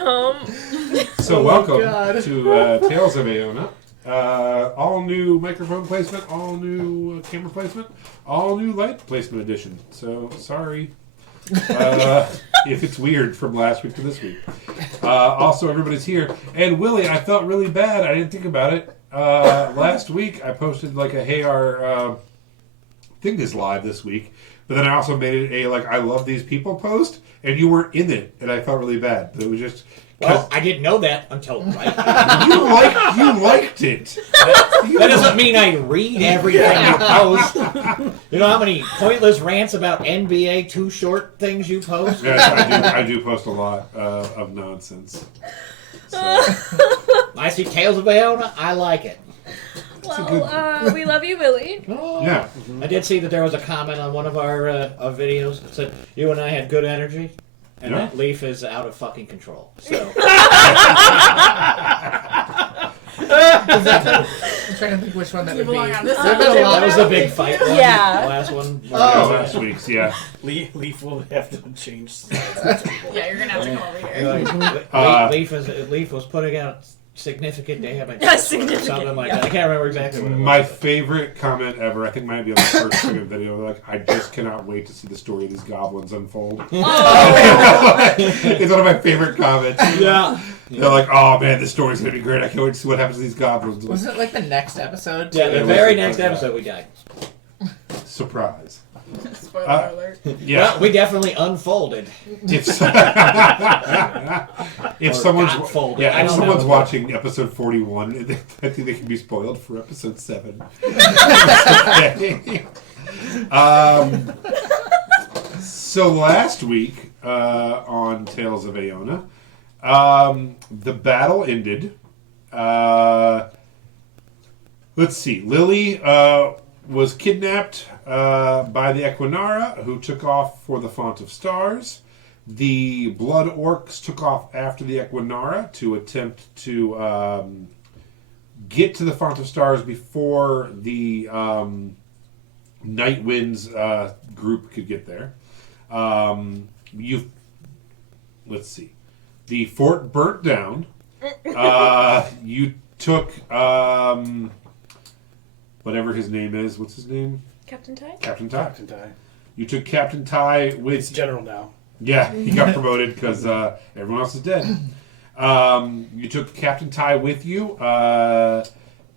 home. So welcome to Tales of Aona. All new microphone placement, all new camera placement, all new light placement edition. So sorry if it's weird from last week to this week. Also, everybody's here. And Willie, I felt really bad. I didn't think about it. Last week, I posted like a, hey, our thing is live this week. But then I also made it a, like, I love these people post. And you were in it. And I felt really bad. It was just... Well, I didn't know that until right you liked it. That doesn't mean I read everything you post. You know how many pointless rants about NBA too short things you post? Yes, I do post a lot of nonsense. So. I see Tales of Aona. I like it. Well, we love you, Willie. Oh. Yeah. I did see that there was a comment on one of our videos that said, you and I had good energy. And that leaf is out of fucking control. So. I'm trying to think which one that would be. That was the big fight one. Yeah. The last one. Last week's, yeah. Leaf will have to change sides. Yeah, you're gonna have to come over here. Leaf was putting out significant damage. Yeah, significant. Something like that. I can't remember exactly what it was. My favorite comment ever, I think might be on the first second video, like, I just cannot wait to see the story of these goblins unfold. Oh. It's one of my favorite comments. Yeah. They're like, oh man, this story's going to be great. I can't wait to see what happens to these goblins. Wasn't it like the next episode? Yeah, the very next episode we died. Surprise. Spoiler alert. Yeah. Well, we definitely unfolded. If someone's watching episode 41, I think they can be spoiled for episode 7. So last week on Tales of Aona, the battle ended. Let's see. Lily was kidnapped by the Equinara, who took off for the Font of Stars. The Blood Orcs took off after the Equinara to attempt to get to the Font of Stars before the Night Winds group could get there. Let's see. The fort burnt down. You took whatever his name is. What's his name? Captain Ty? Captain Ty. Captain Ty. You took Captain Ty with... He's general now. Yeah, he got promoted because everyone else is dead. You took Captain Ty with you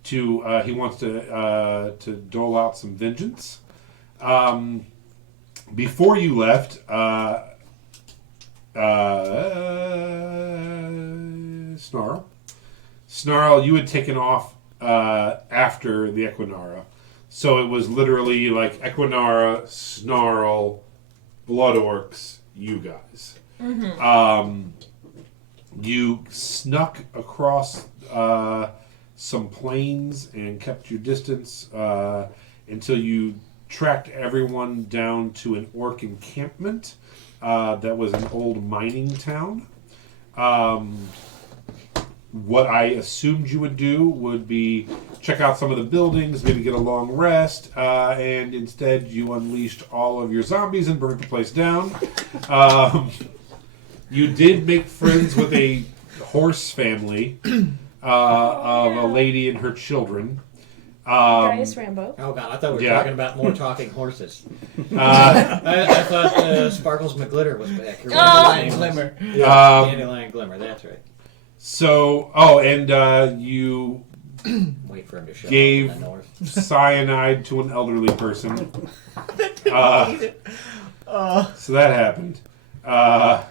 he wants to dole out some vengeance. Before you left, Snarl, you had taken off after the Equinara. So it was literally like Equinara, Snarl, Blood Orcs, you guys. Mm-hmm. You snuck across some plains and kept your distance until you tracked everyone down to an orc encampment that was an old mining town. What I assumed you would do would be check out some of the buildings, maybe get a long rest, and instead you unleashed all of your zombies and burnt the place down. You did make friends with a horse family of a lady and her children. Gaius Rambo. Oh god, I thought we were talking about more talking horses. I thought Sparkles McGlitter was back. Dandelion Glimmer. Yeah, Dandelion Glimmer, that's right. So, you wait for him to show gave up in the north. cyanide to an elderly person. So that happened. But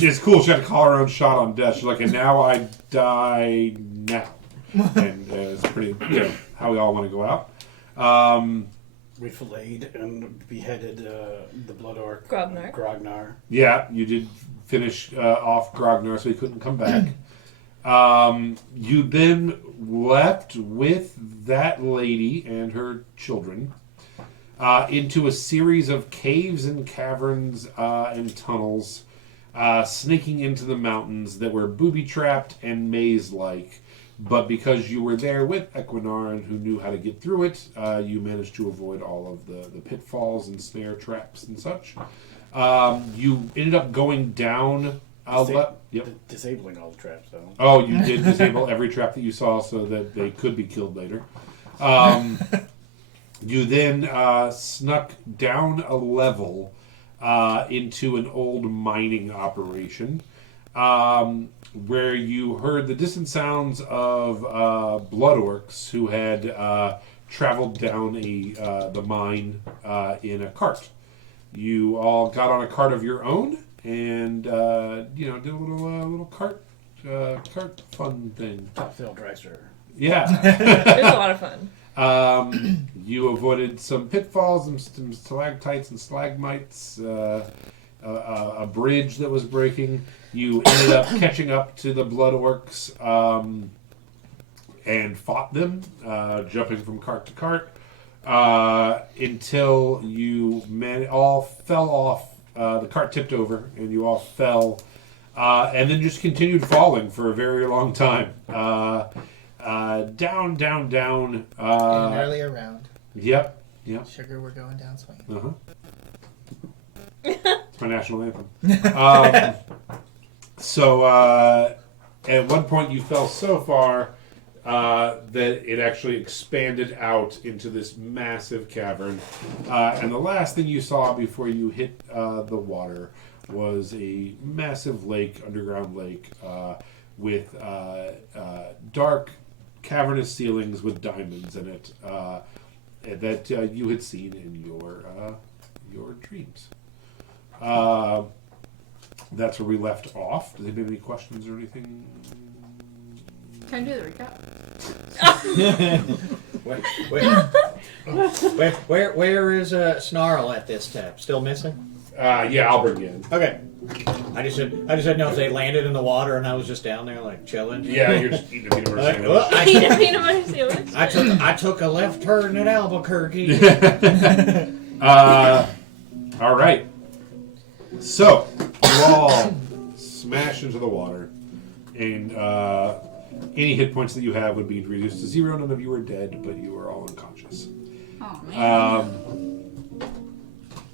it's cool. She had to call her own shot on death. She's like, and now I die now. And it's pretty, how we all want to go out. We filleted and beheaded the Blood Orc. Grognar. Yeah, you did finish off Grognar, so he couldn't come back. You then left with that lady and her children into a series of caves and caverns and tunnels, snaking into the mountains that were booby-trapped and maze-like. But because you were there with Equinaran, who knew how to get through it, you managed to avoid all of the pitfalls and snare traps and such. You ended up going down Disabling all the traps, though. Oh, you did disable every trap that you saw so that they could be killed later. You then snuck down a level into an old mining operation where you heard the distant sounds of blood orcs who had traveled down the mine in a cart. You all got on a cart of your own and did a little cart fun thing. Top Hill Dreiser. Yeah. It was a lot of fun. You avoided some pitfalls, some stalactites and stalagmites, a bridge that was breaking. You ended up catching up to the blood orcs and fought them, jumping from cart to cart, until you all fell off. The cart tipped over, and you all fell, and then just continued falling for a very long time. Down. In an earlier round. Yep. Sugar, we're going down swinging. Uh-huh. It's my national anthem. So at one point you fell so far that it actually expanded out into this massive cavern. And the last thing you saw before you hit the water was a massive lake, underground lake, with dark, cavernous ceilings with diamonds in it that you had seen in your dreams. That's where we left off. Do they have any questions or anything? Can I do the recap? Where is Snarl at this step? Still missing? Yeah, I'll bring you in. Okay. I just didn't know if they landed in the water and I was just down there like chilling. Yeah, you're just eating a peanut butter sandwich. Well, Eat a peanut butter sandwich. I took a left turn at Albuquerque. All right. So you all smash into the water, and any hit points that you have would be reduced to 0. None of you are dead, but you are all unconscious. Oh man.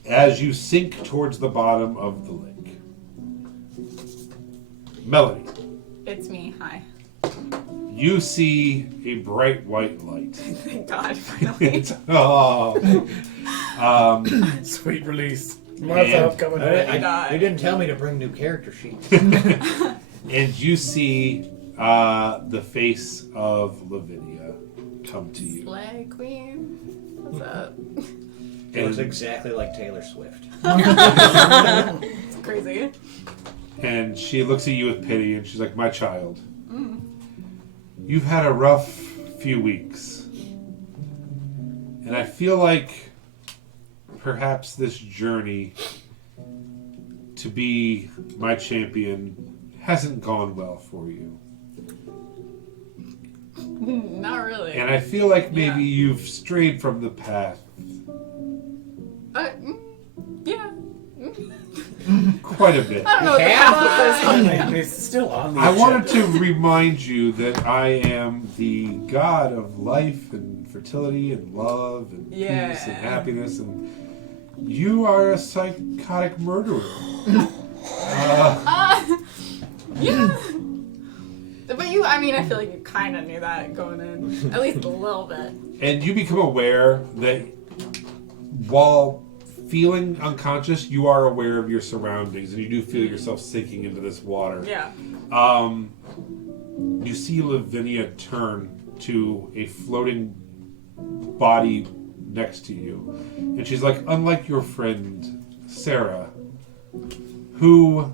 As you sink towards the bottom of the lake, Melody, It's me. Hi. you see a bright white light. Thank God, finally. It's, Sweet release. And- Martha, coming You didn't tell me to bring new character sheets. and you see the face of Lavinia come to you. Slay Queen. What's up? It was exactly like Taylor Swift. It's crazy. And she looks at you with pity, and she's like, "My child, you've had a rough few weeks. And I feel like perhaps this journey to be my champion hasn't gone well for you. Not really. And I feel like maybe Yeah. you've strayed from the path Yeah. quite a bit. I don't know what the path was. It's still on the I wanted agenda. to remind you that I am the god of life and fertility and love and peace and Yeah. happiness, and you are a psychotic murderer. Yeah. But I feel like you kind of knew that going in. At least a little bit. And you become aware that while feeling unconscious, you are aware of your surroundings, and you do feel yourself sinking into this water. Yeah. You see Lavinia turn to a floating body next to you, and she's like, unlike your friend Sarah, who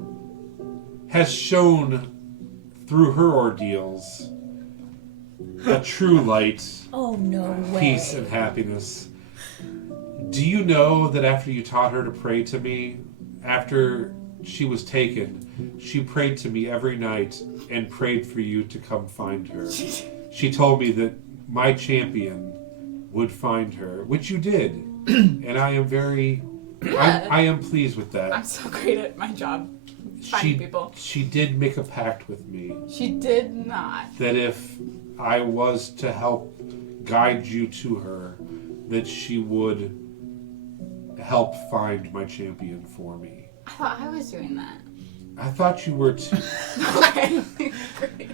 has shown through her ordeals a true light, Oh, no way. peace and happiness. Do you know that after you taught her to pray to me, after she was taken, she prayed to me every night and prayed for you to come find her? She told me that my champion would find her, which you did, and I am very, I am pleased with that. I'm so great at my job. Finding people. She did make a pact with me She did not. that if I was to help guide you to her, that she would help find my champion for me. I thought I was doing that. I thought you were too. Okay. Great.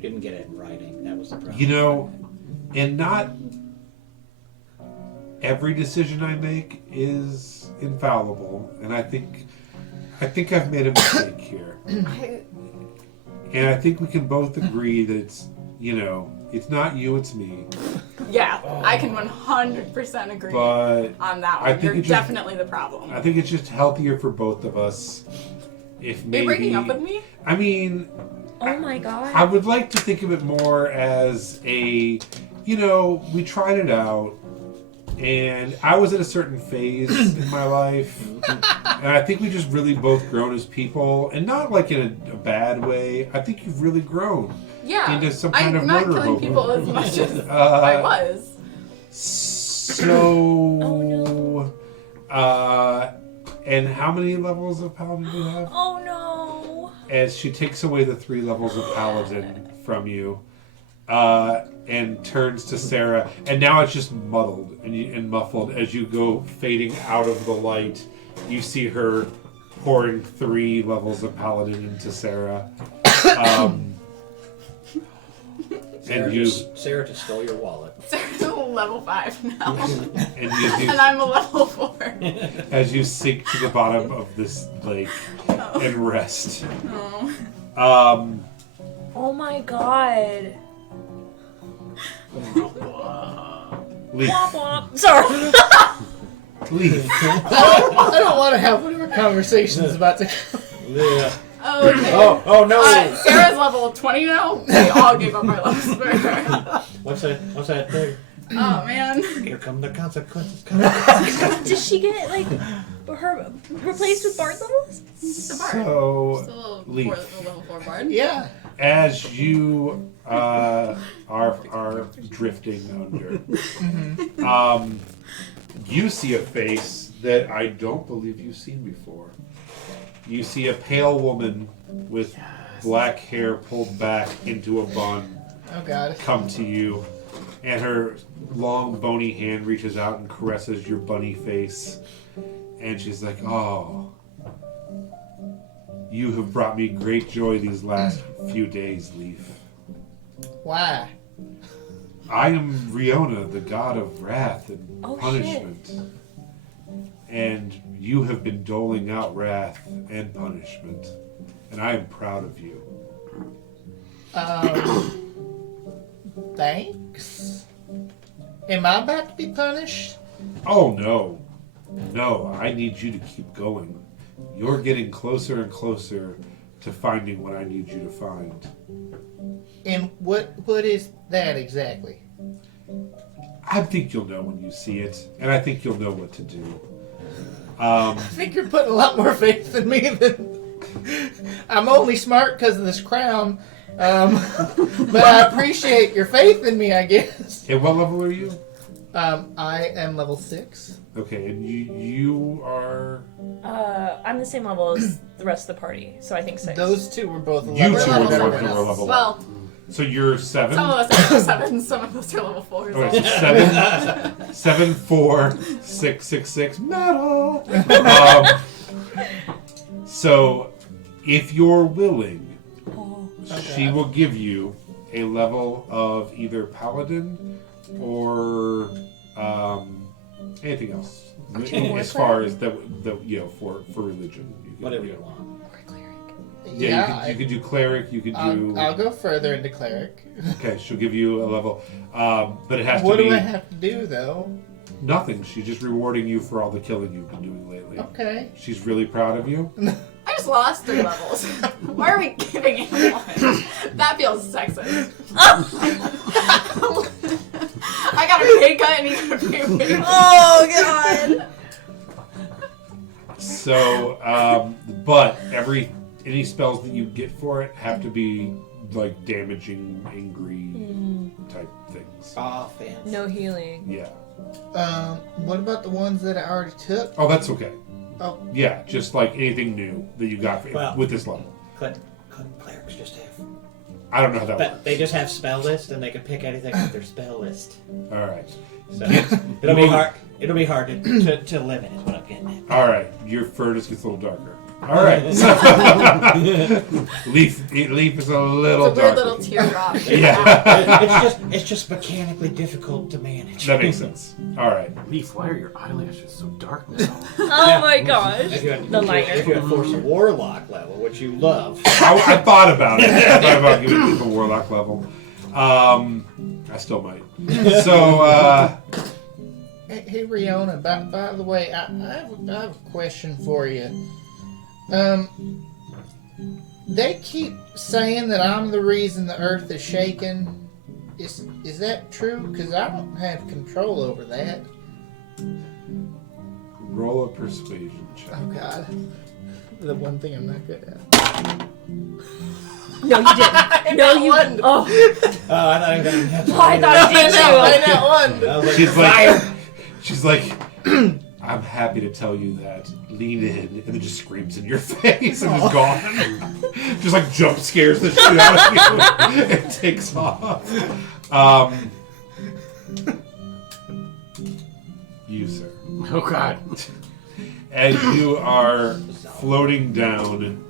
Didn't get it in writing. That was the problem. You know, and not every decision I make is infallible, and I think I've made a mistake here. And I think we can both agree that it's, it's not you, it's me. Yeah, I can 100% agree But on that I one. think You're it just- definitely the problem. I think it's just healthier for both of us if Are maybe... you breaking up with me? I mean, Oh my god. I would like to think of it more as a, we tried it out, and I was at a certain phase in my life, and I think we just really both grown as people, and not like in a bad way. I think you've really grown Yeah. into some kind of I'm not murder killing hobo. people as much as I was. So, and how many levels of paladin do you have? Oh no. As she takes away the 3 levels of paladin from you, and turns to Sarah, and now it's just muddled and muffled as you go fading out of the light. You see her pouring 3 levels of paladin into Sarah. Sarah just stole your wallet. Sarah's a level 5 now. and And I'm a level 4. as you sink to the bottom of this lake and rest. Oh. Oh my god. Leaf. Womp womp. Sorry. Leaf. I don't want to have whatever conversation's about to go. Yeah. Oh, okay. Oh no! Sarah's level 20 now. We all gave up our levels for her. What's that thing? Oh, man. Here come the consequences. Did she get her replaced with Bard levels? It's a bard. So, Still a Leaf. level 4 bard. Yeah. as you are drifting under, you see a face that I don't believe you've seen before. You see a pale woman with black hair pulled back into a bun Oh God. come to you, and her long bony hand reaches out and caresses your bunny face, and she's like, "Oh, you have brought me great joy these last few days, Leaf. Why? I am Riona, the god of wrath and Oh, punishment. And you have been doling out wrath and punishment, and I am proud of you." Thanks. Am I about to be punished? Oh no. No, I need you to keep going. You're getting closer and closer to finding what I need you to find. And what is that exactly? I think you'll know when you see it, and I think you'll know what to do. I think you're putting a lot more faith in me than... I'm only smart because of this crown. But I appreciate your faith in me, I guess. And what level are you? I am level 6. Okay, and you are... I'm the same level as the rest of the party, so I think 6. Those two were both You level two level are the seven. ones who are level Well, 1. So you're 7? some of us are level 7, some of us are level 4. Oh, So. it's 7, 4, 6, 6, 6, metal! So, if you're willing, she will give you a level of either paladin or anything else. As far as that for religion. Whatever you want. Yeah, you could do cleric, you could do... I'll go further into cleric. Okay, she'll give you a level. But it has What to be... do I have to do, though? Nothing. She's just rewarding you for all the killing you've been doing lately. Okay. She's really proud of you. I just lost 3 levels. Why are we giving him 1? That feels sexist. I got a pay cut and he got a pay raise. Oh god! So, but any spells that you get for it have to be like damaging, angry type things. Oh, fancy. No healing. Yeah. What about the ones that I already took? Oh, that's okay. Oh. Yeah, just like anything new that you got with this level. Couldn't clerics just have... I don't know how that But works. they just have spell list, and they can pick anything with their spell list. All right. So it'll be hard to limit is what I'm getting at. All right. Your fur just gets a little darker. All right. So, Leaf is a little It's a weird dark. little teardrop. Yeah. It's just mechanically difficult to manage. That makes sense. All right. Leaf, why are your eyelashes so dark now? Oh my gosh. If you had, The if liner. you had Force of Warlock level, which you love. I thought about it. I thought about giving Leaf a warlock level. I still might. So, Hey, Riona, by the way, I have a question for you. They keep saying that I'm the reason the Earth is shaking. Is that true? Because I don't have control over that. roll a persuasion check. Oh, God. The one thing I'm not good at. No, you didn't. No, you won. Oh, Oh, I thought he was going to have to. I thought he did too. I won. I was like, She's like, I'm happy to tell you that. Lean in, and then just screams in your face and is gone. Just like jump scares the shit out of you and takes off. You, sir. Oh God. As you are floating down,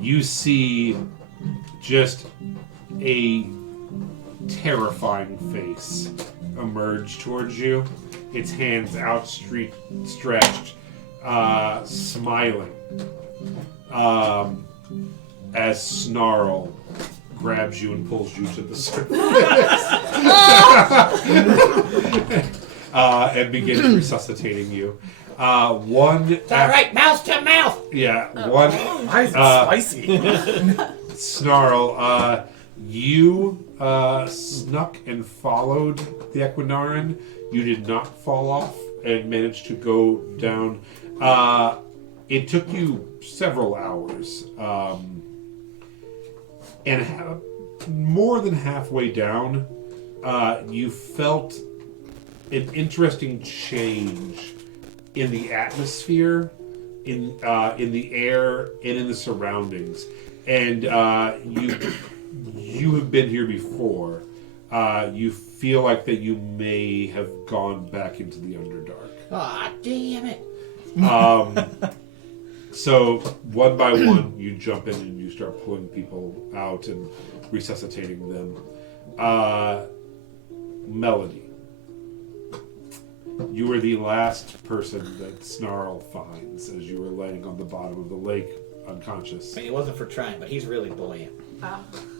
you see just a terrifying face emerge towards you. Its hands outstretched, smiling. As Snarl grabs you and pulls you to the surface. And begins resuscitating you. it's all right, mouth to mouth. Yeah, one. Why is it spicy? Snarl, you snuck and followed the Equinaran. You did not fall off and managed to go down. It took you several hours. And more than halfway down, you felt an interesting change in the atmosphere, in the air, and in the surroundings. And you have been here before. You feel like that you may have gone back into the Underdark. Aw, damn it. So one by one, you jump in and you start pulling people out and resuscitating them. Melody, you were the last person that Snarl finds as you were laying on the bottom of the lake, unconscious. I mean, it wasn't for trying, but he's really buoyant.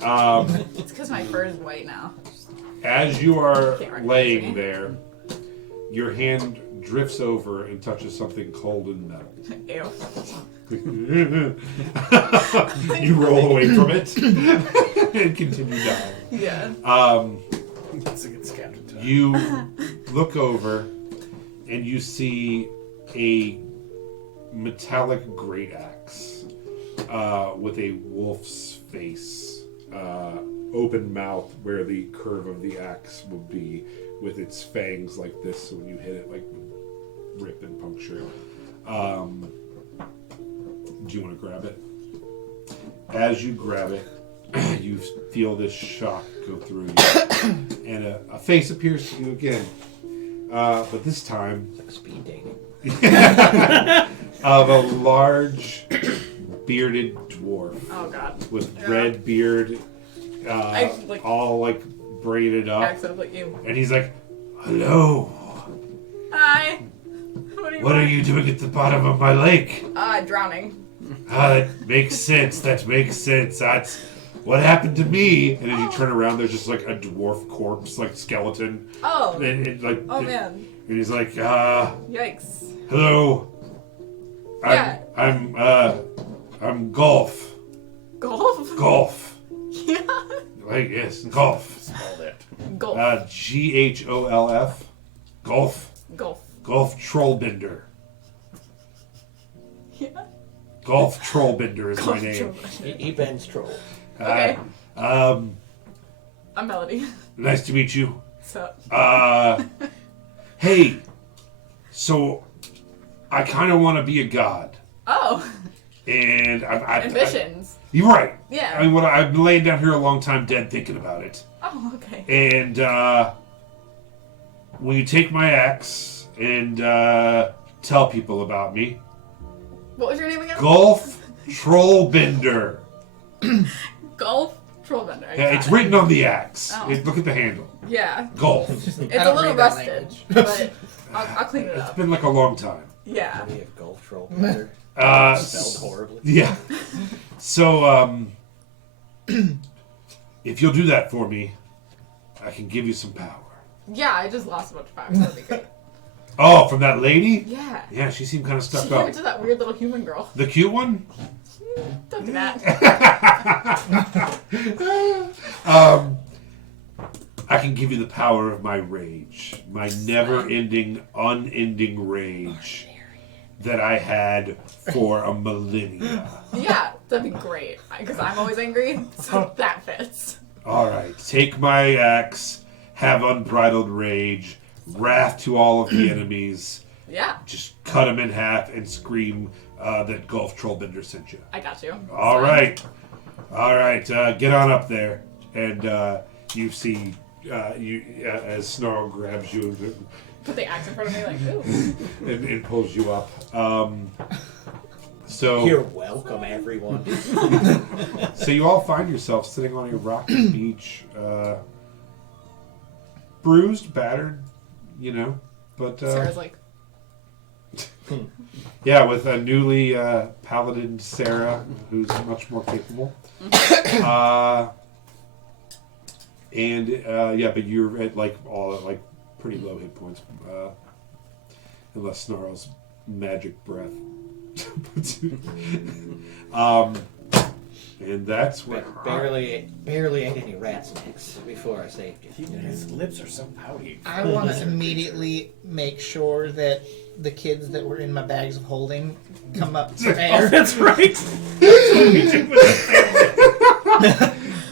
It's because my fur is white now. As you are Can't recognize laying me. there, your hand drifts over and touches something cold and metal. Ew. You roll away from it and continue down. Yeah. It's Captain Time. You look over and you see a metallic great axe with a wolf's face, open mouth where the curve of the axe would be, with its fangs like this, so when you hit it, like, rip and puncture. Do you want to grab it? As you grab it, you feel this shock go through you, and a face appears to you again, but this time It's like speed dating. of a large bearded dwarf Oh God. with Yeah. red beard, I, like- all like braided up, Accidentally, ew. and he's like, "Hello, Hi. what are you doing at the bottom of my lake?" Drowning. That makes sense. That makes sense. That's what happened to me. And as you turn around, there's just like a dwarf corpse, like skeleton. Oh. Like, Oh man. And he's like, Yikes. "Hello, Yeah. I'm Golf. Golf. Golf. Yeah. Like yes, Golf. Small that. Golf. GHOLF. Golf. Golf. Golf Trollbender. Yeah. Golf Trollbender is my Golf name. troll. He bends troll. Okay. I'm Melody. nice to meet you. So. Hey, so I kind of want to be a god, Oh. and Ambitions. You're right. Yeah. I mean, I've been laying down here a long time, dead, thinking about it. Oh, okay. And will you take my axe and tell people about me? What was your name again? Golf Trollbender. Golf Trollbender. Yeah, it's written on the axe. Oh. Look at the handle. Yeah. Golf. It's I a don't little read that rusted, language. but I'll clean it It's up. been like a long time. Yeah. We have golf troll better. Spelled horribly. Yeah. So, if you'll do that for me, I can give you some power. Yeah, I just lost a bunch of power, so that'd be great. Oh, from that lady? Yeah. Yeah, she seemed kind of She stuck gave up. it to that weird little human girl. The cute one? Don't do that. I can give you the power of my rage. My never-ending, unending rage that I had for a millennia. Yeah, that'd be great. Because I'm always angry, so that fits. Alright, take my axe, have unbridled rage, wrath to all of the enemies, Yeah, just cut them in half and scream that Golf Trollbender sent you. I got you. Alright, get on up there. And you see, as Snarl grabs you Put the axe in front of me like, ooh. and pulls you up. So You're welcome, everyone. So you all find yourself sitting on a rocky beach, bruised, battered, but Sarah's like, yeah, with a newly paladin Sarah, who's much more capable. But you're at pretty low hit points, unless Snarl's magic breath. And that's where barely ate any rat snacks before I saved you. His lips are so pouty. I want to immediately make sure that the kids that were in my bags of holding come up for air. That's right.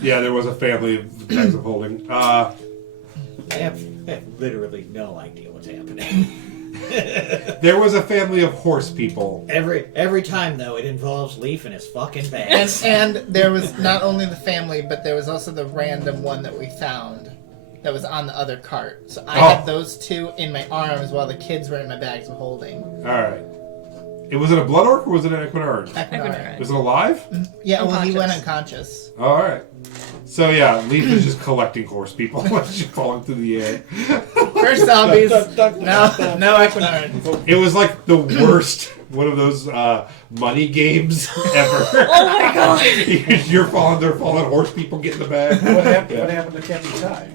Yeah, there was a family of bags of holding. I have literally no idea what's happening. There was a family of horse people. Every time though, it involves Leaf and his fucking bags. And there was not only the family, but there was also the random one that we found that was on the other cart. So I had those two in my arms while the kids were in my bags of holding. All right. Was it a blood orc or was it an equinarn? Equinarn. Was it alive? Yeah, well, he went unconscious. All right. So yeah, Leaf is just collecting horse people as she's falling through the air. First zombies, no Equinarn. It was like the worst one of those money games ever. Oh my god! They're falling, horse people get in the bag. What happened to Captain Ty?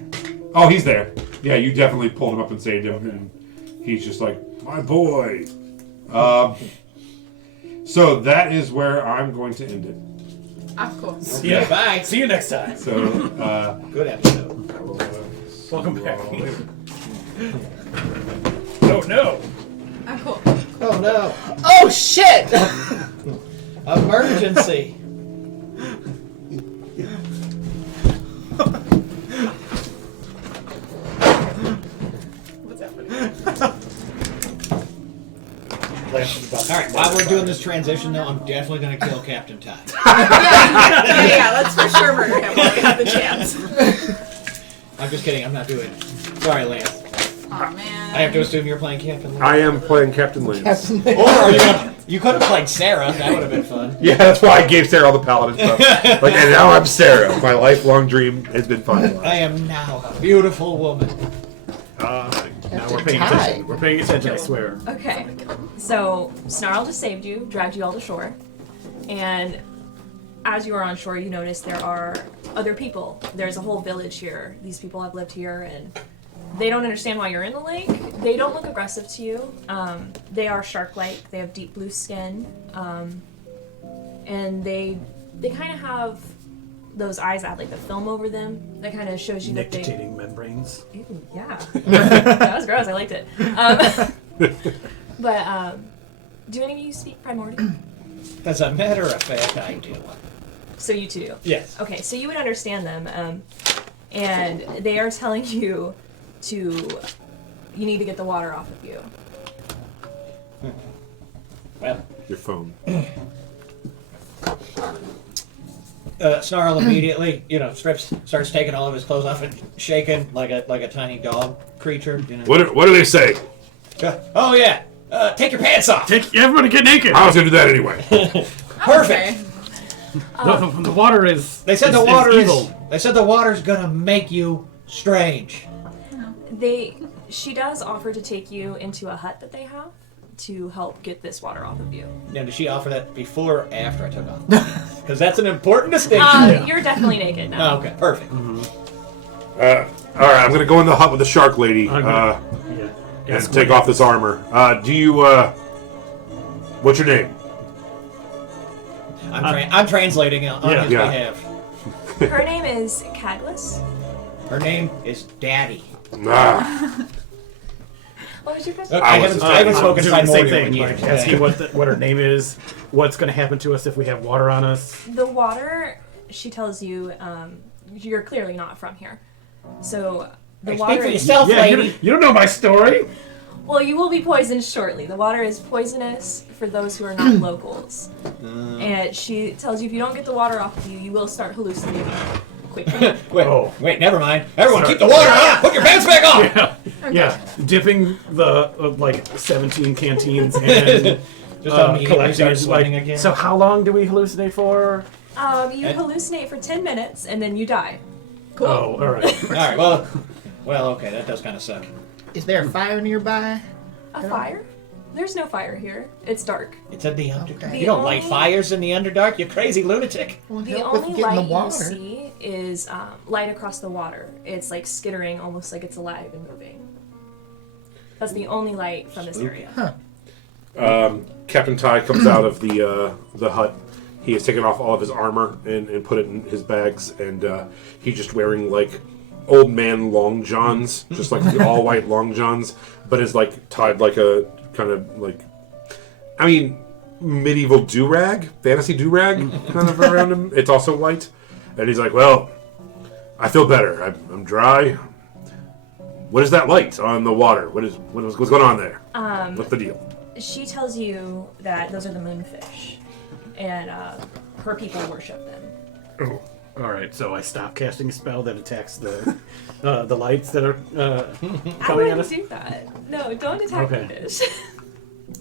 Oh, he's there. Yeah, you definitely pulled him up and saved him, and he's just like, my boy. So that is where I'm going to end it. ah, cool. Yeah. Bye. See you next time. So, Good episode. Welcome back. Oh no. Ah, cool. Oh no! Oh shit! Emergency! What's happening? Alright, while we're doing this transition though, I'm definitely gonna kill Captain Ty. Yeah, let's for sure murder him while we have the chance. I'm just kidding, I'm not doing it. Sorry, Lance. Oh man. I have to assume you're playing Captain Lance. I am playing Captain Lance. Or you could have played Sarah, that would have been fun. Yeah, that's why I gave Sarah all the paladin stuff. And now I'm Sarah. My lifelong dream has been finalized. I am now a beautiful woman. Now we're paying attention. We're paying attention, I swear. Okay, so Snarl just saved you, dragged you all to shore, and as you are on shore, you notice there are other people. There's a whole village here. These people have lived here, and they don't understand why you're in the lake. They don't look aggressive to you. They are shark-like. They have deep blue skin, and they kind of have those eyes that have like the film over them that kind of shows you that they. Nictitating membranes. Ew, yeah, that was gross. I liked it. But do any of you speak Primordial? As a matter of fact, I do. So you two do. Yes. Okay, so you would understand them, and they are telling you you need to get the water off of you. Well, Your phone. Snarl immediately, starts taking all of his clothes off and shaking like a tiny dog creature. What do they say? Oh yeah, Take your pants off. Everybody get naked. I was gonna do that anyway. Perfect. The water is. They said is, the water is is. evil. They said the water's gonna make you strange. She does offer to take you into a hut that they have to help get this water off of you. Now, did she offer that before or after I took off? Because that's an important distinction. You're definitely naked now. Oh, okay, perfect. All right, I'm gonna go in the hut with the shark lady and take off this armor. Do you? What's your name? I'm translating on his behalf. Her name is Cadlis. Her name is Daddy. What was your question? I haven't spoken doing the same primordial thing. in years. Like, asking what her name is, what's going to happen to us if we have water on us. The water, she tells you, you're clearly not from here. So the Hey, water speak for is... yourself, Yeah, lady. you don't know my story. Well, you will be poisoned shortly. The water is poisonous for those who are not locals. And she tells you if you don't get the water off of you, you will start hallucinating quickly. Wait, never mind. Everyone, keep the water on. Put your pants back on. Yeah, dipping the 17 canteens and Just tell me you collecting. start It's sweating again. So how long do we hallucinate for? You hallucinate for 10 minutes and then you die. Cool. Oh, all right. All right. Well, okay. That does kind of suck. Is there a fire nearby? A fire? There's no fire here. It's dark. It's in the Underdark. The You don't light only- fires in the Underdark, you crazy lunatic. Will The help with only getting the light you water. see is light across the water. It's like skittering, almost like it's alive and moving. That's the only light from this area. Captain Ty comes out of the hut. He has taken off all of his armor and put it in his bags, and he's just wearing like old man long johns, just like the all white long johns, but is like tied like a kind of like, I mean, medieval do-rag, fantasy do-rag kind of around him. It's also white, and he's like, "Well, I feel better. I'm dry. What is that light on the water? What's going on there? What's the deal?" She tells you that those are the moonfish, and her people worship them. Oh, all right. So I stop casting a spell that attacks the lights that are I coming at wouldn't us. do that. No, don't attack Okay. the fish.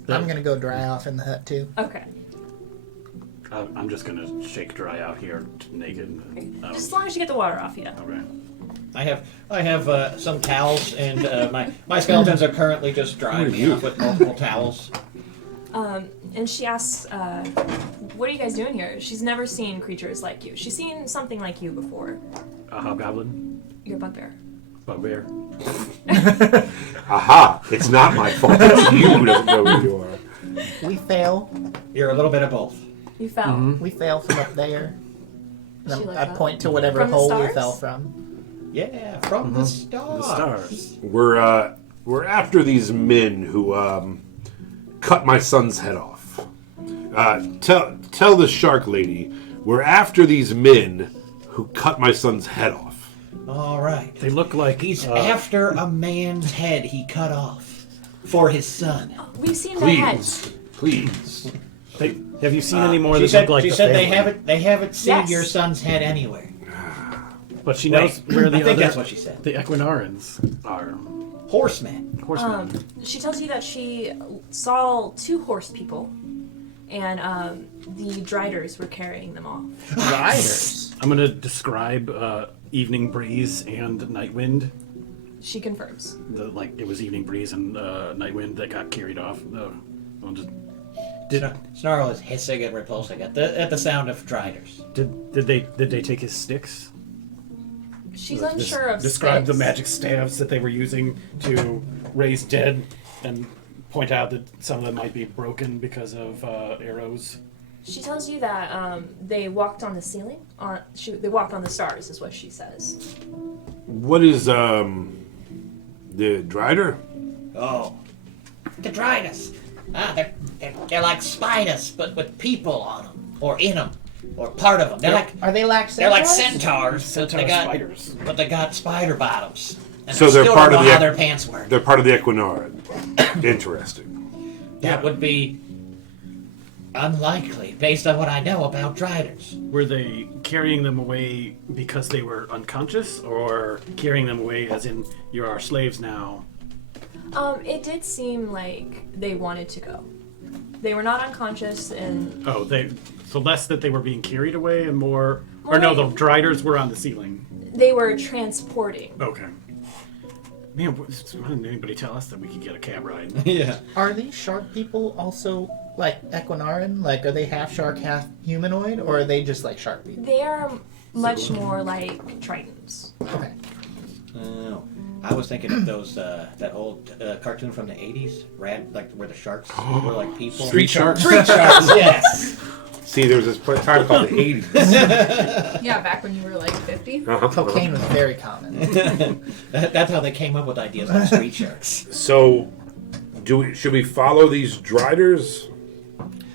I'm gonna go dry off in the hut too. Okay. I'm just gonna shake dry out here naked. Just as long as you get the water off you. Okay. I have some towels, and my skeletons are currently just drying me off with multiple towels. And she asks, what are you guys doing here? She's never seen creatures like you. She's seen something like you before. A hobgoblin, You're a bugbear. bugbear. Aha! It's not my fault. It's you who doesn't know who you are. We fell. You're a little bit of both. You fell. We fell from up there. And She looked I up. point to whatever From the hole we stars? fell from. Yeah, from the stars. The stars. We're after these men who cut my son's head off. Tell the shark lady we're after these men who cut my son's head off. All right. They look like He's after a man's head he cut off for his son. We've seen the heads. Please. Have you seen any more She that said, look like she the said they family? haven't seen Yes. your son's head anywhere. But she knows Wait, where the I think other that's what she said. the Equinarans are. Horsemen. Horsemen. She tells you that she saw 2 horse people, and the Driders were carrying them off. Riders. I'm gonna describe evening breeze and night wind. She confirms. It was evening breeze and night wind that got carried off. I'll just Snarl is hissing and repulsing at the sound of Driders. did they take his sticks? She's unsure of Describe the sticks. magic staves that they were using to raise dead, and point out that some of them might be broken because of arrows. She tells you that they walked on the ceiling. They walked on the stars, is what she says. What is the Drider? Oh, the Driders. They're like spiders, but with people on them, or in them, or part of them. Are they like They're like centaurs? centaurs, Centaur but they got spiders. but they got spider bottoms. And So I they're still part don't of know the how their pants work. They're part of the Equinaran. Interesting. That would be unlikely, based on what I know about Driders. Were they carrying them away because they were unconscious, or carrying them away as in you're our slaves now? It did seem like they wanted to go. They were not unconscious, and So less that they were being carried away, and more. Or no, the driders were on the ceiling. they were transporting. Okay. Man, why didn't anybody tell us that we could get a cab ride? Yeah. Are these shark people also like Equinaran? Like, are they half shark, half humanoid, or are they just like shark people? They are much more like Tritons. Okay. I was thinking of those that old cartoon from the '80s, like where the sharks were like people. Street sharks. Street sharks. Yes. See, there was this time called the 80s. Yeah, back when you were like 50. Cocaine was very common. That's how they came up with ideas like street sharks. So, should we follow these driders?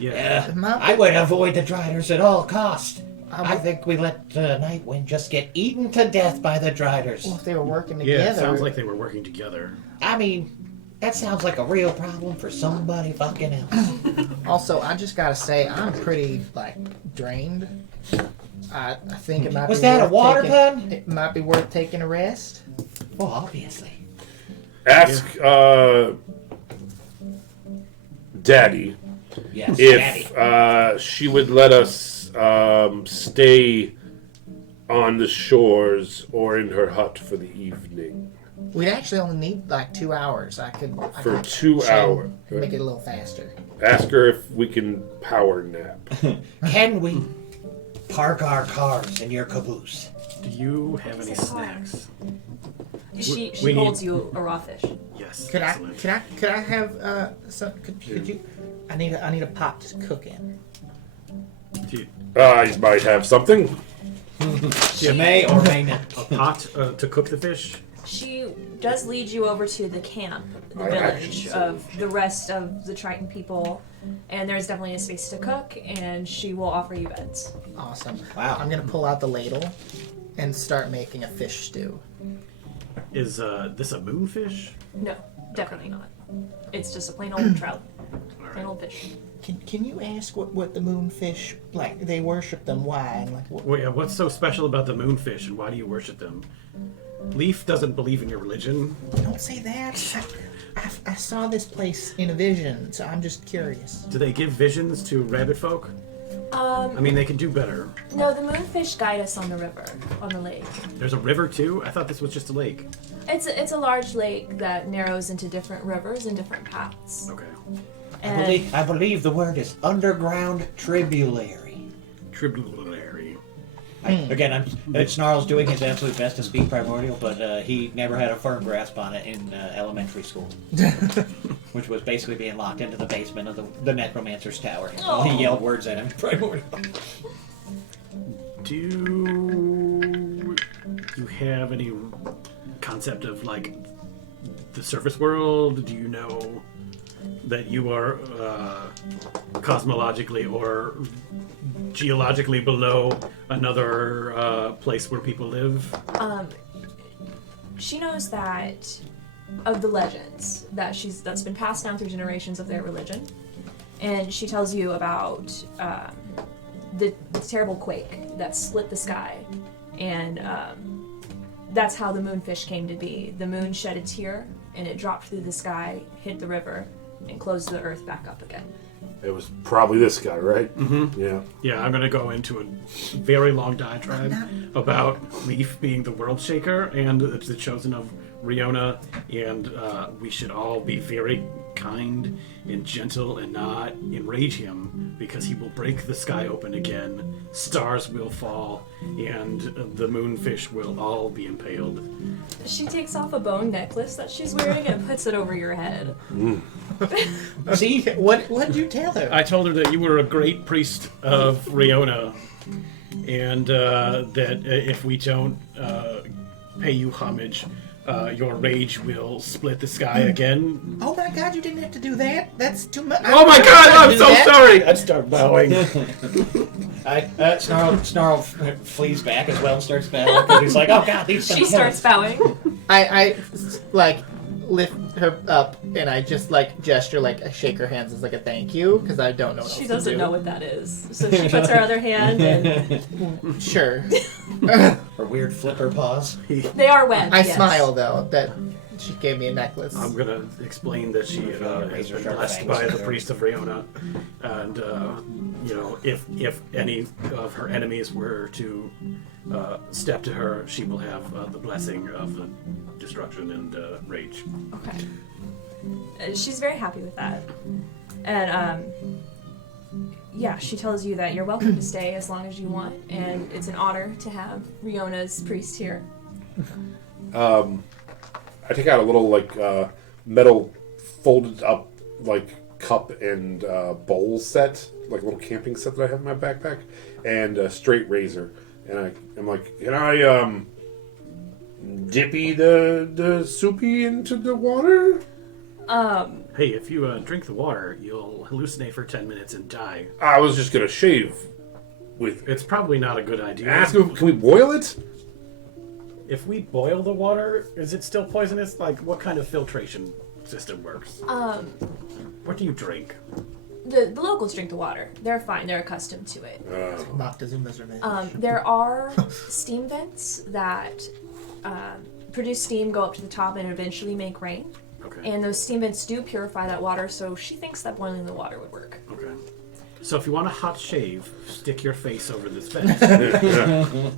Yeah. I would avoid the driders at all costs. I think we let Nightwind just get eaten to death by the driders. Well, if they were working Yeah, together. it sounds like they were working together. I mean, that sounds like a real problem for somebody fucking else. Also, I just gotta say, I'm pretty like drained. I think it might Was be that a worth water taking, pun? It might be worth taking a rest. Well, obviously. Ask Daddy Yes, if Daddy. she would let us stay on the shores or in her hut for the evening. We'd actually only need like 2 hours. I could For 2 hours. make it a little faster. Ask her if we can power nap. Can we park our cars in your caboose? Do you have any It's a car. snacks? She we need- holds you a raw fish. Yes. Could excellent. I have some? Could you? I need a pot to cook in. Do you- I might have something. You may or may not. a pot to cook the fish? She does lead you over to the camp, the village of the rest of the Triton people, and there's definitely a space to cook, and she will offer you beds. Awesome. Wow. I'm gonna pull out the ladle and start making a fish stew. Is this a moonfish? No, definitely not. It's just a plain old trout, plain old fish. Can you ask what the moonfish like? They worship them. Why? And like what? Wait, what's so special about the moonfish, and why do you worship them? Leaf doesn't believe in your religion. Don't say that. I saw this place in a vision, so I'm just curious. Do they give visions to rabbit folk? I mean, they can do better. No, the moonfish guide us on the river, on the lake. There's a river too? I thought this was just a lake. It's a large lake that narrows into different rivers and different paths. Okay. And I believe the word is underground tribulary. Tribulary. Again, Snarl's doing his absolute best to speak primordial, but he never had a firm grasp on it in elementary school. Which was basically being locked into the basement of the necromancer's tower. He yelled words at him in primordial. Do you have any concept of, like, the surface world? Do you know that you are cosmologically or geologically below another place where people live? she knows that of the legends that's been passed down through generations of their religion, and she tells you about the terrible quake that split the sky, and that's how the moonfish came to be. The moon shed a tear, and it dropped through the sky, hit the river, and closed the earth back up again. It was probably this guy, right? Mm-hmm. Yeah. Yeah, I'm going to go into a very long diatribe about Leaf being the world shaker and the chosen of Riona, and we should all be very kind and gentle and not enrage him, because he will break the sky open again, stars will fall, and the moonfish will all be impaled. She takes off a bone necklace that she's wearing and puts it over your head. See, what did you tell her? I told her that you were a great priest of Riona, and that if we don't pay you homage, your rage will split the sky again. Oh my God, you didn't have to do that. That's too much. Oh my God, I'm so sorry! I'd start bowing. Snarl flees back as well and starts bowing because he's like, oh God, these She starts bowing. I like lift her up and I just like gesture, like I shake her hands as like a thank you, because I don't know what She else doesn't to do. know what that is. So she puts her other hand and Sure. Her weird flipper paws. they are wet. I yes. smile though. That She gave me a necklace. I'm gonna explain that she has been razor-sharp blessed fangs by the there. priest of Aona, and if any of her enemies were to step to her, she will have the blessing of the destruction and rage. Okay. She's very happy with that. And, yeah, she tells you that you're welcome to stay as long as you want, and it's an honor to have Riona's priest here. I take out a little metal folded up cup and bowl set, like a little camping set that I have in my backpack, and a straight razor. And I'm like, can I dippy the soupy into the water? Hey, if you drink the water, you'll hallucinate for 10 minutes and die. I was just gonna shave with. It's probably not a good idea. Ask him, can we boil it? If we boil the water, is it still poisonous? Like, what kind of filtration system works? What do you drink? The locals drink the water. They're fine. They're accustomed to it. Moctezuma's revenge. There are steam vents that produce steam, go up to the top, and eventually make rain. Okay. And those steam vents do purify that water, so she thinks that boiling the water would work. Okay. So if you want a hot shave, stick your face over this vent. Yeah.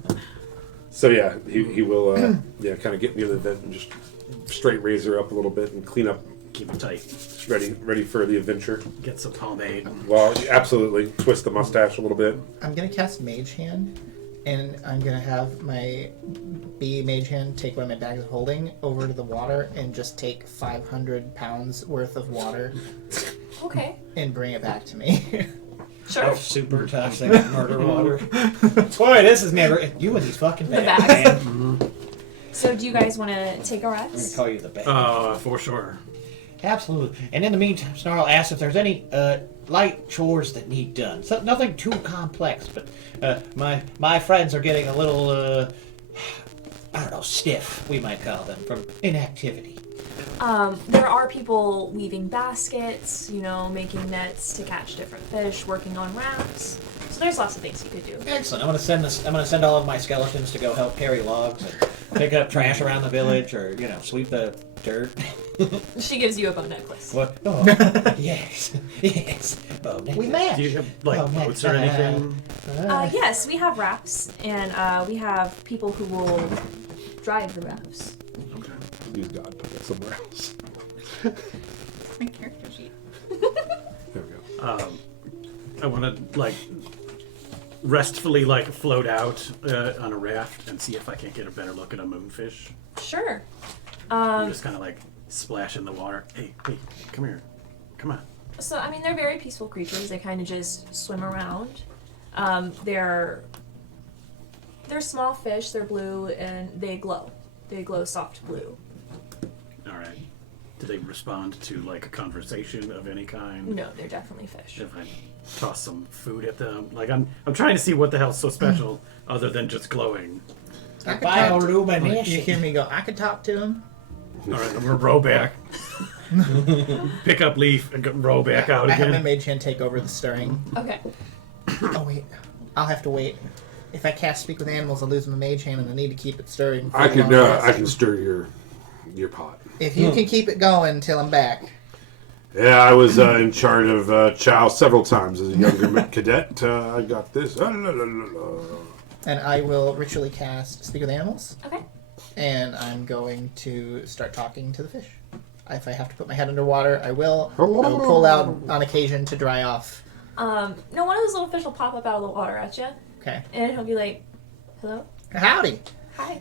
So yeah, he will kind of get near the vent and just straight razor up a little bit and clean up, Keep it tight. ready for the adventure. Get some pomade. Well, absolutely twist the mustache a little bit. I'm gonna cast Mage Hand, and I'm gonna have my B Mage Hand take one of my bags of holding over to the water and just take 500 pounds worth of water Okay. and bring it back to me. Sure. Oh, super toxic murder water. Boy, this is never. You and these fucking The bags, bags. man. So do you guys want to take a I'm gonna rest? call you the bag. For sure. Absolutely. And in the meantime, Snarl asks if there's any light chores that need done. So, nothing too complex, but my friends are getting a little, I don't know, stiff, we might call them, from inactivity. There are people weaving baskets, making nets to catch different fish, working on rafts. So there's lots of things you could do. Excellent. I'm gonna send all of my skeletons to go help carry logs and pick up trash around the village, or sweep the dirt. She gives you a bow necklace. What? Oh, yes, yes. Oh, We match. Do you have, Oh, boats or anything? Yes, we have rafts, and we have people who will drive the rafts. Okay. Please God, put that somewhere else. My character sheet. There we go. I want to, restfully, float out on a raft and see if I can't get a better look at a moonfish. Sure. Just kind of, splash in the water. Hey, come here. Come on. So, they're very peaceful creatures. They kind of just swim around. They're small fish. They're blue, and they glow. They glow soft blue. All right. Do they respond to, a conversation of any kind? No, they're definitely fish. If I toss some food at them? I'm trying to see what the hell's so special other than just glowing. I could talk to Bioluminescence. You hear me go, I could talk to him. All right, I'm going to row back. Pick up Leaf and row back out I have my again. Mage Hand take over the stirring. Okay. Oh, wait. I'll have to wait. If I cast Speak with Animals, I'll lose my Mage Hand, and I need to keep it stirring. for I a can long rest. I can stir your pot. If you can keep it going until I'm back. Yeah, I was in charge of Chow several times as a younger cadet. I got this. And I will ritually cast Speak with Animals, Okay. and I'm going to start talking to the fish. If I have to put my head underwater, I will. I will pull out on occasion to dry off. No, one of those little fish will pop up out of the water at you, Okay. and he'll be like, "Hello, Howdy. hi."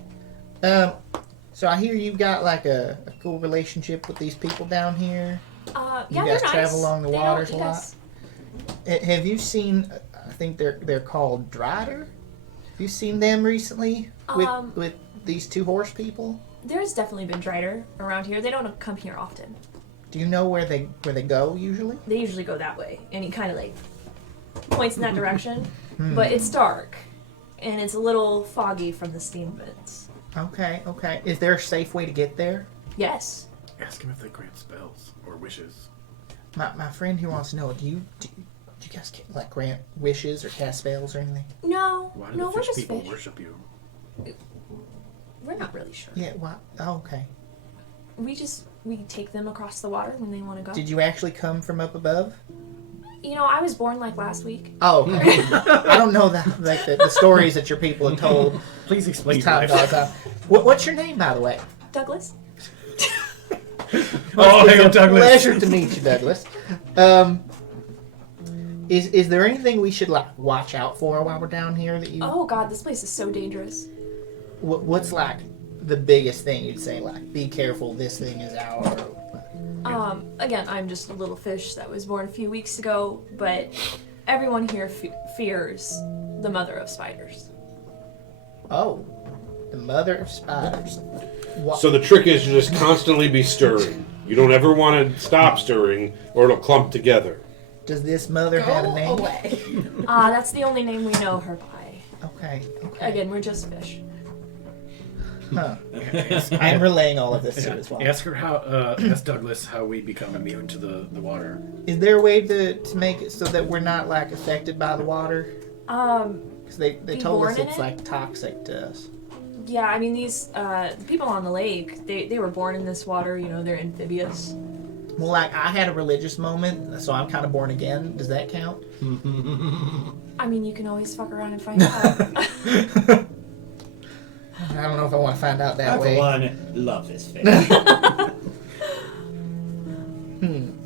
So I hear you've got a cool relationship with these people down here. Yeah, You guys they're nice. travel along the They don't waters a eat lot? us. Have you seen? I think they're called Drider. Have you seen them recently with these two horse people? There's definitely been Drider around here. They don't come here often. Do you know where they go usually? They usually go that way, and he kind of points in that direction. But it's dark, and it's a little foggy from the steam vents. Okay. Is there a safe way to get there? Yes. Ask him if they grant spells or wishes. My friend here wants to know. Do you guys grant wishes or cast spells or anything? No. Why do No, the we're fish just people fish. worship you? We're not really sure. Yeah. What? Oh, okay. We take them across the water when they want to go. Did you actually come from up above? You know, I was born like last week. Oh, okay. I don't know the stories that your people have told. Please explain as your time life. goes on. What's your name, by the way? Douglas? Oh, hey, I'm Douglas. Pleasure to meet you, Douglas. Is there anything we should like watch out for while we're down here that you? Oh god, this place is so dangerous. What's like the biggest thing you'd say? Like, be careful, this thing is our. Again, I'm just a little fish that was born a few weeks ago, but everyone here fears the mother of spiders. Oh, the mother of spiders. So the trick is to just constantly be stirring. You don't ever want to stop stirring, or it'll clump together. Does this mother have a name? away. That's the only name we know her by. Okay. Again, we're just fish. Huh. I'm relaying all of this to you as well. Ask her ask Douglas how we become immune to the water. Is there a way to make it so that we're not like affected by the water? Because they Be told us born in it's it? like toxic to us. Yeah, I mean, these people on the lake, they were born in this water, you know, they're amphibious. Well, like I had a religious moment, so I'm kind of born again. Does that count? I mean, you can always fuck around and find out. I don't know if I want to find out that I, for way. one, love this fish.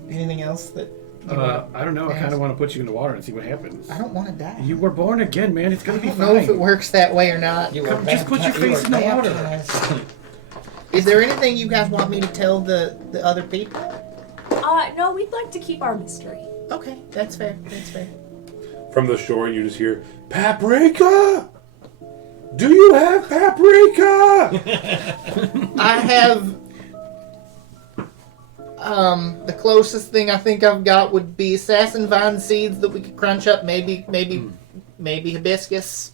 Anything else that? I don't know. I kind Ask. of want to put you in the water and see what happens. I don't want to die. You were born again, man. It's I gonna be don't know if it fine. works that way or not. Come, just put your face in the water. Is there anything you guys want me to tell the other people? No, we'd like to keep our mystery. Okay, that's fair. That's fair. From the shore, you just hear, "Paprika! Do you have paprika?" I have. The closest thing I think I've got would be assassin vine seeds that we could crunch up. Maybe hibiscus.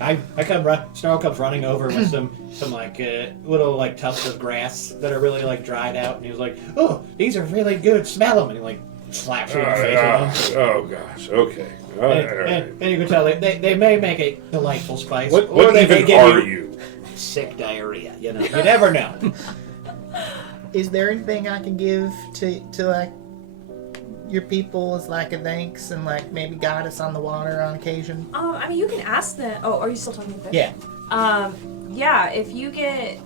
I come Snarl comes running over with some like little like tufts of grass that are really like dried out, and he's like, "Oh, these are really good. Smell them!" And he like slaps you in the face with them. Oh gosh. Okay. All right. And you can tell they may make a delightful spice, What or they may even give are you you? sick diarrhea. You know, you never know. Is there anything I can give to like your people as like a thanks and like maybe guide us on the water on occasion? I mean, you can ask them. Oh, are you still talking to fish? Yeah. Yeah, if you get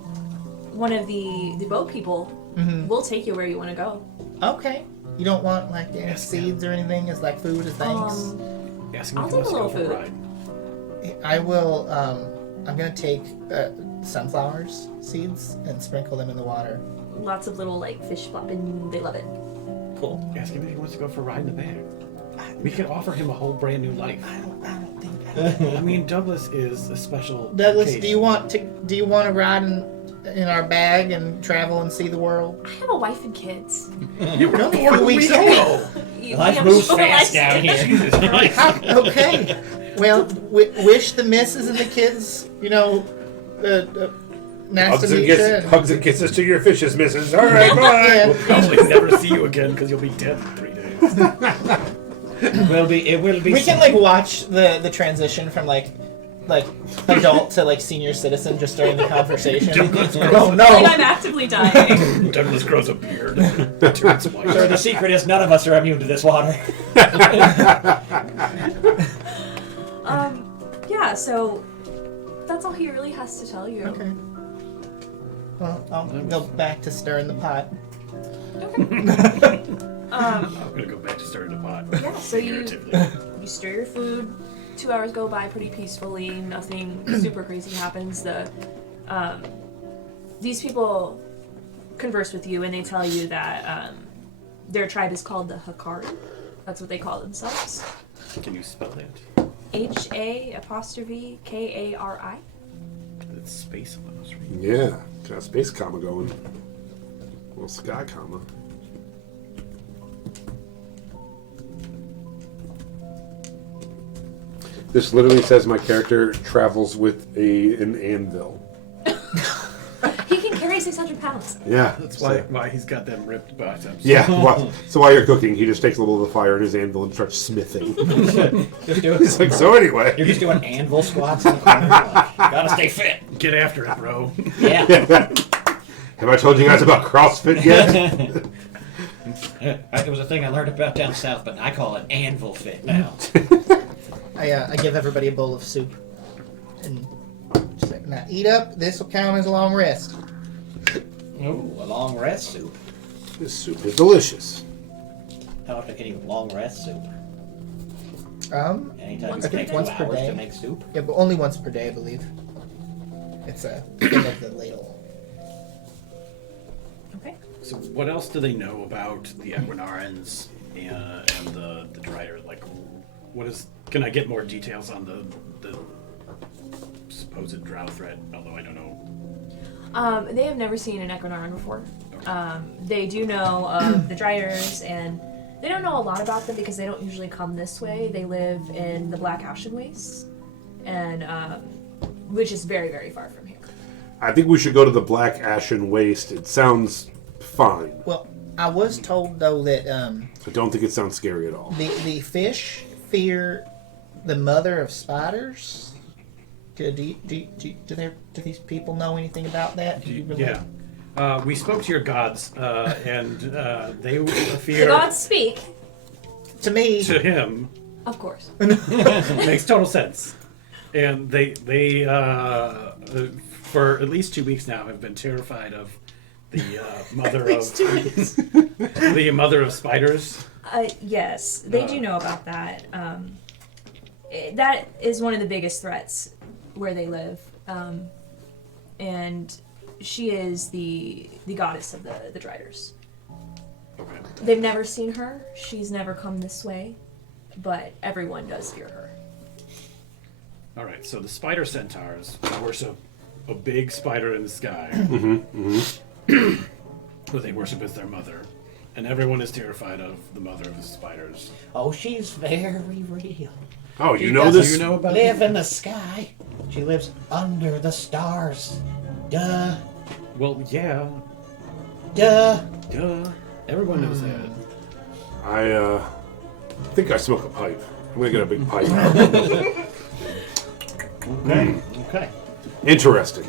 one of the boat people, we'll take you where you want to go. Okay. You don't want like any seeds or anything as like food as thanks? Ask him I'll if he take wants a to go little for a food. ride. I will. I'm gonna take sunflowers seeds and sprinkle them in the water. Lots of little like fish flopping. They love it. Cool. Ask him if he wants to go for a ride in the bag. We could offer him a whole brand new life. I don't think. I mean, Douglas is a special. Douglas, case. do you want to ride in our bag and travel and see the world? I have a wife and kids. You were Only born 4 weeks weeks ago. Life moves fast down here. Jesus Christ. Okay. Well, wish the missus and the kids, nice to meet you. Hugs and kisses to your fishes, missus. All right, bye. We'll probably never see you again because you'll be dead in 3 days. It will be. We can like watch the transition from like adult to like senior citizen just during the conversation. Oh Like no! I'm actively dying. Douglas grows a beard. Turns white. Sir, the secret is none of us are immune to this water. Yeah. So that's all he really has to tell you. Okay. Well, I'll go back to stirring the pot. I'm gonna go back to stirring the pot. Yeah. So you Figuratively. stir your food. 2 hours go by pretty peacefully. Nothing super crazy happens. These people converse with you and they tell you that their tribe is called the Hakari. That's what they call themselves. Can you spell that? HA'Kari. It's space on those reading. Yeah, got a space comma going. Well, sky comma. This literally says my character travels with an anvil. He can carry 600 pounds. Yeah, That's why he's got them ripped biceps. Yeah, so while you're cooking, he just takes a little of the fire in his anvil and starts smithing. He's like, so anyway. You're just doing anvil squats in the corner. Like, gotta stay fit. Get after it, bro. Yeah. Have I told you guys about CrossFit yet? It was a thing I learned about down south, but I call it anvil fit now. I give everybody a bowl of soup. And just like, now eat up. This will count as a long rest. Ooh, a long rest soup. This soup is delicious. How often can you long rest soup? I Anytime you think take 2 once per hours day. to make soup? Yeah, but only once per day, I believe. It's a thing of the ladle. Okay. So what else do they know about the Equinarans and the Drider? Like, what is? Can I get more details on the supposed drow threat? Although I don't know. They have never seen an Equinaran before. They do know of the Driders, and they don't know a lot about them because they don't usually come this way. They live in the Black Ashen Wastes, and which is very, very far from here. I think we should go to the Black Ashen Waste. It sounds fine. Well, I was told though that I don't think it sounds scary at all. the fish fear the mother of spiders. Do these people know anything about that? Do you really? Yeah. We spoke to your gods, and they The fear gods speak, To me, to him. of course. Makes total sense. And they for at least 2 weeks now have been terrified of the mother of the mother of spiders. Yes, they do know about that. That is one of the biggest threats where they live, and she is the goddess of the Driders. Okay. They've never seen her. She's never come this way, but everyone does fear her. All right. So the spider centaurs worship a big spider in the sky, who they worship as their mother, and everyone is terrified of the mother of the spiders. Oh, she's very real. Oh, you She know doesn't this? You know about Live in the sky. She lives under the stars. Duh. Well, yeah. Duh. Duh. Everyone knows that. I think I smoke a pipe. I'm gonna get a big pipe. Okay. Interesting.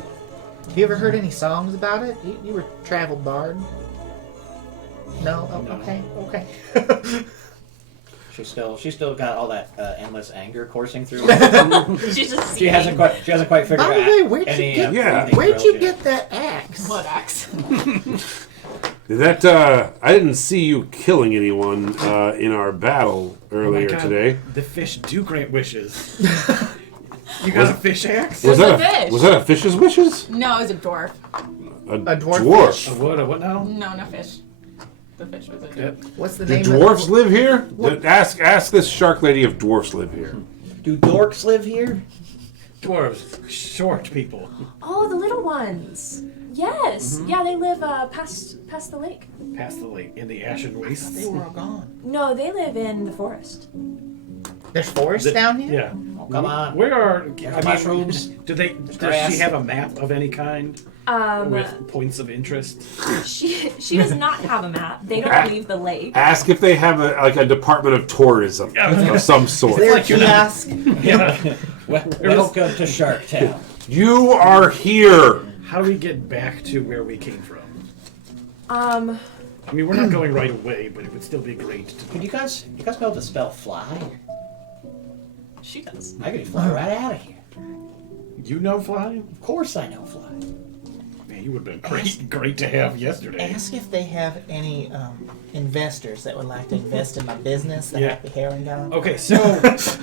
have you ever heard any songs about it? You were a travel bard. No? Oh, No. okay. She's still got all that endless anger coursing through her. She's just She hasn't quite figured By the out way, where'd you any get- Yeah. breathing Where'd you drills yet. get that axe? Blood axe. Did that I didn't see you killing anyone in our battle Oh my earlier God, today. The fish do grant wishes. You got a fish axe? Was It's a that fish. was that a fish's wishes? No, it was a dwarf. A dwarf fish. A what now? No, no fish. The fish was a Yeah. dwarf. What's the Do name dwarves of live here? Ask this shark lady if dwarfs live here. Do dorks live here? Dwarves, short people. Oh, the little ones. Yes. Yeah, they live past the lake. Past the lake in the ashen wastes. They were all gone. No, they live in the forest. There's forests down here? Yeah. Oh, come on. Where are mushrooms. Does she grass. have a map of any kind with points of interest? She does not have a map. They don't leave the lake. Ask if they have a department of tourism of some sort. Their kiosk. Yeah. Welcome to Shark Town. You are here. How do we get back to where we came from? Um, I mean, we're not going right away, but it would still be great to. Could you guys be able to spell fly? she does. I could fly right out of here. You know fly? Of course I know fly. Man, you would have been great to have yesterday. Ask if they have any investors that would like to invest in my business, the Yeah. Happy Herringon. Okay, so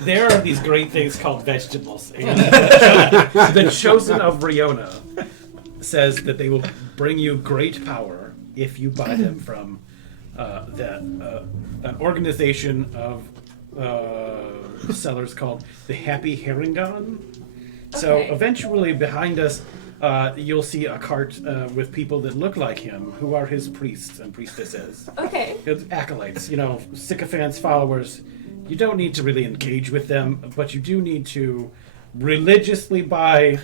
there are these great things called vegetables. And the chosen of Riona says that they will bring you great power if you buy them from an organization of sellers called the Happy Herringon. So Okay. eventually behind us, you'll see a cart with people that look like him, who are his priests and priestesses. Okay. It's acolytes, sycophants, followers. You don't need to really engage with them, but you do need to religiously buy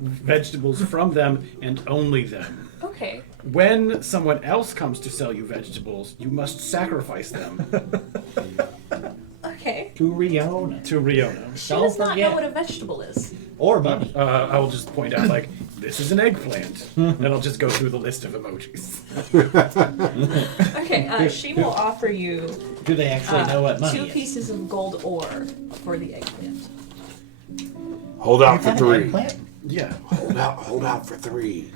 vegetables from them and only them. Okay. When someone else comes to sell you vegetables, you must sacrifice them. Okay. To Riona. To Riona. She does not know what a vegetable is. Or money. I will just point out, like, this is an eggplant. And I'll just go through the list of emojis. Okay, she will offer you Do they actually know what money 2 is? pieces of gold ore for the eggplant. Hold out for Kind of 3. eggplant? Yeah. Hold out for 3.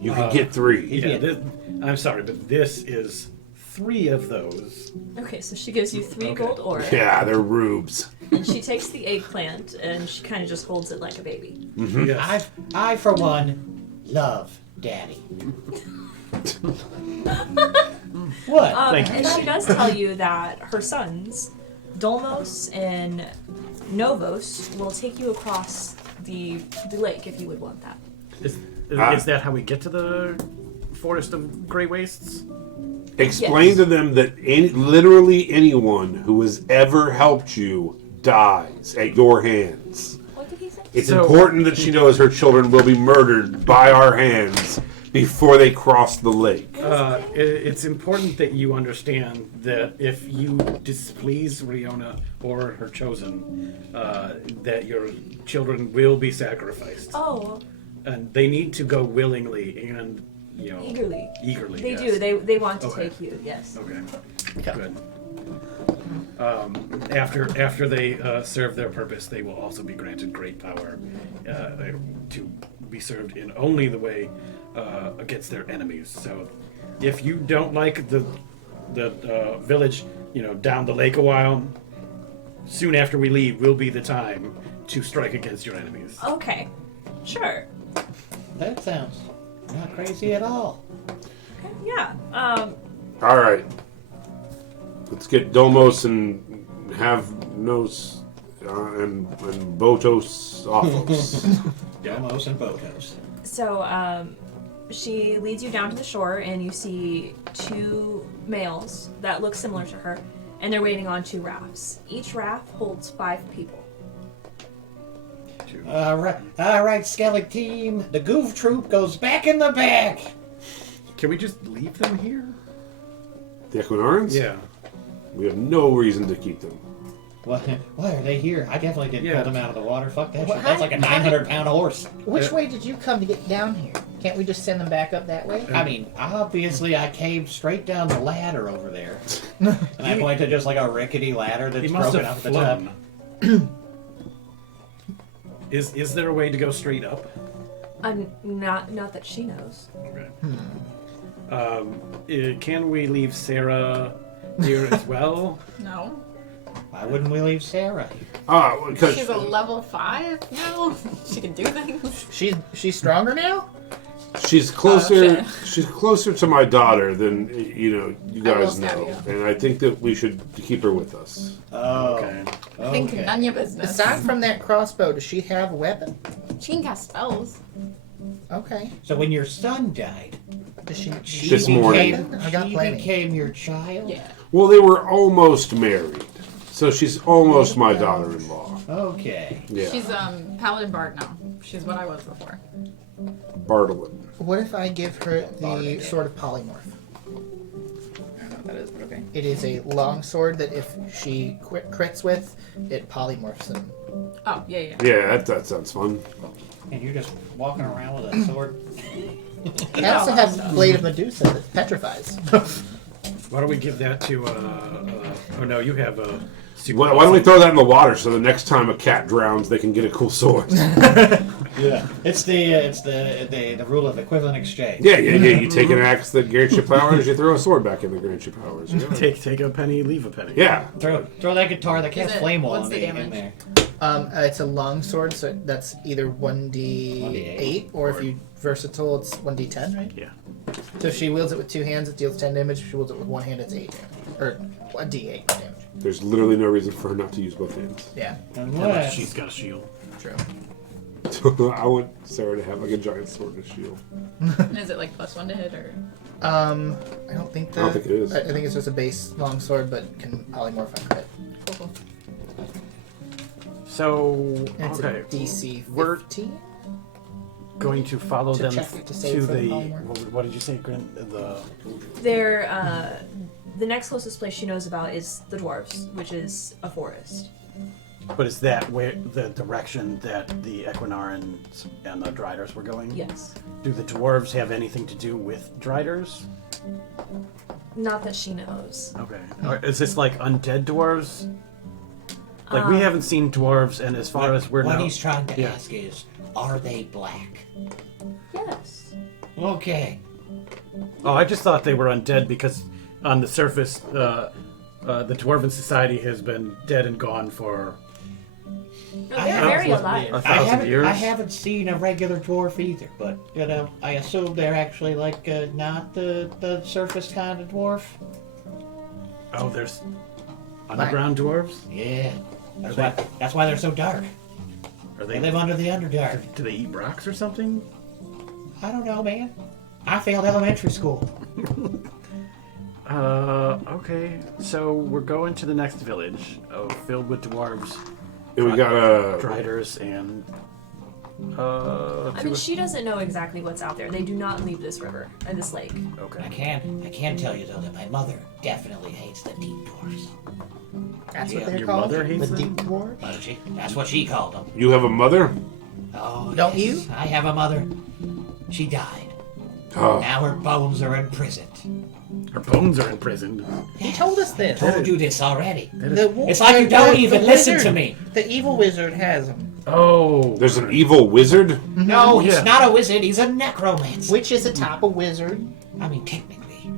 You can get 3. Yeah, I'm sorry, but this is 3 of those. Okay, so she gives you 3 gold ore, Yeah, they're rubes. and she takes the eggplant and she kind of just holds it like a baby. Yes. I, for one, love Daddy. What? Thank you. And she does tell you that her sons, Dolmos and Novos, will take you across the lake if you would want that. Is that how we get to the Forest of Grey Wastes? Explain Yes. to them that literally anyone who has ever helped you dies at your hands. What did he say? It's So- important that she knows her children will be murdered by our hands before they cross the lake. It's important that you understand that if you displease Riona or her chosen, that your children will be sacrificed. Oh, And they need to go willingly and, eagerly. Eagerly, They yes. do. They want to Okay. take you. Yes. Okay. Good. After they serve their purpose, they will also be granted great power to be served in only the way against their enemies. So, if you don't like the village, down the lake a while, soon after we leave will be the time to strike against your enemies. Okay. Sure. That sounds not crazy at all. Okay, yeah. All right. Let's get Domos and have Nos and Botos offos. Domos and Botos. So, she leads you down to the shore, and you see 2 males that look similar to her, and they're waiting on 2 rafts. Each raft holds 5 people. All right, Skellig team. The Goof Troop goes back in the back. Can we just leave them here? The Equinarans? Yeah. We have no reason to keep them. Why are they here? I definitely didn't Yeah. pull them out of the water. Fuck that Well, shit. That's like a 900-pound horse. Which way did you come to get down here? Can't we just send them back up that way? I mean, obviously, I came straight down the ladder over there. And I point to just like a rickety ladder He that's must broken have up at the top. flown. Is there a way to go straight up? Not that she knows. Okay. Can we leave Sarah here as well? No. Why wouldn't we leave Sarah? Because She's a level 5 now. She can do things. She's stronger now? she's closer. shit. She's closer to my daughter than you I will guys stab know, you. and I think that we should keep her with us. Oh, Okay. I think okay. none of your business. Aside from that crossbow, does she have a weapon? She can cast spells. Okay. So when your son died, Does she? This morning. I got she plenty. became your child? Yeah. Well, they were almost married, so she's almost my daughter-in-law. Okay. Yeah, She's Paladin Bard now. She's what I was before. Bartlett. What if I give her the sword of polymorph? I don't know what that is, but okay. It is a long sword that if she crits with, it polymorphs him. Oh, yeah. Yeah, that sounds fun. And you're just walking around with a sword? I also have Blade of Medusa that petrifies. Why don't we give that to? Oh no, you have a. Why don't we throw that in the water so the next time a cat drowns, they can get a cool sword? Yeah. It's the rule of equivalent exchange. Yeah. You take an axe that grants you powers, you throw a sword back in that grants you powers. Yeah. Take a penny, leave a penny. Yeah. Throw that guitar that casts it- flame wall what's the in damage? there. It's a long sword, so that's either 1d8, or if you versatile, it's 1d10, right? Yeah. So if she wields it with 2 hands, it deals 10 damage. If she wields it with 1 hand, it's 8 damage. Or a d8 damage. There's literally no reason for her not to use both hands. Yeah, Unless She's got a shield. true. I want Sarah to have like a giant sword and a shield. Is it like +1 to hit or? I don't think that. I don't think it is. I think it's just a base long sword, but can polymorph on crit. Cool. So And it's okay, a DC We're- 15. going to follow To them check to to save for the the. polymorph. What did you say, Grin? The They're the next closest place she knows about is the dwarves, which is a forest. But is that where the direction that the Equinarans and the Driders were going? Yes. Do the dwarves have anything to do with Driders? Not that she knows. Okay. Or is this like undead dwarves? Like we haven't seen dwarves, and as far as we're what now, he's trying to Yeah. ask is, are they black? Yes. Okay. oh, I just thought they were undead because on the surface, the dwarven society has been dead and gone for. No, they're very haven't- alive. 1,000 years. I haven't seen a regular dwarf either, but I assume they're actually like not the surface kind of dwarf. Oh, there's underground dwarves. Yeah, that's why they're so dark. Are They live under the Underdark. Do they eat rocks or something? I don't know, man. I failed elementary school. Okay. So we're going to the next village, filled with dwarves, And we got a. Driders, and I mean, she doesn't know exactly what's out there. They do not leave this river or this lake. okay. I can tell you though that my mother definitely hates the deep dwarfs. That's what Yeah, they're your called? mother hates the them? deep dwarves? Well, that's what she called them. You have a mother? Oh, Don't yes, you? I have a mother. She died. Oh. Now her bones are imprisoned. Her bones are imprisoned. He told us this. Told you this already. It's like you don't even listen to me. The evil wizard has him. Oh, There's an evil wizard? No, he's Yeah. not a wizard. He's a necromancer. Which is a type of wizard. I mean, technically,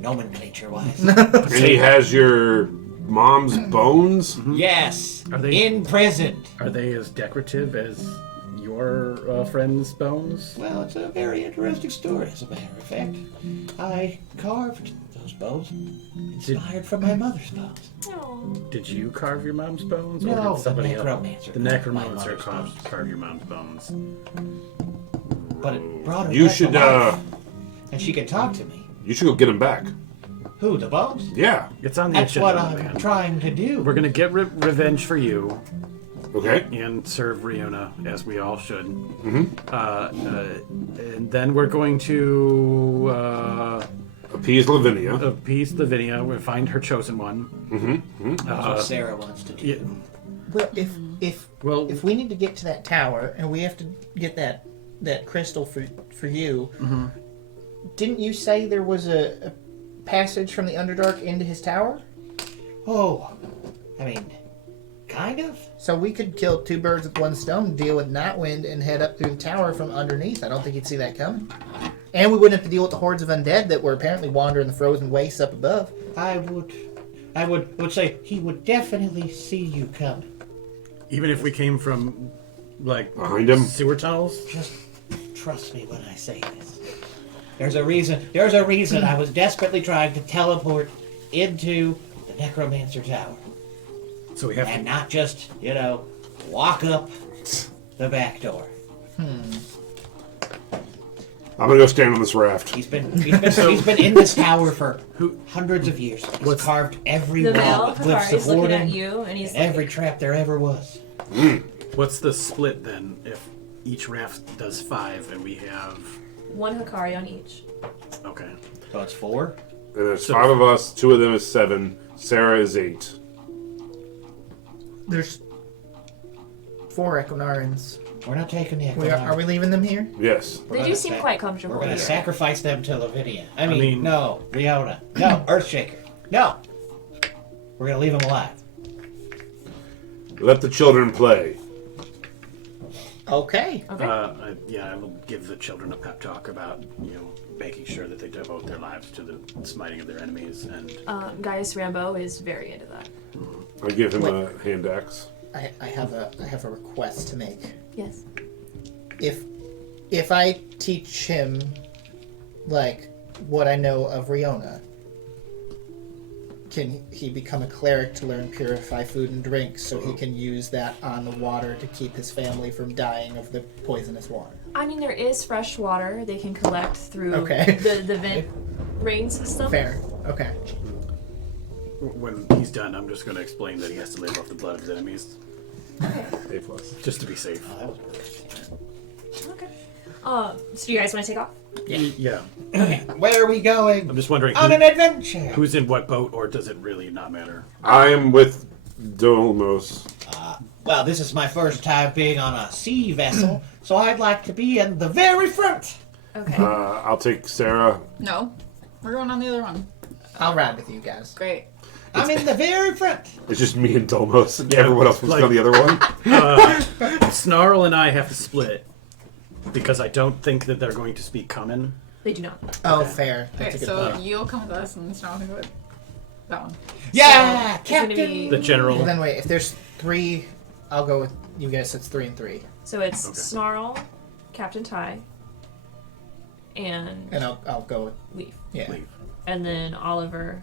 nomenclature-wise. And he has your mom's bones? Yes. Are they- imprisoned? Are they as decorative as your friend's bones? Well, it's a very interesting story, as a matter of fact. I carved those bones, inspired from my mother's bones. No. Did you carve your mom's bones? No, or did the somebody else? necromancer. The My necromancer mother's bones. carved your mom's bones. But it brought her You back should, to life, and she can talk to me. you should go get him back. Who, the bones? Yeah. It's on the That's agenda, what my I'm man. trying to do. We're gonna get revenge for you Okay. and serve Riona, as we all should. And then we're going to Appease Lavinia. appease Lavinia. We'll find her chosen one. That's what Sarah wants to do. Yeah, Well, if we need to get to that tower and we have to get that crystal for you, didn't you say there was a passage from the Underdark into his tower? Oh, I mean, kind of. So we could kill two birds with one stone, deal with Nightwind, and head up through the tower from underneath. I don't think you'd see that coming. And we wouldn't have to deal with the hordes of undead that were apparently wandering the frozen wastes up above. I would say he would definitely see you coming. even if we came from like Behind him? sewer tunnels. Just trust me when I say this. There's a reason I was desperately trying to teleport into the Necromancer Tower. So we have And to. not just, walk up the back door. I'm gonna go stand on this raft. He's been in this tower for hundreds of years. He's carved every The wall male with glyphs Hikari's of looking warden at you, and he's and like, every trap there ever was. What's the split then? If each raft does 5 and we have. one Hikari on each. Okay. So it's 4? And there's 5 of us, 2 of them is 7, Sarah is 8. There's 4 Equinarans. We're not taking the Are we leaving them here? Yes. They do seem quite comfortable We're going to here. sacrifice them to Lavinia. I mean- mean, no, Riona. No, Earthshaker. No. We're going to leave them alive. Let the children play. Okay. Okay. I will give the children a pep talk about, making sure that they devote their lives to the smiting of their enemies. And Gaius Rambo is very into that. I give him a hand axe. I have a request to make. Yes. If I teach him like what I know of Riona, can he become a cleric to learn purify food and drink so he can use that on the water to keep his family from dying of the poisonous water? I mean, there is fresh water they can collect through Okay. the vent rain system. Fair. Okay. when he's done, I'm just going to explain that he has to live off the blood of his enemies, A+. just to be safe. Oh, that was Okay. So do you guys want to take off? Yeah. Where are we going? I'm just wondering On an adventure. who's in what boat, or does it really not matter? I am with Dolmos. Well, this is my first time being on a sea vessel, so I'd like to be in the very front. Okay. I'll take Sarah. No, we're going on the other one. I'll ride with you guys. Great. I'm in the very front. It's just me and Dolmos, and Yeah, everyone else was like- on the other one. Snarl and I have to split because I don't think that they're going to speak common. They do not. Oh, fair. That's Okay, a good so point. you'll come with us and Snarl can go with that one. Yeah, It's gonna Captain. be- The general. Well, then wait. If there's 3, I'll go with you guys. So it's 3 and 3, So it's Okay. Snarl, Captain Ty, and and I'll go with Leaf. yeah. Leave. And then Oliver,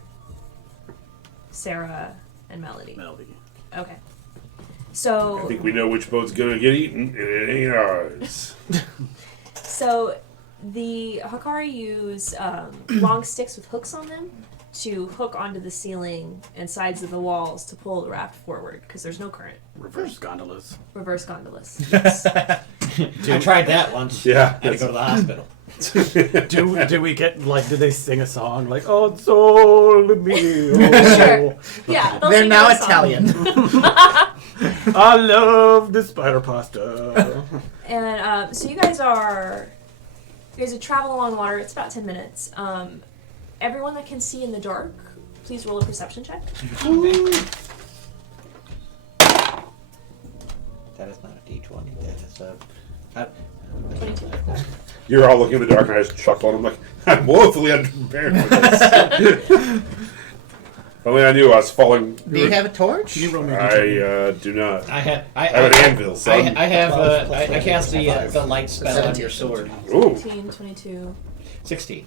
Sarah, and Melody. Melody. Okay. I So think we know which boat's gonna get eaten, and it ain't ours. So the Hakari use long sticks with hooks on them to hook onto the ceiling and sides of the walls to pull the raft forward because there's no current. Reverse gondolas. Reverse gondolas. Yes. I tried that once. Yeah. Had to go to the hospital. Do we get like? Do they sing a song like "Oh Sole Mio"? Sure. Yeah. they'll They're sing now that song. Italian. I love the spider pasta. And so you guys travel along water. It's about 10 minutes. Everyone that can see in the dark, please roll a perception check. That is not a D20. That is a. 22. You're all looking in the dark, and I just chuckle, and I'm like, I'm woefully unprepared for this. If only I knew I was falling. Do you have a torch? Can you roll me a I D20? do not. I have an anvil, son. I have 12 plus I cast the light spell on 17. your sword. Ooh, 18, 22. 16.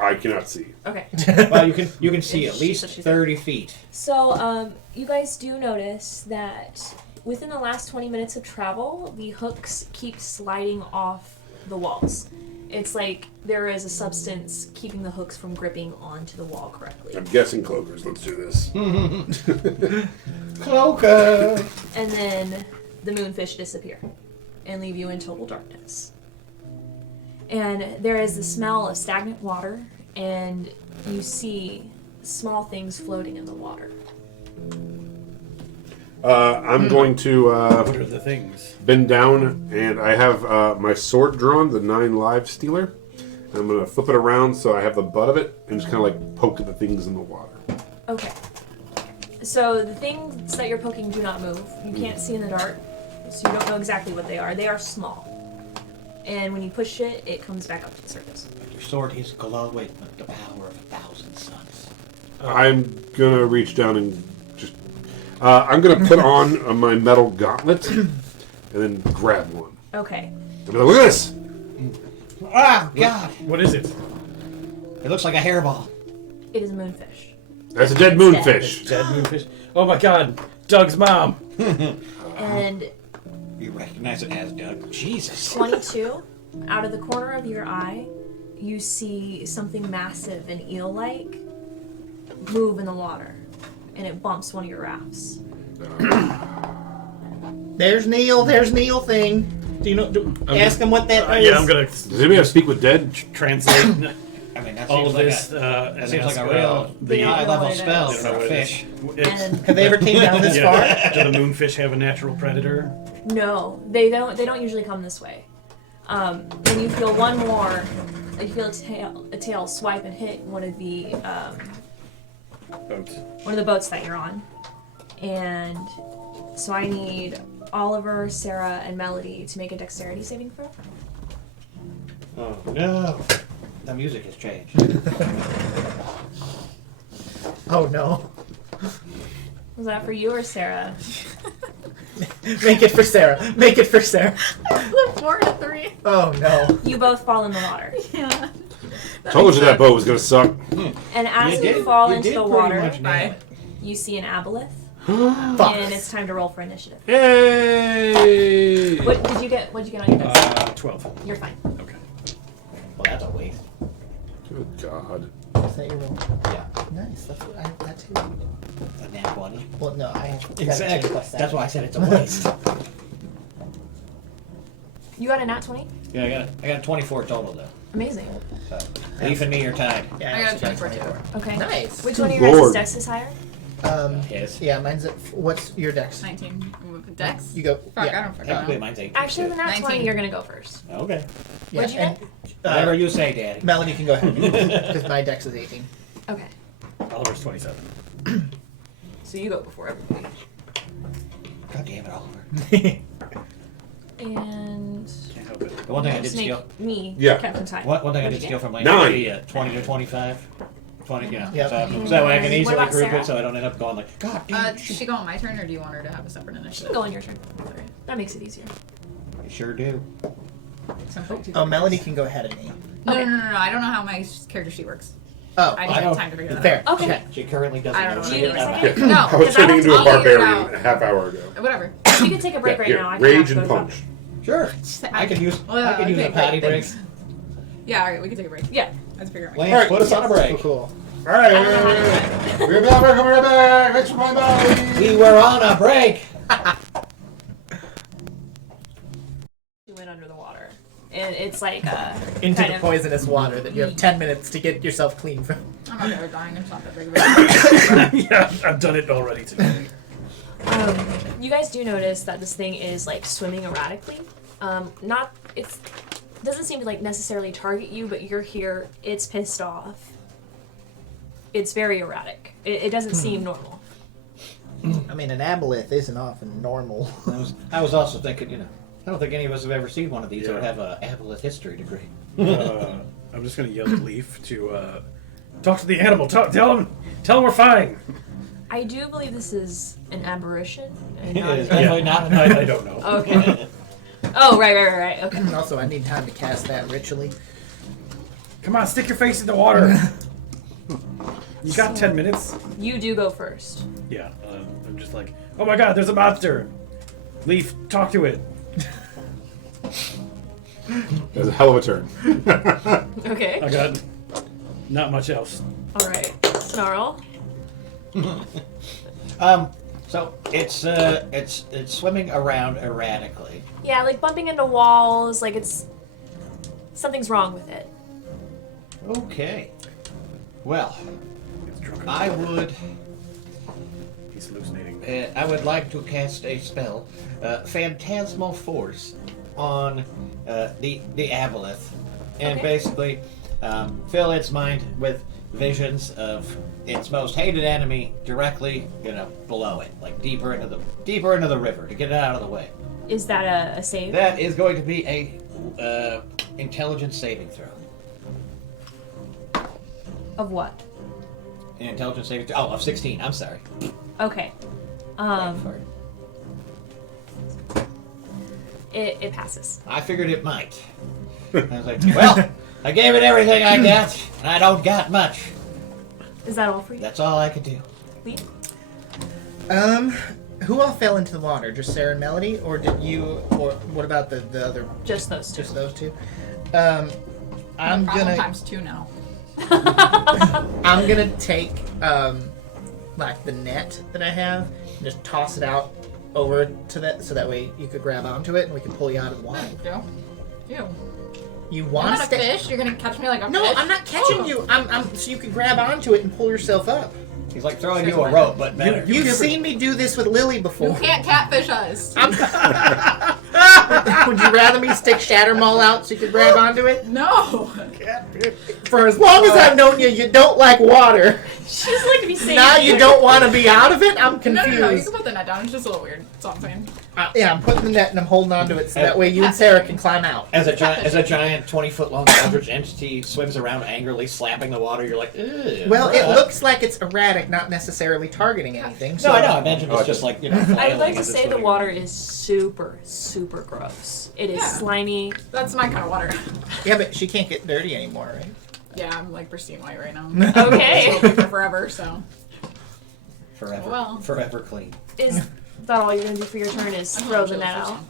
I cannot see. Okay. Well, you can see at She least said she's 30 feet. So, you guys do notice that within the last 20 minutes of travel, the hooks keep sliding off the walls. It's like there is a substance keeping the hooks from gripping onto the wall correctly. I'm guessing cloakers. Let's do this. Cloaker! And then the moonfish disappear and leave you in total darkness. And there is the smell of stagnant water, and you see small things floating in the water. I'm going to What are the things? bend down, and I have my sword drawn, the 9 live stealer. And I'm going to flip it around so I have the butt of it, and just kind of like poke at the things in the water. Okay. So the things that you're poking do not move. You can't see in the dark, so you don't know exactly what they are. They are small. And when you push it, it comes back up to the surface. Your sword is glowing with the power of 1,000 suns. I'm going to reach down and just... I'm going to put on my metal gauntlet, and then grab one. Okay. I'll be like, look at this! Ah, God! What is it? It looks like a hairball. It is a moonfish. That's a dead It's moonfish. Dead moonfish. Oh my God! Doug's mom. And You recognize it as Doug. Jesus. 22, out of the corner of your eye, you see something massive and eel-like move in the water. And it bumps one of your rafts. There's Neil. There's Neil thing. Do you know? Ask him what that is. Yeah, I'm gonna Does anybody have Speak with Dead? translate I mean, that all seems of like this. that seems and like ask, a real They don't know high-level what it spell is. for a fish. And Have they ever came down this far? Do the moonfish have a natural predator? no, they don't. They don't usually come this way. When you feel one more, you feel a tail swipe and hit one of the boats that you're on, and so I need Oliver, Sarah, and Melody to make a dexterity saving throw. Oh no! The music has changed. Oh no! Was that for you or Sarah? Make it for Sarah. Make it for Sarah. The 4 and 3. Oh no! You both fall in the water, Yeah. Told you that boat was going to suck. and as you, did- fall you into did the pretty water, much nail it. you see an aboleth, Fuck. and it's time to roll for initiative. Yay! What did you get? What did you get on your dex? 12. You're fine. Okay. Well, that's a waste. Good God. Is that your roll? Yeah. Nice. That's what I that too. A nat 20. Well, no, I have 17 Exactly. plus that. That's why I said it's a waste. You got a nat 20? Yeah, I got a 24 total though. Amazing. So, Leaf and me are tied. Yeah, I got a also 24 too. Okay. Nice. Which one of your guys' Lord. dex is higher? His. Yeah, mine's at. What's your dex? 19. Dex? You go. Fuck, yeah. I don't fucking Technically, know. mine's 18. Actually, the nat 20, 19. you're gonna go first. Okay. Yeah, What'd you and, Whatever you say, Daddy. Melanie can go ahead because my dex is 18. Okay. Oliver's 27. So you go before everybody. God damn it, Oliver. And Can't help it. The one thing I did just make steal. me Yeah. Captain Time. One thing I What'd did you steal get? from Lane 9. would be 20 to 25. 20, yeah. Yep. So that way I can And easily what about group Sarah? it so I don't end up going like, God damn Does she go on my turn, or do you want her to have a separate You initiative? can go on your turn. That makes it easier. You sure do. Oh, Melanie can go ahead of me. No, Okay. no. I don't know how my character sheet works. Oh, I I didn't have know. time to figure that fair. out. Okay. She currently doesn't I don't know know. shit Do you need a about second? it. No, I was because I turning don't into a I'll figure it barbarian out. a half hour ago. Whatever. You can take a break Yeah, right here, now. I can rage have to and go to the punch. Sure. I could use Well, I could use okay, a potty great, break. thanks. Yeah, alright, we can take a break. Yeah. Let's figure out my Lance, put us on a break. Cool. All right, we're back. We're right back. Thanks for playing by. We were on a break. You went under the water. And it's like Into kind the of, poisonous water that you have 10 minutes to get yourself clean from. I'm not ever dying. It's not that big of a deal. Yeah, I've done it already today. You guys do notice that this thing is like swimming erratically. It doesn't seem to like necessarily target you, but you're here. It's pissed off. It's very erratic. It doesn't seem normal. I mean, an aboleth isn't often normal. I was also thinking, I don't think any of us have ever seen one of these Yeah. or have a aboleth history degree. I'm just gonna yell at Leaf to talk to the animal. Tell him we're fine. I do believe this is an aberration. And It not is a- definitely not. I don't know. Okay. Oh, right. Okay. Also, I need time to cast that ritually. Come on, stick your face in the water. You got 10 minutes. You do go first. Yeah, I'm just like, oh my God, there's a monster. Leaf, talk to it. That was a hell of a turn. Okay. I got not much else. All right. Snarl. So it's swimming around erratically. Yeah, like bumping into walls. Like something's wrong with it. Okay. Well, It's drunk. He's hallucinating. I would like to cast a spell, Phantasmal Force, on the aboleth, and Okay. basically fill its mind with visions of its most hated enemy directly, below it, like deeper into the river to get it out of the way. Is that a save? That is going to be a intelligence saving throw. Of what? An intelligence saving throw. Oh, of 16. I'm sorry. Okay. It passes. I figured it might. I was like, well, I gave it everything I got, and I don't got much. Is that all for you? That's all I could do. Lee? Who all fell into the water? Just Sarah and Melody, or did you? Or what about the other? Just those two. Just those two. I'm Problem gonna times 2 now. I'm gonna take like the net that I have and just toss it out over to that, so that way you could grab onto it and we can pull you out of the water. Ew. You I'm want not to a stay? fish. You're gonna catch me like a No, fish. I'm not catching Oh. you. I'm so you can grab onto it and pull yourself up. He's like throwing you a rope, but better. You've seen me do this with Lily You before. can't catfish us. Would you rather me stick Shattermaul out so you could grab onto it? No. For as long as I've known you, you don't like water. She doesn't like to be saved. Now you don't want to be out of it? I'm No, confused. no. You can put the net down. It's just a little weird. That's all I'm saying. Yeah, I'm putting the net and I'm holding onto it so that way you and Sarah can climb out. As a giant 20-foot-long eldritch entity swims around angrily, slapping the water, you're like, ew. Well, it looks like it's erratic, not necessarily targeting anything. So No, I know. I imagine it's just like, I would flailing like to as it's say the swimming. water is super, super gross. It is Yeah. slimy. That's my kind of water. Yeah, but she can't get dirty anymore, right? Yeah, I'm like pristine white right now. Okay. Will be for forever. So. Forever. Well. Forever clean. Is that all you're gonna do for your turn? Is throw the net out?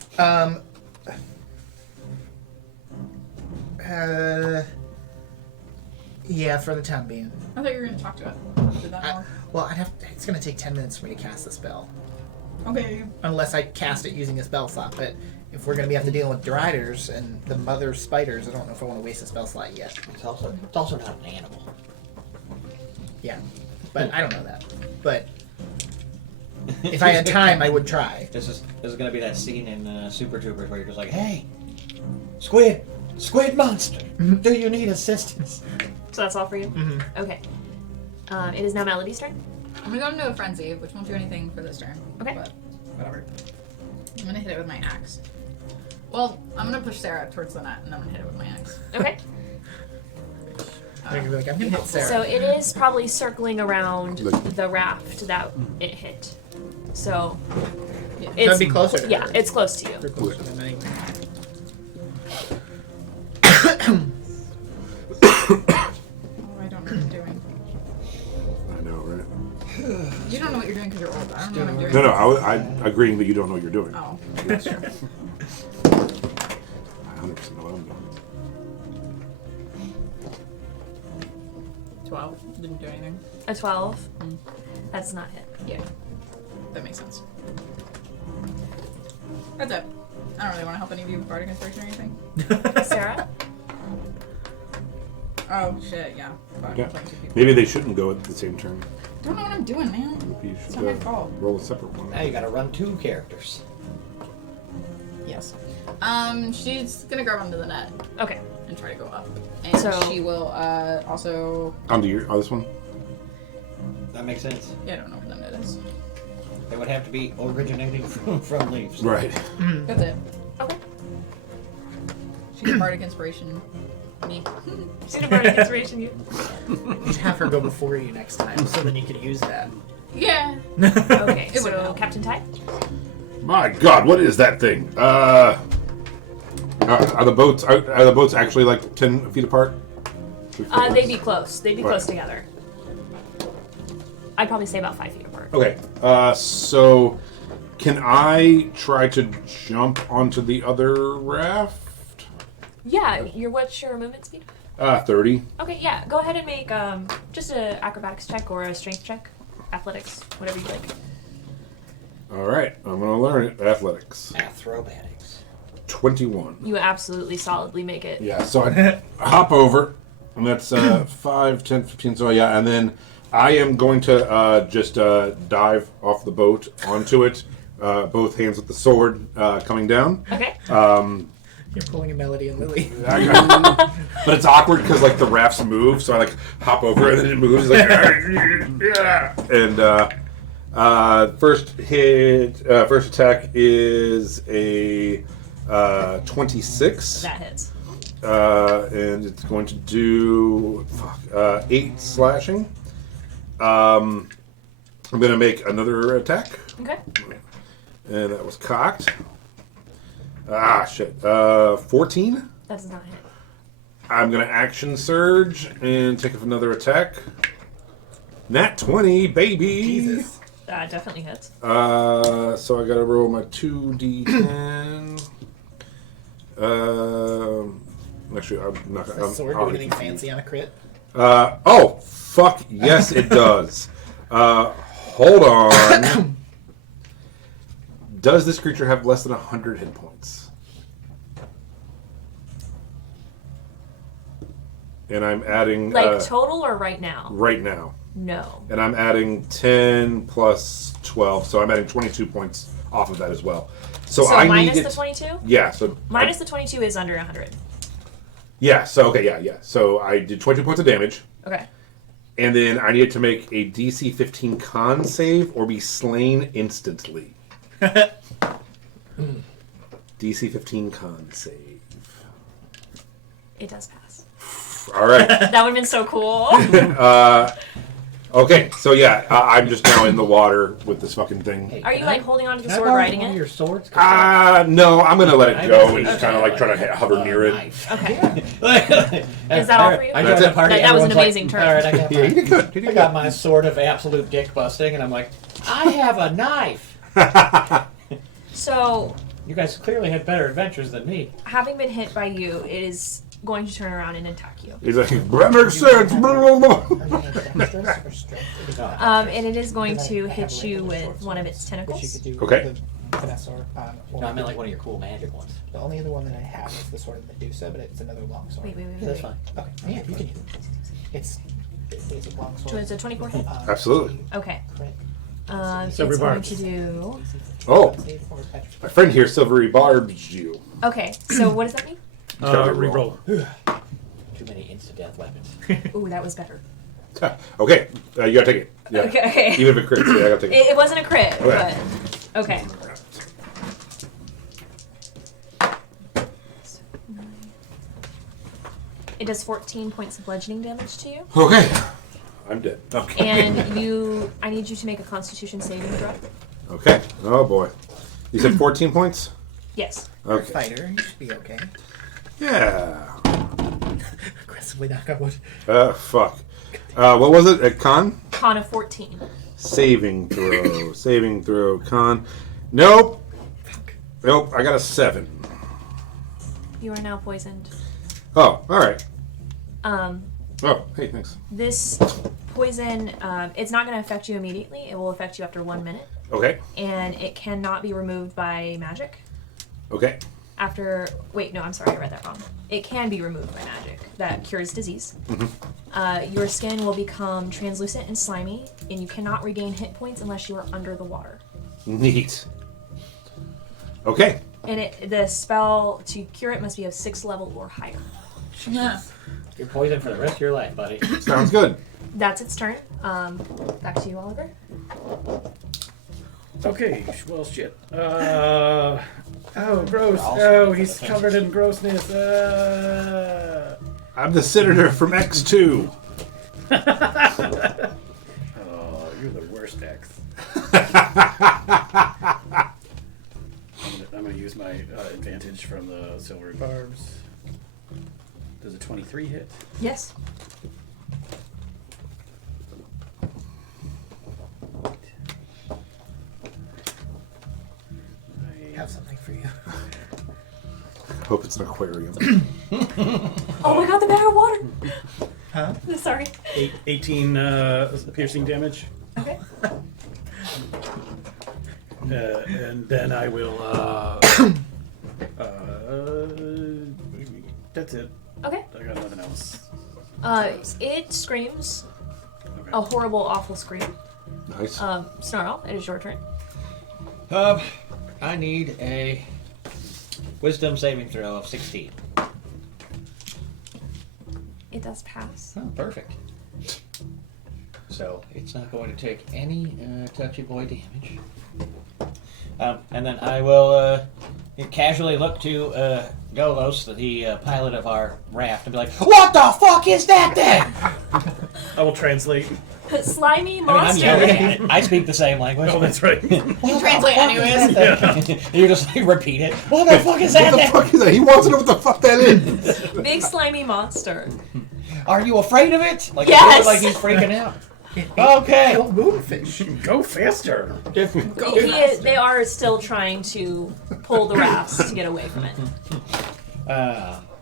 Yeah, for the time being. I thought you were gonna talk to it. Did that all? Well, it's gonna take 10 minutes for me to cast the spell. Okay. Unless I cast it using a spell slot, but if we're going to be dealing with Deriders and the mother spiders, I don't know if I want to waste a spell slot yet. It's also not an animal. Yeah, but I don't know that. But if I had time, I would try. This is going to be that scene in Super Troopers where you're just like, hey, squid monster, do you need assistance? So that's all for you? Mm-hmm. Okay. It is now Melody's turn. I'm gonna go into a frenzy, which won't do anything for this turn. Okay. But whatever. I'm gonna hit it with my axe. Well, I'm gonna push Sarah towards the net, and I'm gonna hit it with my axe. Okay. I'm going to be like, I'm going to hit Sarah. So it is probably circling around the raft that it hit. So Yeah. it's That'd be closer to Yeah, her. it's close to you. They're closer than anyway. Oh, I don't know what I'm doing. I know, right? You don't know what you're doing because you're old. I don't know what I'm doing. No, I'm agreeing that you don't know what you're doing. Oh, that's true. I 100% know what I'm doing. 12 didn't do anything. A 12. That's not hit. Yeah, that makes sense. That's it. I don't really want to help any of you with bardic inspiration or anything. Sarah? Oh shit, yeah. Fuck, Yeah. I'm playing two people. Maybe they shouldn't go at the same turn. Don't know what I'm doing, man. Maybe you It's should not my fault. roll a separate one. Now you got to run 2 characters. Yes. She's gonna grab onto the net Okay. and try to go up, and So- she will also. On this one? That makes sense. Yeah, I don't know what the net is. They would have to be originating from leaves. Right. That's it. Okay. She's a bardic inspiration. Me. She's a bardic inspiration you. You should have her go before you next time, so then you could use that. Yeah. Okay, It so wouldn't help. Captain Ty? My God, what is that thing? Are the boats actually like 10 feet apart? They'd be close. They'd be Right. close together. I'd probably say about 5 feet apart. Okay. So can I try to jump onto the other raft? Yeah, what's your movement speed? 30. Okay, yeah. Go ahead and make just a acrobatics check or a strength check. Athletics, whatever you like. All right, I'm gonna learn it. Athletics. Acrobatics. 21. You absolutely solidly make it. Yeah, so I hop over, and that's 5, 10, 15. So yeah, and then I am going to just dive off the boat onto it, both hands with the sword coming down. Okay. You're pulling a Melody and Lily. But it's awkward because like the rafts move, so I like hop over and then it moves. Like, yeah. And first attack is a 26. That hits. And it's going to do 8 slashing. I'm going to make another attack, Okay. and that was cocked. Ah, shit. 14. That does not hit. I'm going to action surge and take another attack. Nat 20, baby. Jesus. That definitely hits. So I got to roll my 2d10. Actually, I'm not Does going the sword do anything fancy on a crit? Oh, fuck. Yes, it does. Hold on. Does this creature have less than 100 hit points? And I'm adding... Like total or right now? right now. No. And I'm adding 10 plus 12, so I'm adding 22 points off of that as well. So I minus need the it... 22? Yeah, so... Minus the 22 is under 100. Yeah, so, okay, yeah. So I did 22 points of damage. Okay. And then I needed to make a DC 15 con save or be slain instantly. DC 15 con save. It does pass. All right. That would have been so cool. Okay, so yeah, I'm just now in the water with this fucking thing. Hey, Are you can like I- holding onto the can I sword, borrow riding one of it? your swords? No, I'm gonna let it go and just Okay. kind of like try to hover near it. Okay. Is that all for you? I That's joined the it. party. That was an everyone's like, amazing turn. All right, I got Yeah, you my, did good. You did I got my sword of absolute dick busting, and I'm like, I have a knife. So, You guys clearly had better adventures than me. having been hit by you, it is going to turn around and attack you. He's like, that makes sense. Blah, blah, blah. Are you gonna dexterous or strength? And it is going to hit you with one of its Which you tentacles. could do Okay. the finesse or No, I meant like one of your cool magic ones. The only other one that I have is the Sword of Medusa, but it's another long sword. Wait. That's fine. Okay. Yeah, you can use it. It's a long So sword. it's a 24 hit? Absolutely. Okay. Crit. It's Silvery going barbs. to do... Oh, Save or petrified. my friend here, Silvery barbs you. Okay, so what does that mean? Reroll. Too many insta-death weapons. Ooh, that was better. Okay, you gotta take it. Yeah. Okay. Even if it crits, yeah, I gotta take it. It wasn't a crit, Okay. but... Okay. It does 14 points of bludgeoning damage to you. Okay. I'm dead. Okay. And I need you to make a constitution saving throw. Okay. Oh boy. You said 14 points? Yes. You're a Okay. fighter. You should be okay. Yeah. Aggressively knock on wood. Fuck. What was it? A con? Con of 14. Saving throw. Saving throw. Con. Nope. Nope. I got a 7. You are now poisoned. Oh, alright. Um, Oh, hey, thanks. this poison, it's not going to affect you immediately. It will affect you after 1 minute. Okay. And it cannot be removed by magic. Okay. Wait, no, I'm sorry, I read that wrong. It can be removed by magic. That cures disease. Your skin will become translucent and slimy, and you cannot regain hit points unless you are under the water. Neat. Okay. And the spell to cure it must be of 6th level or higher. Yeah. You're poisoned for the rest of your life, buddy. Sounds good. That's its turn. Back to you, Oliver. Okay, well, shit. Oh, gross. Oh, he's covered in grossness. I'm the senator from X2. Oh, you're the worst X. I'm going to use my advantage from the silvery barbs. Does a 23 hit? Yes. I have something for you. Hope it's an aquarium. Oh my god, the bag of water! Huh? Sorry. 18 piercing damage. Okay. And then I will. That's it. Okay. I got nothing else. It screams Okay. a horrible, awful scream. Nice. Snarl, it is your turn. I need a wisdom saving throw of 16. It does pass. Oh, perfect. So it's not going to take any touchy boy damage. And then I will casually look to Golos, the pilot of our raft, and be like, "What the fuck is that thing?" I will translate. Slimy I mean, I'm monster. yelling at it. I speak the same language. Oh, that's right. Translate anyways. And you just like repeat it. What the fuck is that What the thing? fuck is that? He wants to know what the fuck that is. Big slimy monster. Are you afraid of it? Like, Yes! it looks like he's freaking out. Okay. Kill moonfish. Go faster. They are still trying to pull the rafts to get away from it.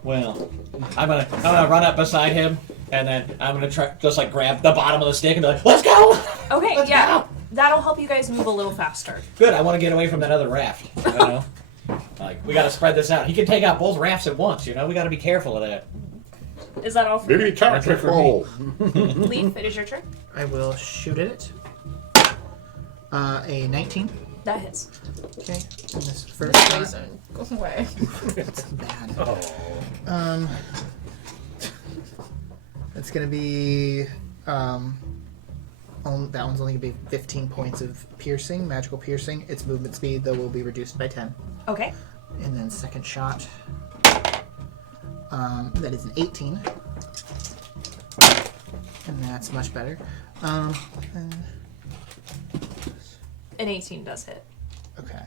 Well, I'm gonna run up beside him, and then I'm gonna try just like grab the bottom of the stick and be like, "Let's go!" Okay, Let's yeah. go. That'll help you guys move a little faster. Good. I want to get away from that other raft. You know, like we got to spread this out. He can take out both rafts at once. You know, we got to be careful of that. Is that all for Maybe you? charge That's it for roll. Leaf, it is your turn. I will shoot at it. A 19. That hits. Okay. And this first shot. Poison. Go away. It's bad. Oh. It's gonna be that one's only gonna be 15 points of piercing, magical piercing. Its movement speed though will be reduced by 10. Okay. And then second shot. That is an 18. And that's much better. And- An 18 does hit. okay.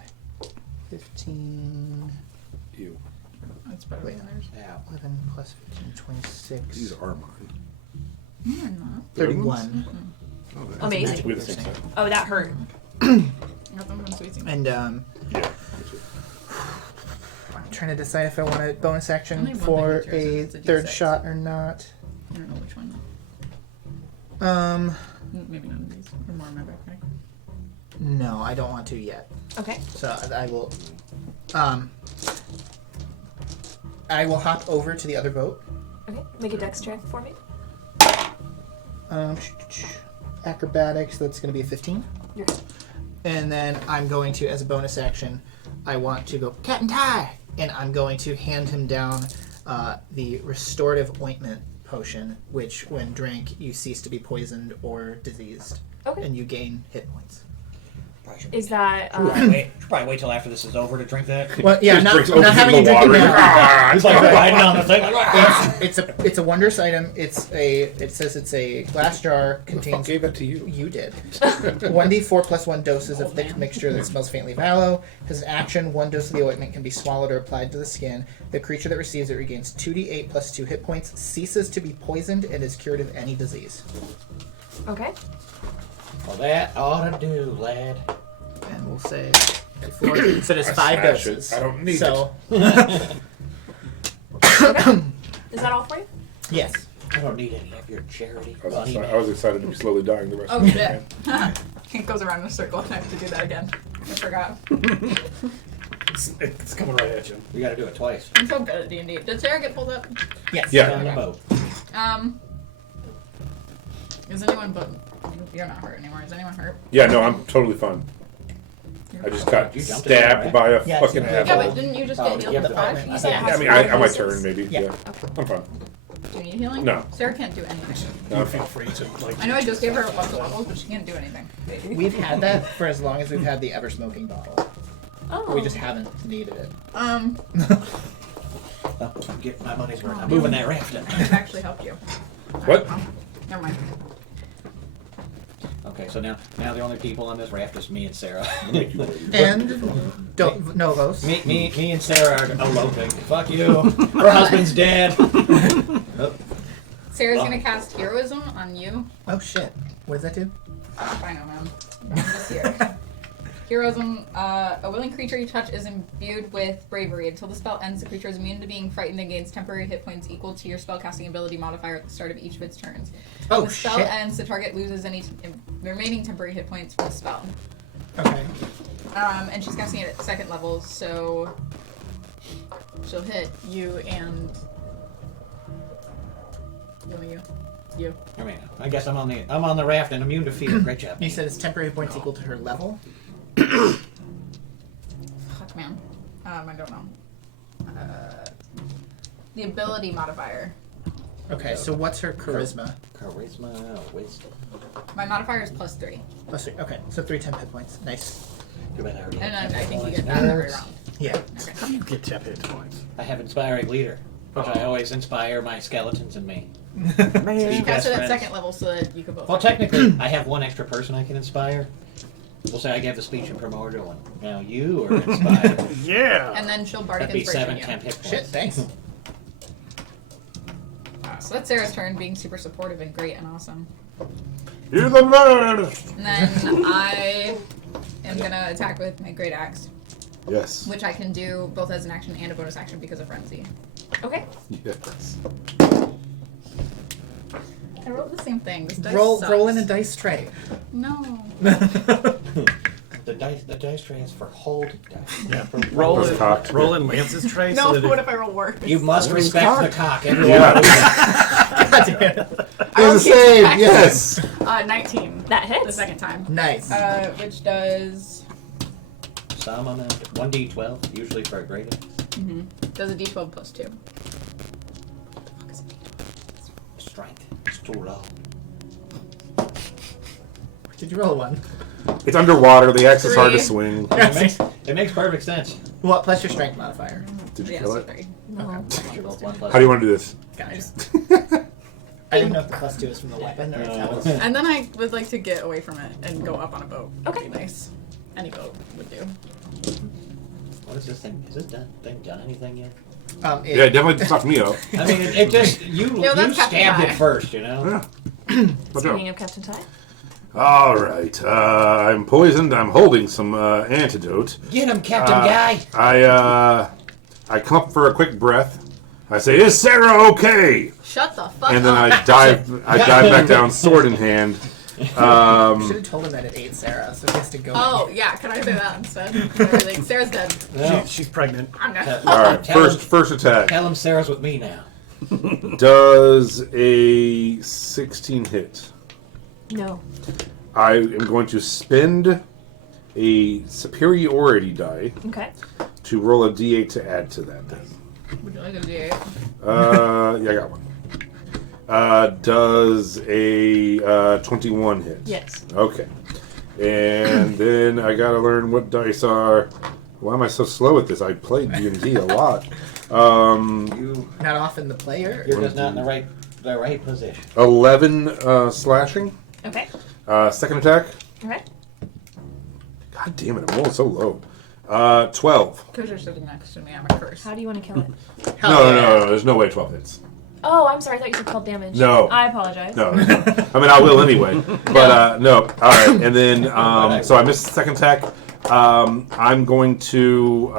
15. Ew. That's better Wait. than ours. Yeah. 11 plus 15, 26. These are mine. You're not. 31. Oh, that's Amazing. We have the same size. Oh, that hurt. I got them from Sweetie. And Yeah. I'm trying to decide if I want a bonus action Only one for thing that a it's a third D6. shot or not. I don't know which one. Um, Maybe none of these. Or more in my backpack. no, I don't want to yet. Okay. So I will hop over to the other boat. Okay. Make a dex check for me. Acrobatics, that's going to be a 15. You're good. And then I'm going to, as a bonus action, I want to go cat and tie, and I'm going to hand him down the restorative ointment potion, which, when drank, you cease to be poisoned or diseased, Okay. and you gain hit points. Is that Probably wait till after this is over to drink that. Well, yeah, Just I'm not drinks having you ocean drink it water. now. It's like riding on the thing. Like, It's a wondrous item. It says it's a glass jar, Who the fuck contains. gave that to you? You did. 1d4 plus 1 doses of thick mixture that smells faintly of aloe. Has an action. 1 dose of the ointment can be swallowed or applied to the skin. The creature that receives it regains 2d8 plus 2 hit points, ceases to be poisoned, and is cured of any disease. okay? well, that ought to do, lad. And we'll say 4. So there's I 5 smash it. doses. I don't need so, Okay. Is that all for you? yes. I don't need any of your charity. I was excited to be slowly dying the rest Oh of the shit. time. It goes around in a circle and I have to do that again. I forgot. It's coming right at you. We got to do it twice. I'm so good at D&D. Did Sarah get pulled up? Yes. Yeah. On the boat. Is anyone but you're not hurt anymore? Is anyone hurt? Yeah, no, I'm totally fine. I just got You jumped in there, stabbed right? by a Yeah, fucking yeah, Yeah, asshole. but didn't you just Oh, get healed yeah, with 5? but- You said it Yeah, has I mean, to be I might doses. turn, maybe. Yeah. Yeah. I'm fine. Do you need healing? No. Sarah can't do anything. No, Feel free to like. I know I just gave her a bunch of levels, but she can't do anything. We've had that for as long as we've had the ever smoking bottle. Oh. We just haven't needed it. I'm getting my money's worth. I'm moving that raft in. It actually helped you. What? Well, never mind. Okay, so now the only people on this raft is me and Sarah. And Novos. me and Sarah are eloping. Fuck you. Her husband's dead. Sarah's gonna cast heroism on you. Oh shit. What does that do? I know, man. I'm just here. Heroism, a willing creature you touch is imbued with bravery. Until the spell ends, the creature is immune to being frightened and gains temporary hit points equal to your spellcasting ability modifier at the start of each of its turns. When Oh the spell shit. ends, the target loses any remaining temporary hit points from the spell. Okay. And she's casting it at 2nd level, so she'll hit you and you. I mean, I guess I'm on the raft and immune to fear. Great job. You said it's temporary points equal to her level? Fuck, man. I don't know. The ability modifier. Okay, so what's her charisma? Charisma, wisdom. My modifier is +3. Plus 3. Okay, so 3 temp hit points. Nice. Too bad I already And have then I think you points. get that every round. Yeah. Okay. You get tap hit points. I have inspiring leader, which I always inspire my skeletons and me. You Best cast it at friends. 2nd level so that you could both. Well, technically, I have one extra person I can inspire. We'll say I gave the speech in primordial one. Now you are inspired. Yeah. And then she'll bardic That'd be inspiration 7 you. temp hit points. Shit, thanks. So that's Sarah's turn, being super supportive and great and awesome. You're the man! And then I am gonna attack with my great axe, Yes. which I can do both as an action and a bonus action because of frenzy. Okay. Yes. I rolled the same thing. This dice Roll sucks. in a dice tray. No. The dice tray is for hold dice. Yeah. Those cocked. Roll in Lance's tray. No, so that what if I roll worse? You must respect cocked. the cock. Everyone. Yeah. God damn it. I rolled There's a save, attack. yes! 19. That hits. The second time. Nice. Which does Some amount. 1d12, usually for a great axe. does a d12 plus 2. Strength. It's too low. Did you roll a 1? It's underwater, the axe is hard to 3. swing. It makes perfect sense. What, plus your strength modifier? Did you Yes, kill it? 3. No. Both 1 plus How do you want to do this? Gotcha. I didn't know if the plus 2 is from the weapon or if that was... And then I would like to get away from it and go up on a boat. Okay. Would be nice. Any boat would do. What is this thing? Has this thing done anything yet? Yeah, it definitely fucked me up. I mean, it just you that's Captain stabbed Ty. it first, you know. Yeah. Watch out. Speaking of Captain Ty. All right. I'm poisoned. I'm holding some antidote. Get him, Captain Guy. I come up for a quick breath. I say, "Is Sarah okay?" Shut the fuck And then up. I dive back down, sword in hand, You should have told him that it ate Sarah, so he has to go. Oh, yeah, can I say that instead? Like, Sarah's dead. Well, She's pregnant. I'm dead. All right, Tell first attack. Tell him Sarah's with me now. Does a 16 hit? No. I am going to spend a superiority die Okay. to roll a d8 to add to that. Then. Would you like a D8? Yeah, I got one. Does a 21 hit? Yes. Okay. And then I gotta learn what dice are. Why am I so slow at this? I played D&D a lot. Not often the player. You're just not in the right position. 11 slashing. Okay. Second attack. Okay. God damn it! I'm rolling so low. 12. Because you're sitting next to me, I'm a curse. How do you want to kill it? No. There's no way 12 hits. Oh, I'm sorry. I thought you said 12 damage. No. I apologize. No. I mean, I will anyway. But no. All right. And then, so I missed the second attack. I'm going to,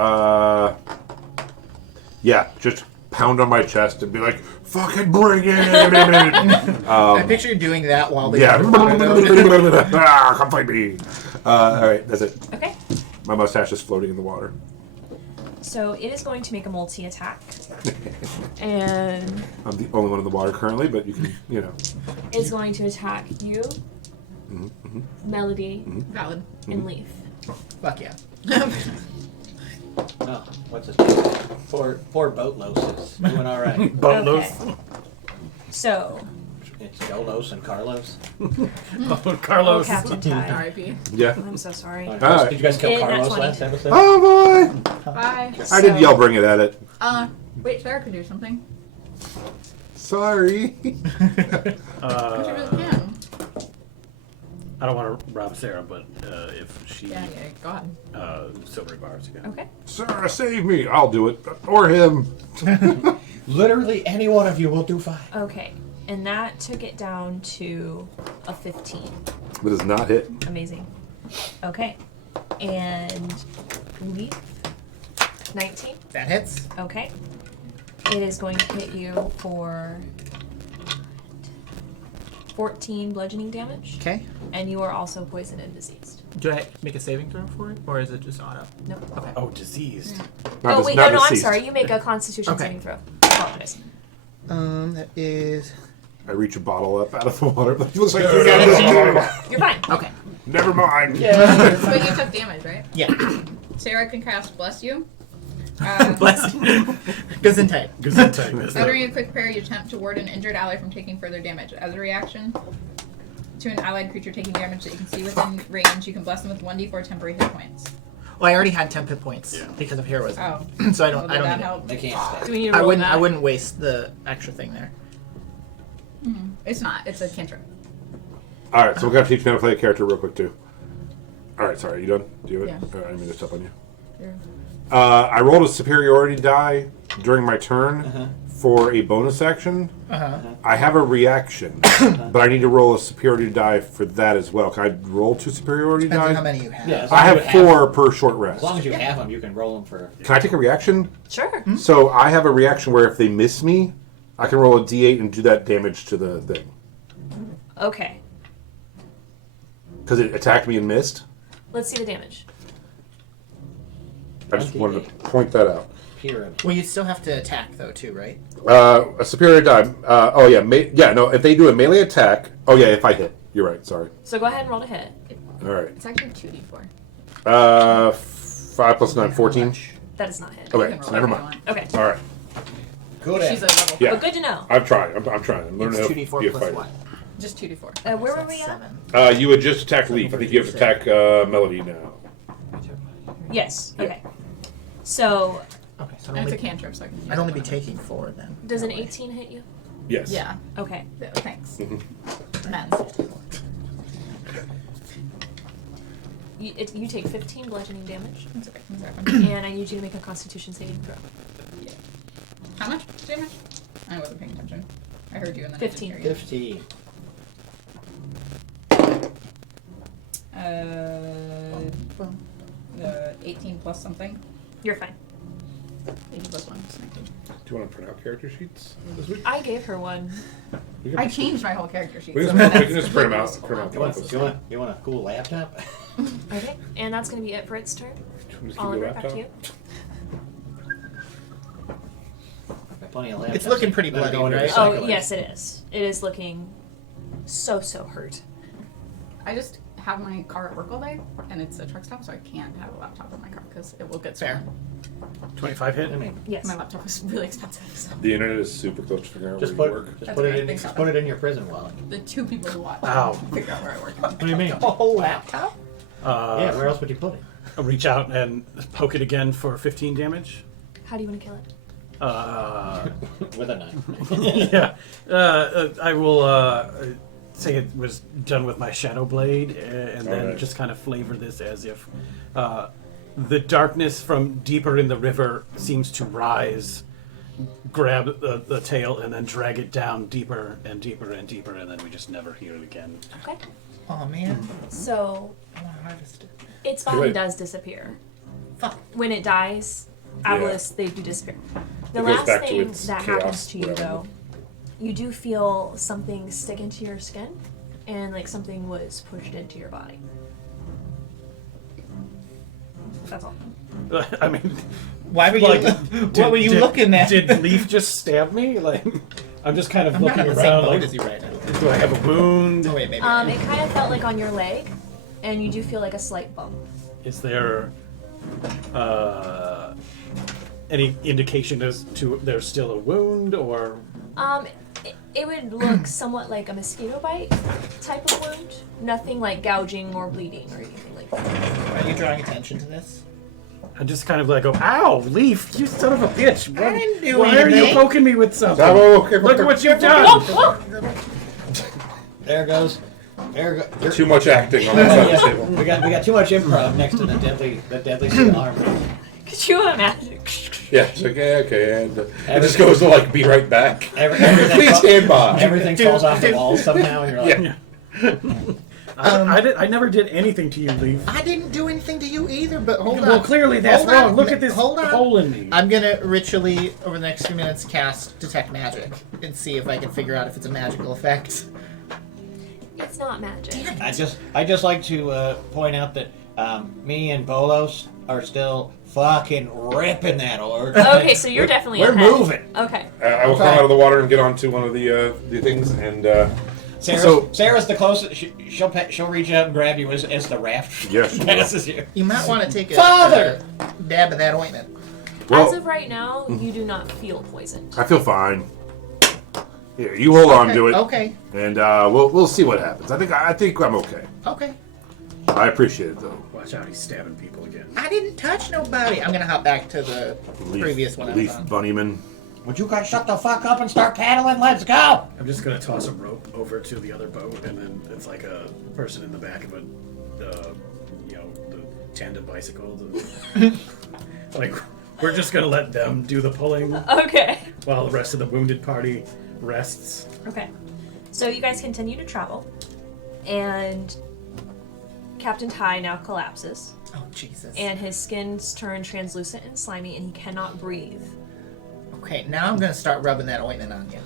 just pound on my chest and be like, "Fucking bring it!" I picture you doing that while they. Yeah. Come fight me. All right. That's it. Okay. My mustache is floating in the water. So it is going to make a multi-attack. And I'm the only one in the water currently, but you can, it's going to attack you, Melody, Valid. and Leaf. Fuck yeah. Oh, what's his name? Poor Boatlos is doing all right. Boatlos. Okay. So, It's Jolos and Carlos. Oh, Carlos. oh, Captain Ty. R.I.P. Yeah. I'm so sorry. right. Did you guys kill Yeah, Carlos 20. last episode? Oh boy! Bye. I did yell, bring it at it. Wait, Sarah could do something. Sorry. But you really can. I don't want to rob Sarah, but if she Yeah, go ahead. silvery bars again. Okay. Sarah, save me. I'll do it. Or him. Literally any one of you will do fine. Okay. And that took it down to a 15. That does not hit. Amazing. Okay. And Leaf, 19. That hits. Okay. It is going to hit you for 14 bludgeoning damage. Okay. And you are also poisoned and diseased. Do I make a saving throw for it, or is it just auto? Nope. Okay. Oh, diseased. Not Oh, dis- wait, not no, I'm deceased. sorry. You make a constitution Okay. saving throw. I apologize. That is. I reach a bottle up out of the water. It looks like You're fine. Okay. Never mind. But you took damage, right? Yeah. Sarah can cast Bless You. Bless you. Gesundheit. Gesundheit. Uttering a quick prayer, you attempt to ward an injured ally from taking further damage. As a reaction to an allied creature taking damage that you can see within range, you can bless them with 1d4 temporary hit points. Well, I already had 10 hit points Yeah. because of heroism, Oh, so I well, don't. did I don't. that Need help? They can't Do stay. we need it. to I roll wouldn't. that? I wouldn't waste the extra thing there. It's not. It's a cantrip. All right, so we're going to teach me how to play a character real quick, too. All right, sorry. You done? Do you have it? Yeah. All right, I didn't mean to step on you. Sure. I rolled a superiority die during my turn for a bonus action. I have a reaction, but I need to roll a superiority die for that as well. Can I roll 2 superiority Depends on how die? many you have. Yeah, as long I as have you 4 per short As rest. long as you have them, you can roll them for. Can I take a reaction? Sure. So I have a reaction where if they miss me, I can roll a d8 and do that damage to the thing. Okay. Because it attacked me and missed. Let's see the damage. I just wanted to point that out. Pyramid. Well, you still have to attack though, too, right? A superior die. If they do a melee attack. Oh yeah, if I hit. You're right. Sorry. So go ahead and roll to hit. All right. It's actually 2d4. 5 plus 9, 14. That does not hit. You Okay, can so roll never if you mind. Okay. All right. Good She's a at level. Yeah. But good to know. I'm trying. I'm trying. I'm learning It's how to 2d4 be a plus fighter. what? Just 2d4. Where were That's we at? 7. You would just attack Leaf. I think you have to attack Melody now. Yes. Yeah. Okay. So, Okay, so And it's a I'd cantrip, so I can use I'd only it be whenever. taking 4 then. does an That way. 18 hit you? Yes. Yeah. Okay. Yeah, thanks. Men's. You take 15 bludgeoning damage, That's okay. That's okay. and I need you to make a Constitution saving throw. How much damage? I wasn't paying attention. I heard you and then 15. I didn't hear 15. you. 18 plus something. You're fine. 18 plus 1 is 19. Do you want to print out character sheets this week? I gave her one. I changed my whole character sheet. We so can that's just print them out. useful. Print out the You want, office. you want a cool laptop? Okay, and that's going to be it for its turn. Just give you Oliver, a back laptop. to you. Got plenty of laptops. It's looking pretty Better bloody, go into right? Oh, recycling. yes, it is. It is looking so hurt. I just have my car at work all day, and it's a truck stop, so I can't have a laptop in my car because it will get Fair. stolen. 25 hit. I mean, Yes. My laptop is really expensive. So. The internet is super close to figuring out just where put you work. just That's put okay, it in thanks, just Papa. put it in your prison wallet. The two people who watch Ow. figure out where I work. What do you mean? A whole laptop? Yeah, where else would you put it? I'll reach out and poke it again for 15 damage. How do you want to kill it? With a knife. Yeah. I will say it was done with my Shadow Blade, and then Alright. just kind of flavor this as if the darkness from deeper in the river seems to rise, grab the tail, and then drag it down deeper and deeper and deeper, and then we just never hear it again. Okay. Oh man. So I want to harvest it. its Too body late. does disappear. Fuck. When it dies, Obelisk, they do disappear. The It goes last back to thing its that chaos, happens to you, whatever. though, you do feel something stick into your skin, and like something was pushed into your body. That's all. I mean, Why were you? like, what were you looking at? Did Leaf just stab me? Like, I'm just kind of I'm not looking on the same around. boat Like, as you right now. do I have a wound? Oh wait, maybe. It kind of felt like on your leg, and you do feel like a slight bump. Is there any indication as to there's still a wound, or It would look somewhat like a mosquito bite type of wound. Nothing like gouging or bleeding or anything like that. Are you drawing attention to this? I just kind of like go, "Ow, Leaf, you son of a bitch! I didn't do Why are you anything." poking me with something? Oh, okay, Look at what you've done!" There goes. There goes. Too much acting on that side of the table. We got too much improv next to the deadly steel armor. Could you imagine? Yeah, it's okay, and it just goes to like, be right back. Everything, Please stand by. everything falls off the wall somehow, and you're like, Yeah. I never did anything to you, Leaf. I didn't do anything to you either, but hold on. Well, clearly that's Hold on. wrong. Look at this Hold on. hole in me. I'm gonna ritually, over the next few minutes, cast Detect Magic and see if I can figure out if it's a magical effect. It's not magic. I just like to point out that me and Bolos are still fucking ripping that org. Okay, so you're definitely we're ahead. moving. Okay. I will come out of the water and get onto one of the things, and Sarah's the closest. She'll reach out and grab you as the raft Yes, she will. passes you. You might want to take a Father! dab of that ointment. As of right now, you do not feel poisoned. I feel fine. Here, you hold on to it, Okay. and we'll see what happens. I think I'm okay. Okay. I appreciate it though. Watch out, he's stabbing people again. I didn't touch nobody. I'm gonna hop back to the previous one I was Leaf on. Bunnyman. Would you guys shut the fuck up and start paddling? Let's go! I'm just gonna toss a rope over to the other boat, and then it's like a person in the back of the tandem bicycle. Like, we're just gonna let them do the pulling Okay. while the rest of the wounded party rests. Okay. So you guys continue to travel, and Captain Ty now collapses, Oh Jesus. and his skin's turned translucent and slimy, and he cannot breathe. Okay, now I'm gonna start rubbing that ointment on you.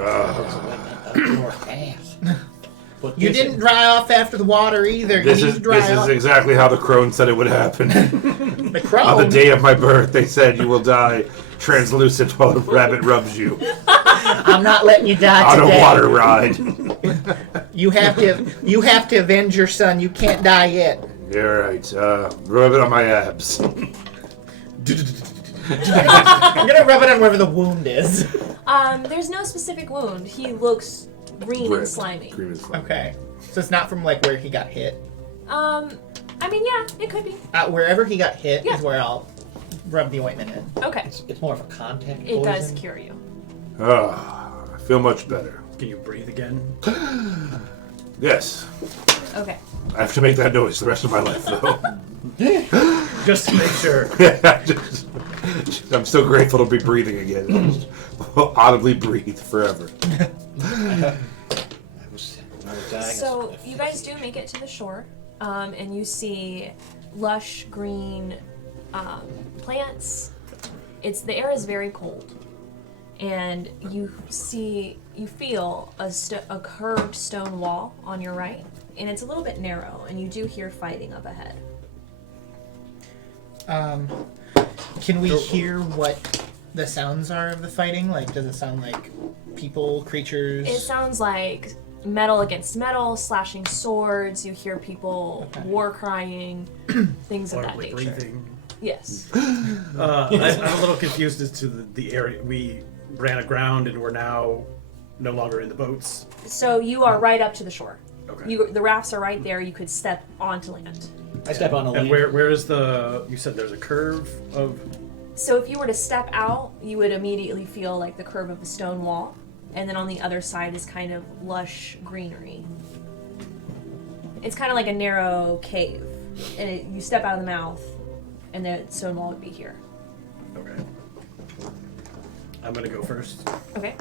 Up your ass. Put You this didn't in- dry off after the water either. This you need is to dry this is off. exactly how the crone said it would happen. The crow. On the day of my birth, they said you will die translucent while a rabbit rubs you I'm not letting you die on today. a water ride. You have to avenge your son. You can't die yet. You're right. Rub it on my abs. I'm gonna rub it on wherever the wound is. There's no specific wound. He looks green and slimy. Green and slimy. Okay, so it's not from like where he got hit. I mean, yeah, it could be. Wherever he got hit Yeah. is where I'll rub the ointment in. Okay. It's more of a contact It poison. does cure you. I feel much better. Can you breathe again? Yes. Okay. I have to make that noise the rest of my life, though. Just to make sure. I'm so grateful to be breathing again. I'll just audibly breathe forever. I was dying. So you guys do make it to the shore, and you see lush green plants. The air is very cold, and you see you feel a curved stone wall on your right, and it's a little bit narrow, and you do hear fighting up ahead. Can we hear what the sounds are of the fighting? Like, does it sound like people, creatures? It sounds like metal against metal, slashing swords. You hear people war crying, things of that Audibly nature. breathing. Yes. I'm a little confused as to the area. We ran aground and we're now no longer in the boats. So you are right up to the shore. Okay. The rafts are right there. You could step onto land. I step on a And land. where is the? You said there's a curve of. So if you were to step out, you would immediately feel like the curve of a stone wall, and then on the other side is kind of lush greenery. It's kind of like a narrow cave, and you step out of the mouth, and the stone wall would be here. Okay. I'm gonna go first Okay.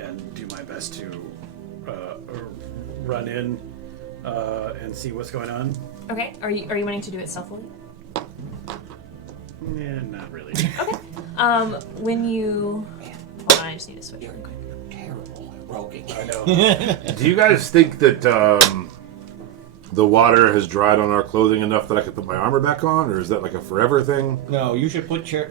and do my best to run in and see what's going on. Okay. Are you wanting to do it stealthily? Yeah, not really. Okay. When you hold on, I just need to switch real quick. Terrible at roguing. I know. Do you guys think that the water has dried on our clothing enough that I could put my armor back on, or is that like a forever thing? No, you should put your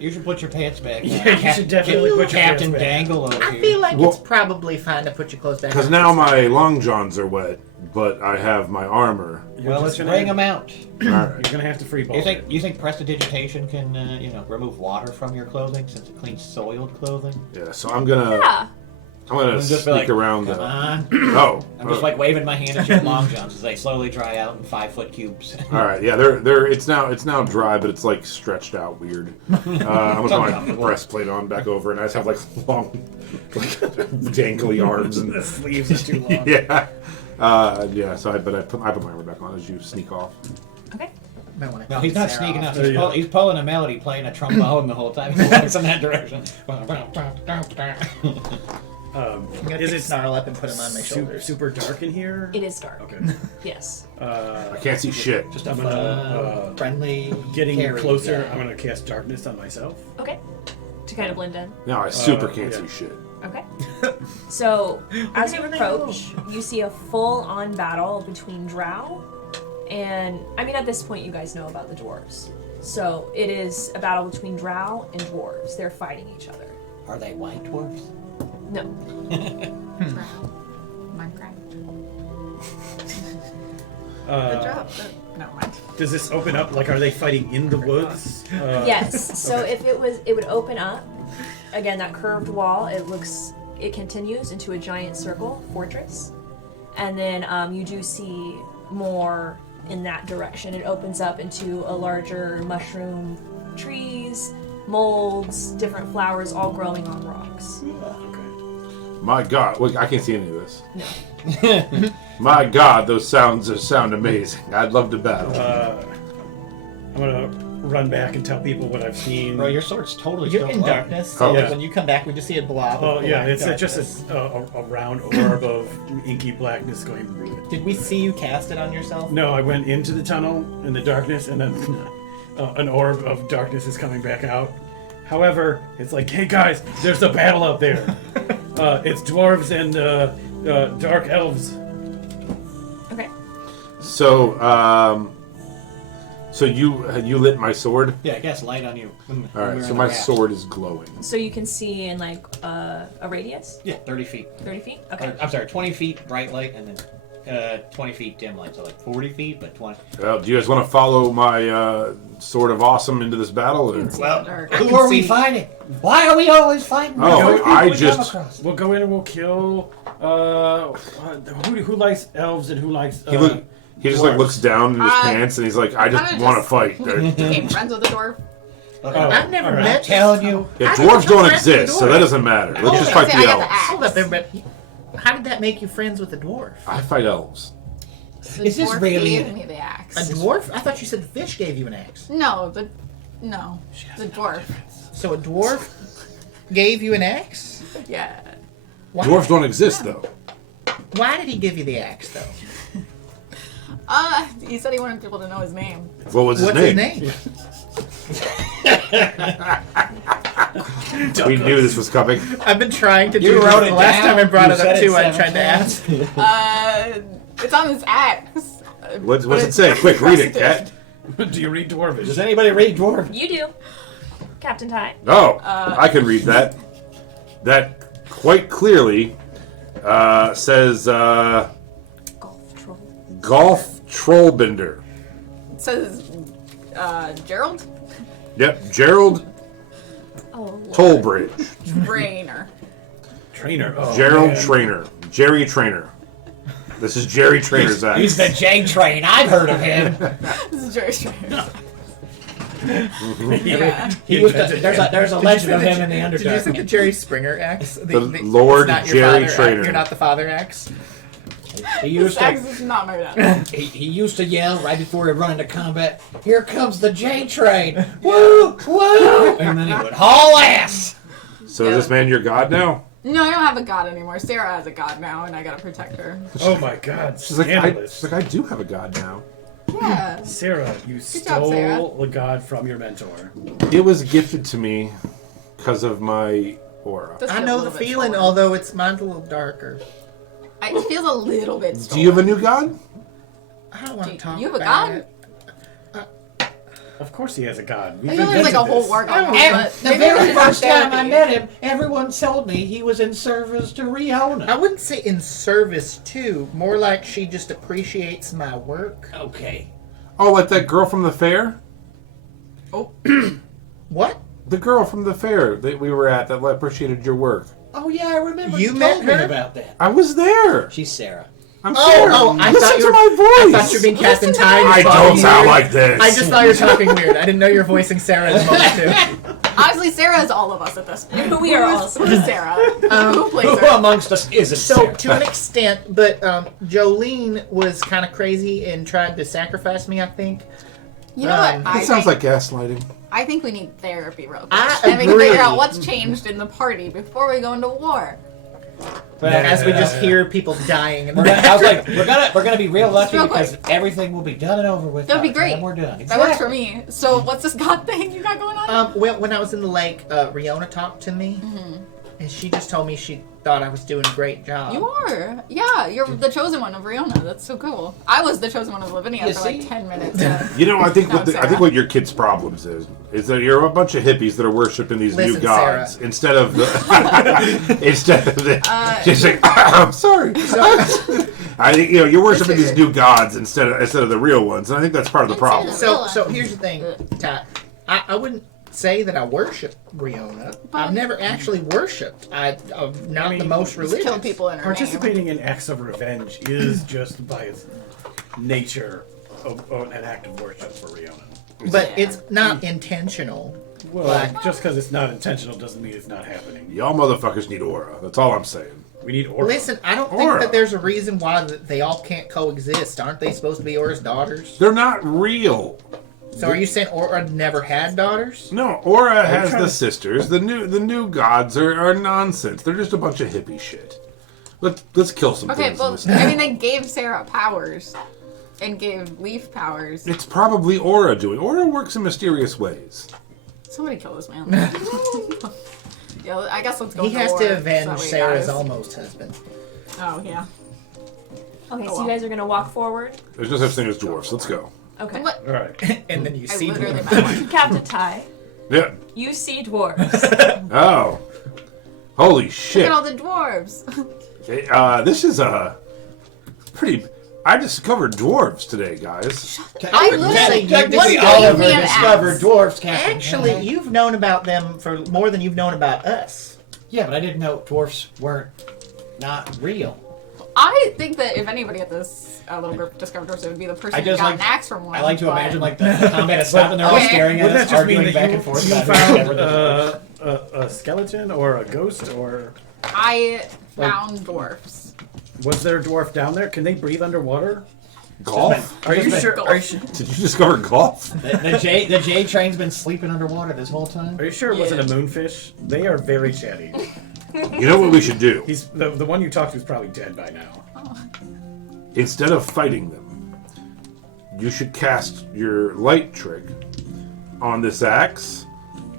pants back. Yeah, you should definitely put your Captain pants back. Dangle over I here. feel like Well- it's probably fine to put your clothes back. Because on. now my long johns are wet, but I have my armor. Well, let's bring them out. All You're right. gonna have to free ball. You think prestidigitation can remove water from your clothing since it cleans soiled clothing? Yeah. So I'm gonna Yeah. sneak be like, around Come the. on. Oh. I'm just like waving my hand at your long johns as they slowly dry out in 5-foot cubes. All right. Yeah. They're. It's now dry, but it's like stretched out weird. I'm gonna put my uncomfortable. breastplate on back over, and I just have like long, like dangly arms and. The sleeves are too long. Yeah. Yeah. So I put my armor back on as you sneak off. Okay. Might wanna No, he's not Sarah sneaking off. up. He's pulling a melody, playing a trombone the whole time he walks in that direction. I'm gonna Is pick it Snarl up and put him on my shoulders. super dark in here? It is dark. Okay. Yes. I can't see shit. Just I'm a gonna Friendly. getting carry, closer. yeah. I'm gonna cast darkness on myself. Okay. To kind of blend in. No, I super can't yeah. see shit. Okay. So, as you approach, you see a full-on battle between drow and, I mean, at this point, you guys know about the dwarves. So, it is a battle between drow and dwarves. They're fighting each other. Are they white dwarfs? No. Minecraft. Uh, Drop. No mind. Does this open up? Like, are they fighting in the woods? Yes. So, if it would open up, again, that curved wall, it continues into a giant circle fortress. And then you do see more in that direction. It opens up into a larger mushroom trees, molds, different flowers all growing on rocks. My God, wait, I can't see any of this. No. My God, those sounds sound amazing. I'd love to battle. I'm gonna run back and tell people what I've seen. Oh, Bro, your sword's totally You're still in glowing. darkness, so Oh. like, Yeah. when you come back, we just see a blob. Oh of yeah, black it's darkness. just a round orb of inky blackness going. Did we see you cast it on yourself? No, I went into the tunnel in the darkness, and then an orb of darkness is coming back out. However, it's like, hey guys, there's a battle out there. It's dwarves and dark elves. Okay. So, so you lit my sword. Yeah, I guess light on you. All right, so my sword is glowing. So you can see in like a radius, Yeah, 30 feet. 30 feet. Okay. I'm sorry, 20 feet bright light and then 20 feet dim light. So like 40 feet, but 20. Do you guys want to follow my sword of awesome into this battle? Or? Well, Dark. who are we fighting? Why are we always fighting? Oh, Who I we come just- across? We'll go in and we'll kill. Who likes elves and who likes? He just like dwarves? looks down in his Uh, pants and he's like, I I'm just gonna want to just- fight. They're- Became friends with the dwarf. Look, Oh, I've never all right. met. I'm telling you. Yeah, I dwarves didn't don't know exist, so that doesn't matter. Let's just Okay, fight see, the I got the elves. axe. Hold up, everybody. How did that make you friends with a dwarf? I fight elves. The Is this dwarf really- gave me the axe. A dwarf? I thought you said the fish gave you an axe. No, the dwarf. So a dwarf gave you an axe? Yeah. Why? Dwarves don't exist, though. Why did he give you the axe, though? He said he wanted people to know his name. What was his What's name? his name? We knew this was coming. I've been trying to You do this. wrote The it last down. time I brought You it said up it too, I 7 tried to ask. It's on this axe. What's it say? Quick, read it, Cat. Do you read Dwarvish? Does anybody read dwarf? You do, Captain Ty. Oh, I can read that. That quite clearly says Golf troll. Golf Trollbender. It says Gerald Yep, Gerald Oh, Lord. Tollbridge. Rainer. Trainer. Oh, Gerald man. Trainer. Jerry Trainer. This is Jerry Trainer's act. He's the J Train. I've heard of him. This is Jerry Trainer. He was there's a legend of him in the Did you say the Underdark. Jerry Springer axe? The Lord it's not your Jerry father Trainer. You're not the father axe. He used This axe to is not my dad. he used to yell right before he run into combat. Here comes the J Train. Woo woo! And then he would haul ass. So is this man your god now? No, I don't have a god anymore. Sarah has a god now, and I gotta protect her. Oh my god, She's like, scandalous. I do have a god now. Yeah. Sarah, you job, stole Sarah. the god from your mentor. It was gifted to me because of my aura. Does I feel a know the little bit feeling, stolen. although mine's a little darker. It feels a little bit stolen. Do you have a new god? I don't want to Do talk you have a about god? it. Of course he has a god. I feel there's like a whole war going on, but The maybe very we should have first time I therapy. met him, everyone told me he was in service to I Riona. wouldn't say in service to, more like she just appreciates my work. Okay. Oh, like that girl from the fair? What? The girl from the fair that we were at that appreciated your work. Oh yeah, I remember You you met told me her? about that. I was there. She's Sarah. I'm Oh, Sarah. oh, I Listen thought you to were- my I voice. thought you were being Captain Ty. I don't sound like this. I just thought you were talking weird. I didn't know you were voicing Sarah at the moment, too. Honestly, Sarah is all of us at this point. We are all Who's Sarah? Who plays Who her? amongst us isn't So, Sarah? to an extent, but Jolene was kind of crazy and tried to sacrifice me, I think. You know what? That sounds like gaslighting. I think we need therapy real quick. I And we can agree. figure out what's changed in the party before we go into war. But as we just hear people dying in the I was like, we're gonna be real lucky Real because everything will be done and over with. That'd by be the time great. We're done. That works for me. So what's this god thing you got going on? Well, when I was in the lake, Riona talked to me, and she just told me she thought I was doing a great job. You are. Yeah, you're the chosen one of Riona. That's so cool. I was the chosen one of Lavinia You for like see? 10 minutes. You know, I think No, what I Sarah. think what your kids' problems is that you're a bunch of hippies that are worshiping these new Listen, gods Sarah. instead of the instead of the just like I'm sorry. I think you're worshiping these new gods instead of the real ones, and I think that's part of the problem. So here's the thing, Ty. I wouldn't say that I worship Riona. I've never actually worshipped. I'm not the most Just religious. kill people in her name. Participating in acts of revenge is just by its nature an act of worship for Riona. But it's not intentional. Well, just because it's not intentional doesn't mean it's not happening. Y'all motherfuckers need aura. That's all I'm saying. We need aura. Listen, I don't think Aura. that there's a reason why they all can't coexist. Aren't they supposed to be Aura's daughters? They're not real. So are you saying Aura never had daughters? No, Aura has trying the to- sisters. The new gods are nonsense. They're just a bunch of hippie shit. Let's kill some Okay, things. in well, this I mean, they gave Sarah powers and gave Leaf powers. It's probably Aura doing. Aura works in mysterious ways. Somebody kill this man. Yeah, I guess let's go. He to has war, to so avenge that way, Sarah's guys. almost husband. Oh yeah. Okay, Oh, so well. you guys are gonna walk forward. There's no such thing as dwarfs. Let's go. Okay. What? All right. And then you I see literally dwarves. meant one. Captain Ty, Yeah. you see dwarves. Oh. Holy Look shit. at all the dwarves. This is a pretty. I discovered dwarves today, guys. I would literally say Technically, What Oliver gave me an discovered axe? dwarfs, Captain. Actually, you've known about them for more than you've known about us. Yeah, but I didn't know dwarfs weren't not real. I think that if anybody at this little group discovered dwarves, it would be the person I who just got like- an axe from one. I like to but- imagine like the combat is stopping there, all Okay. staring at Wouldn't us, that just mean arguing that back you, and forth. you about found whoever the- a skeleton or a ghost, or I found dwarfs. was there a dwarf down there? Can they breathe underwater? Golf? Are you sure? Are you, Did you discover golf? the J train's been sleeping underwater this whole time. are you sure it wasn't a moonfish? They are very chatty. You know what we should do? He's the one you talked to is probably dead by now. Instead of fighting them, you should cast your light trick on this axe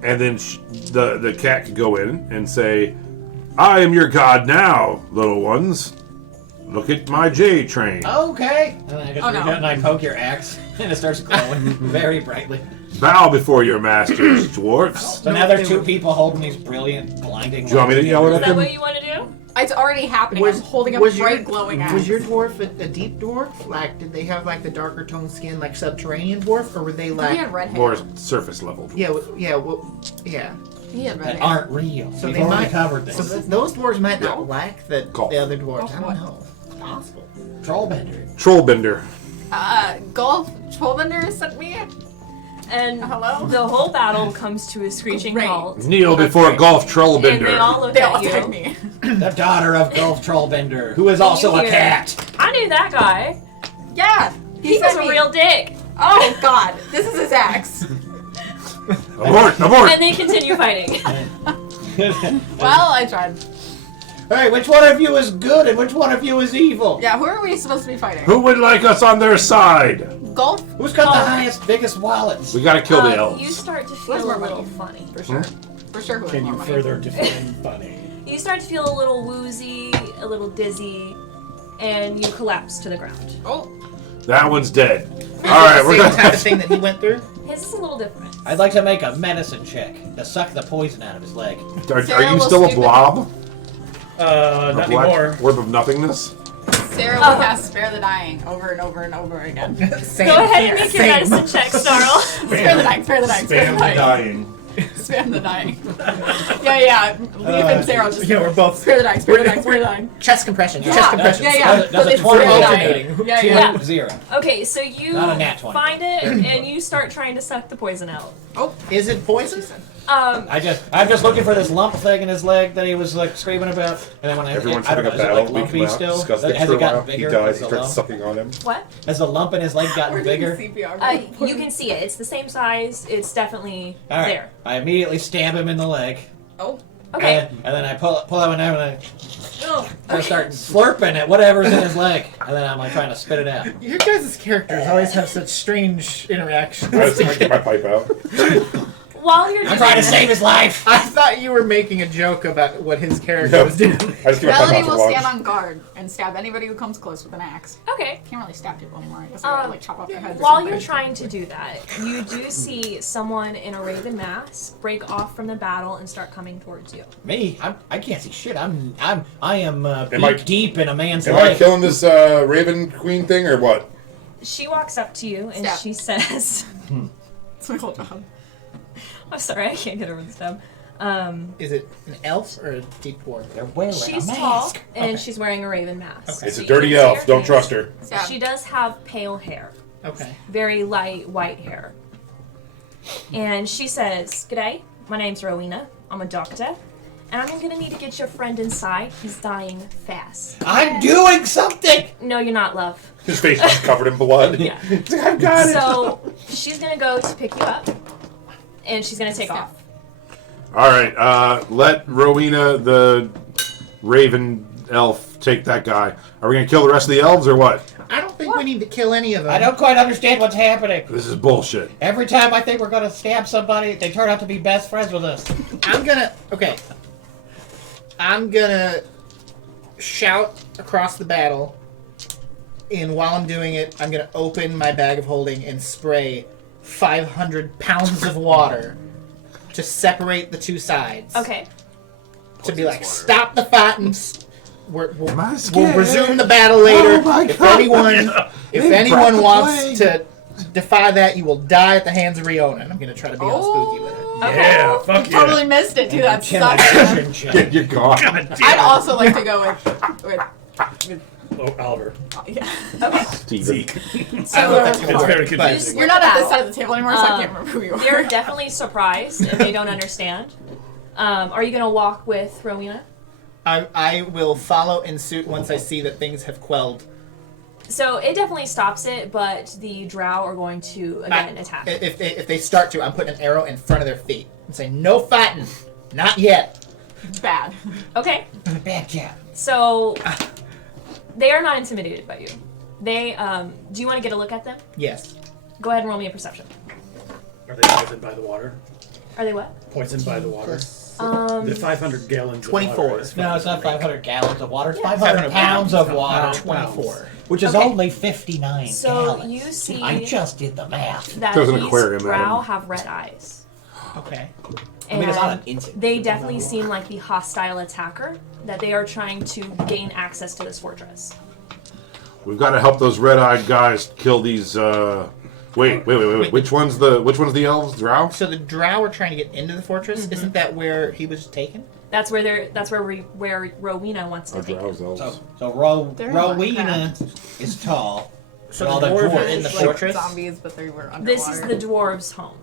and then the cat could go in and say, "I am your god now, little ones. Look at my J train. Okay. And then I just reach out and I poke your axe, and it starts glowing very brightly. Bow before your masters, dwarfs." So now there's two people holding these brilliant, blinding. Do you want me to yell Is at that them? what you want to do? It's already happening. I'm holding a bright glowing axe. Was your dwarf a deep dwarf? Like, did they have like the darker toned skin, like subterranean dwarf, or were they like? He had red hair. More surface level. Yeah. He had red That hair. aren't real. So We've they already might covered this. So those dwarves might not like the other dwarves. Golf I what? don't know. It's possible. Trollbender. Trollbender. Golf Trollbender sent me. And Hello? the whole battle comes to a screeching Great. halt. Kneel before Golf And they Trollbender. all look They all at attack you. me. The daughter of Gulf Trollbender, who is also a hear- cat. I knew that guy. Yeah. He was sent a me. real dick. Oh God, this is his axe. Abort! Abort! And they continue fighting. Well, I tried. Alright, which one of you is good and which one of you is evil? Yeah, who are we supposed to be fighting? Who would like us on their side? Golf? Who's got the highest, biggest wallets? We gotta kill the elves. You start to Where's feel a more little money? funny. For sure. For sure, who has Can more you money? further define funny? You start to feel a little woozy, a little dizzy, and you collapse to the ground. Oh, That one's dead. Alright, we're Same type gonna. of thing that he went through. His is a little different. I'd like to make a medicine check to suck the poison out of his leg. Are Sarah you will still a scoop it. blob? Not A black anymore. orb of nothingness? Sarah will cast Spare the Dying over and over and over again. Same Go ahead here. and make your Same. medicine check, Snarl. Spare the Dying, Spare the Dying, Spare the Dying. Dying. Spare the Dying. Yeah. Leaf and Sarah just. Yeah, we're both Spare the Dying, Spare the Dying, Spare the Dying. chest compression. Yeah. Chest compression. Yeah. Does But a it's 20 Spare the Dying. alternating? Yeah. 2-0. Okay, so you Not a nat 20. find it and you start trying to suck the poison out. Is it poison? I'm just looking for this lump thing in his leg that he was like screaming about, and then when Everyone's I don't having know, a is it, battle. like, We lumpy come out, still? discuss Has things for it a gotten while. He bigger? dies. Is He the starts lump- sucking on him. What? Has the lump in his leg gotten bigger? You can see it. It's the same size. It's definitely All right. there. I immediately stab him in the leg. Oh. Okay. And then I pull out my knife and I start slurping at whatever's in his leg, and then I'm like trying to spit it out. Your guys' characters always have such strange interactions. I was trying to get my pipe out. While you're I'm trying to doing save his life. I thought you were making a joke about what his character was doing. I just get my pipe Melody out to will watch. stand on guard and stab anybody who comes close with an axe. Okay. Can't really stab people anymore. I guess I gotta like chop off their heads. or While something. you're trying to do that, you do see someone in a raven mask break off from the battle and start coming towards you. Me? I can't see shit. I am Am I- deep in a man's Am I leg. killing this Raven Queen thing or what? She walks up to you and Stab. she says, It's my whole job. I'm sorry, I can't get over the stab. Is it an elf or a deep dwarf? They're wearing She's a tall mask. and Okay. she's wearing a raven mask. It's So a you dirty can see elf. her Don't face. trust her. Stab. She does have pale hair, Okay. very light white hair. And she says, "G'day, my name's Rowena. I'm a doctor. And I'm gonna need to get your friend inside. He's dying fast." I'm doing something. No, you're not, love. His face is covered in blood. Yeah. He's like, I've got it. So she's gonna go to pick you up, and she's gonna take off. Alright, let Rowena, the Raven elf, take that guy. Are we gonna kill the rest of the elves or what? I don't think we need to kill any of them. I don't quite understand what's happening. This is bullshit. Every time I think we're gonna stab somebody, they turn out to be best friends with us. I'm gonna shout across the battle, and while I'm doing it, I'm gonna open my bag of holding and spray 500 pounds of water to separate the two sides. Okay. To be like, stop the fighting. We'll Am I scared? we'll resume the battle later. Oh my if God. if They brought anyone the wants plague. to defy that, you will die at the hands of Riona. And I'm gonna try to be all spooky with it. Yeah, fuck yeah. Totally missed it too. That Kill my sucks. kitchen check. You're gone. I'd also like to go with Oh, Oliver. yeah. Steven. Zeke. So It's very But- confusing. you're not at this side of the table anymore, so I can't remember who you They're are. definitely surprised and they don't understand. Are you gonna walk with Rowena? I will follow in suit once I see that things have quelled. So it definitely stops it, but the drow are going to again attack. If they start to, I'm putting an arrow in front of their feet and saying, "No fighting, not yet." Bad. Okay. Bad cat. So they are not intimidated by you. They do you want to get a look at them? Yes. Go ahead and roll me a perception. Are they driven by the water? Are they what? Poisoned by the water. The 500 gallons. 24. Of water is No, it's not 500. 500 gallons of water. It's Yeah. 500 pounds of water. 24. Which is Okay. only 59 So gallons. you see I just did the math. that There's an these aquarium, drow Adam. have red eyes. Okay. I mean, it's not an And insect. they definitely seem like the hostile attacker that they are trying to gain access to this fortress. We've got to help those red-eyed guys kill these. Wait. Which one's the elves? Drow? So the drow are trying to get into the fortress. Isn't that where he was taken? That's where Rowena wants to Our take drows, it. elves. So They're in Rowena is tall. So but all the the dwarves are dwarves in the like fortress, zombies, but they were underwater. This is the dwarves' home.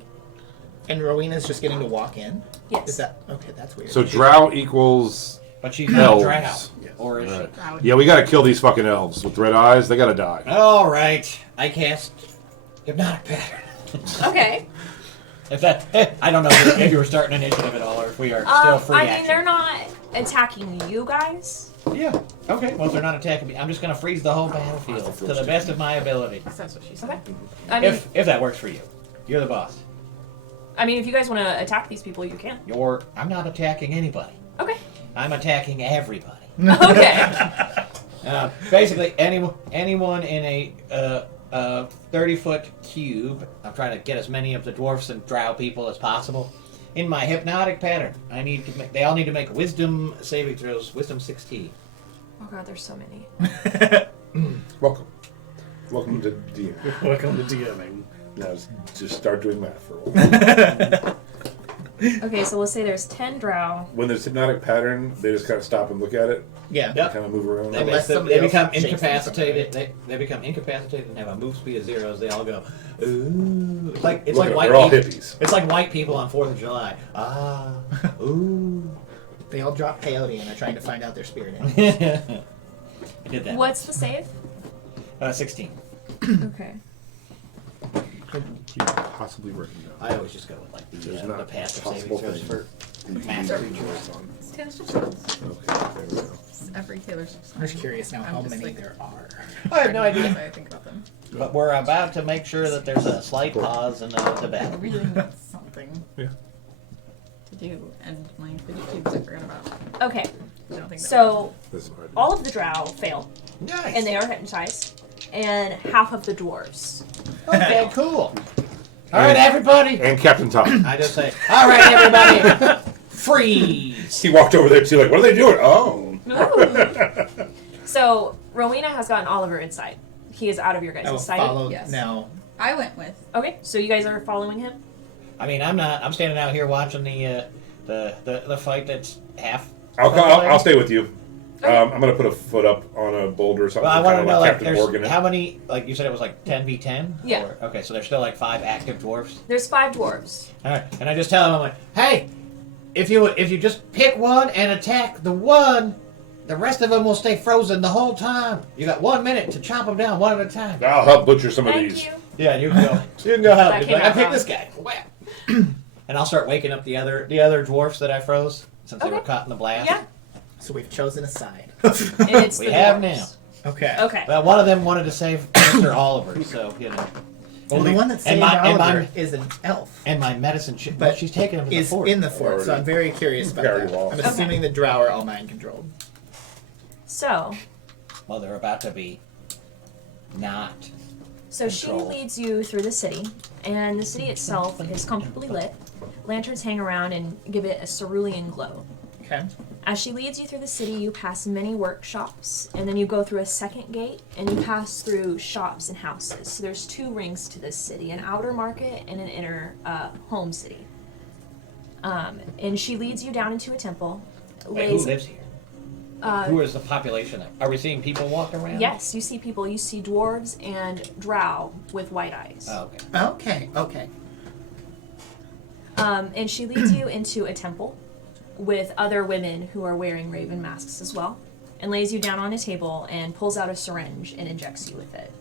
and Rowena's just getting to walk in. Yes. Is that okay? That's weird. So drow equals. But she's not a drow. Elves. Or is she? Yeah, we got to kill these fucking elves with red eyes. They got to die. All right. I cast hypnotic pattern. Okay. If that, I don't know if you were starting initiative at all, or if we are still free I mean, action. they're not attacking you guys. Yeah. Okay. Well, if they're not attacking me, I'm just going to freeze the whole battlefield to the best of my ability. That's what she said. Okay. I mean, If that works for you, you're the boss. if you guys want to attack these people, you can. I'm not attacking anybody. Okay. I'm attacking everybody. Okay. Basically, anyone in a 30-foot cube. I'm trying to get as many of the dwarfs and drow people as possible. In my hypnotic pattern, they all need to make wisdom saving throws. Wisdom 16. Oh god, there's so many. Welcome to DM. Welcome to DMing. Now just start doing math for a while. Okay, so we'll say there's 10 drow. When there's hypnotic pattern, they just kind of stop and look at it, yeah. Yep. kind of move around. They, Unless they somebody else become shakes them incapacitated. They become incapacitated and have a move speed of 0. They all go, ooh. It's like Look at them, white they're all people. hippies. It's like white people on 4th of July. Ah, ooh. They all drop peyote and are trying to find out their spirit animal. I did that. What's the save? 16. Okay. Could you possibly written down? I always just go with like There's the not passive possible saving throws thing. for master creatures. It's Taylor's just songs. Okay, there we go. It's every Taylor's just I'm just curious now I'm how just many like- there are. I have no As idea. I think about them. But we're about to make sure that there's a slight pause in the I battle. really need something Yeah. to do, and my fidget cubes I forgot about. Okay. I don't think So This is what I do. all of the drow fail, Nice. and they are hypnotized, and half of the dwarves. Okay, cool. All right, everybody. And Captain Top. I just say, all right, everybody, freeze. He walked over there too, like, what are they doing? Oh. So Rowena has gotten Oliver inside. He is out of your I guys' will sight. follow Yes. now. I went with. Okay, so you guys are following him. I mean, I'm not. I'm standing out here watching the fight that's half. I'll stay with you. I'm gonna put a foot up on a boulder or something. Well, I want to kinda know, like, Captain Morgan. how many? Like you said, it was like 10v10. Yeah. Okay, so there's still like 5 active dwarfs. There's 5 dwarves. All right, and I just tell them, I'm like, hey, if you just pick one and attack the one, the rest of them will stay frozen the whole time. You got 1 minute to chop them down one at a time. I'll help butcher some of Thank these. you. Yeah, you can go. You can go help That me. came But I out picked wrong. this guy. Whap. And I'll start waking up the other dwarfs that I froze since they were Okay. caught in the blast. Yeah, So we've chosen a side. and it's We the have dwarves. Okay. Okay. Well, one of them wanted to save Mr. Oliver, so you know. Well, the one that saved Oliver is an elf. And my medicine ship, But but she's taking him to the Is fort. in the fort, so I'm very curious about Very that. well. I'm assuming the drow are all mind controlled. So, Well, they're about to be not. she Controlled. leads you through the city, and the city itself is comfortably lit. Lanterns hang around and give it a cerulean glow. Okay. As she leads you through the city, you pass many workshops, and then you go through a second gate, and you pass through shops and houses. So there's 2 rings to this city, an outer market and an inner home city. And she leads you down into a temple. Wait, who lives here? Uh, Who is the population? Are we seeing people walk around? Yes, you see people. You see dwarves and drow with white eyes. Oh, okay. Okay. Okay. And she leads you into a temple with other women who are wearing raven masks as well, and lays you down on a table and pulls out a syringe and injects you with it.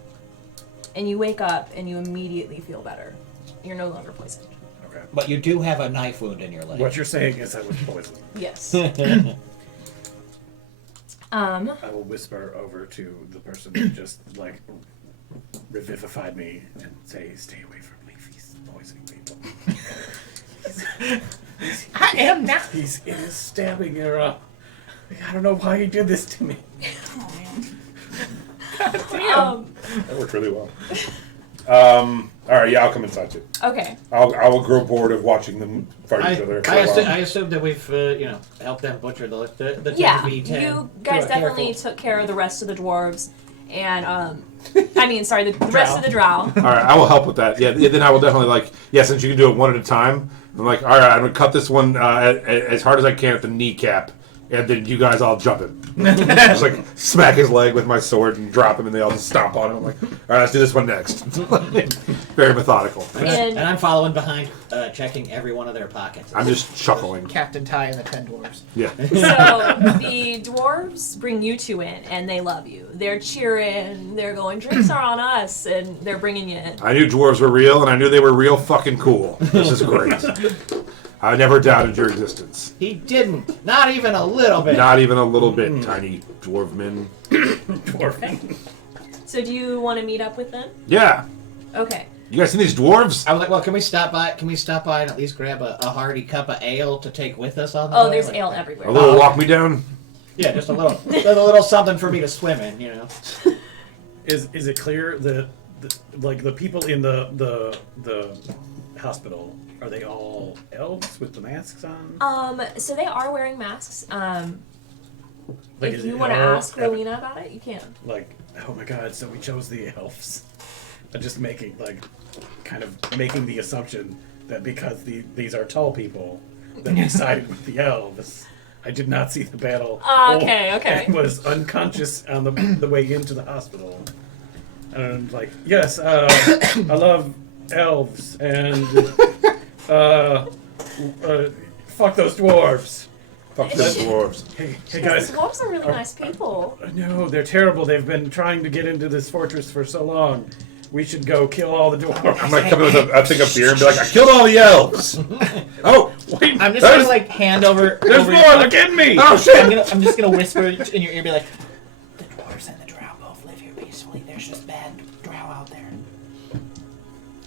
And you wake up and you immediately feel better. You're no longer poisoned. Okay. But you do have a knife wound in your leg. What you're saying is I was poisoned. Yes. I will whisper over to the person who just like revivified me and say, "Stay away from Leaf. He's poisoning people." I am now. He's stabbing her up. I don't know why he did this to me. Oh man. That worked really well. All right, yeah, I'll come inside too. Okay. I will grow bored of watching them fight each other. For a while. I assume that we've helped them butcher the Yeah, 10 you guys definitely took care of the rest of the dwarves, and I mean, sorry, the rest of the drow. All right, I will help with that. Yeah, then I will definitely since you can do it one at a time. I'm like, all right, I'm gonna cut this one as hard as I can at the kneecap, and then you guys all jump him. Just like smack his leg with my sword and drop him, and they all just stomp on him. I'm like, all right, let's do this one next. Very methodical. And I'm following behind, checking every one of their pockets. I'm just chuckling. Captain Ty and the 10 dwarves. Yeah. So the dwarves bring you two in, and they love you. They're cheering. They're going, drinks are on us, and they're bringing you in. I knew dwarves were real, and I knew they were real fucking cool. This is great. I never doubted your existence. He didn't. Not even a little bit. Not even a little bit, tiny dwarf men. Dwarfing. So do you want to meet up with them? Yeah. Okay. You guys seen these dwarves? I was like, well, can we stop by? Can we stop by and at least grab a hearty cup of ale to take with us on the way? Oh, there's Like, ale everywhere. A little walk me down? Yeah, just a little something for me to swim in, you know. Is it clear that the people in the hospital, are they all elves with the masks on? So they are wearing masks. Like, If is you it want to all ask Rowena about it, you can. Like, oh my god, so we chose the elves. I'm just making the assumption that because these are tall people, that we sided with the elves. I did not see the battle. Okay. And was unconscious on the way into the hospital. And I'm like, yes, I love elves and fuck those dwarves. Fuck those dwarves. Hey guys. The dwarves are really nice people. No, they're terrible. They've been trying to get into this fortress for so long. We should go kill all the dwarves. I'm gonna come in with a thing of beer and be like, I killed all the elves. Oh, wait, I'm just gonna like hand over. there's over more. They're getting me. oh shit! I'm just gonna whisper in your ear, be like, "The dwarves and the drow both live here peacefully. There's just bad drow out there."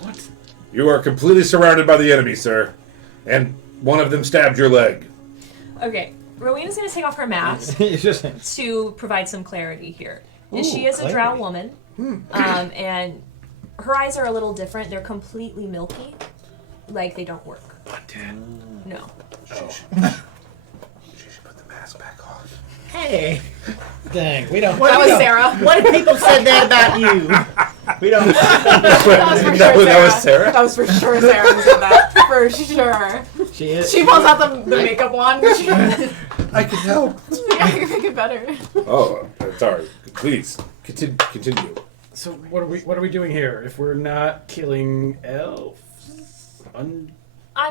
What? You are completely surrounded by the enemy, sir, and one of them stabbed your leg. Okay. Rowena's going to take off her mask It's just to provide some clarity here. And Ooh, she is a drow clarity. woman. And her eyes are a little different. They're completely milky. Like they don't work. No. She should put the mask back on. Hey, dang. We don't. That was Sarah. what if people said that about you? We don't. That was Sarah? That was for sure Sarah who said that. For sure. She is. She pulls out the makeup wand. I can help. Yeah, you make it better. Oh, sorry. Please continue. So what are we doing here? If we're not killing elves, I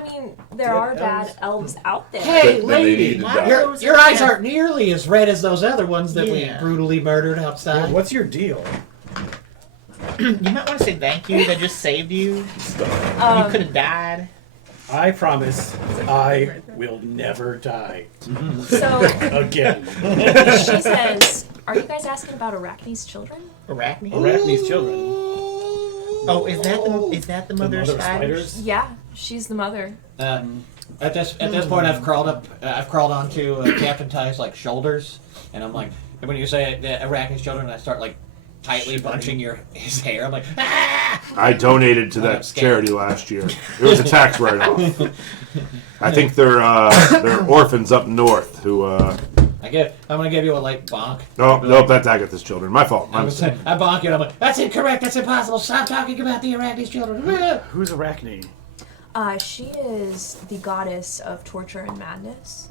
mean, there are bad elves out there. Hey, Then they lady, need to die. your eyes aren't nearly as red as those other ones that we Yeah. brutally murdered outside. what's your deal? You might want to say thank you. They just saved you. You could have died. I promise I will never die So again. she says, are you guys asking about Arachne's children? Arachne. Arachne's children. Oh, is that the mother of mother of spiders? Yeah, she's the mother. At this point, I've crawled onto Captain Ty's like shoulders, and I'm like, and when you say Arachne's children, I start like tightly bunching his hair. I'm like, ah! I donated to I'm that scared. charity last year. It was a tax write-off. I think they're orphans up north who. I'm gonna give you a light bonk. Nope, that's Agatha's children. My fault. I bonk you, and I'm like, that's incorrect. That's impossible. Stop talking about the Arachne's children. Who's Arachne? She is the goddess of torture and madness,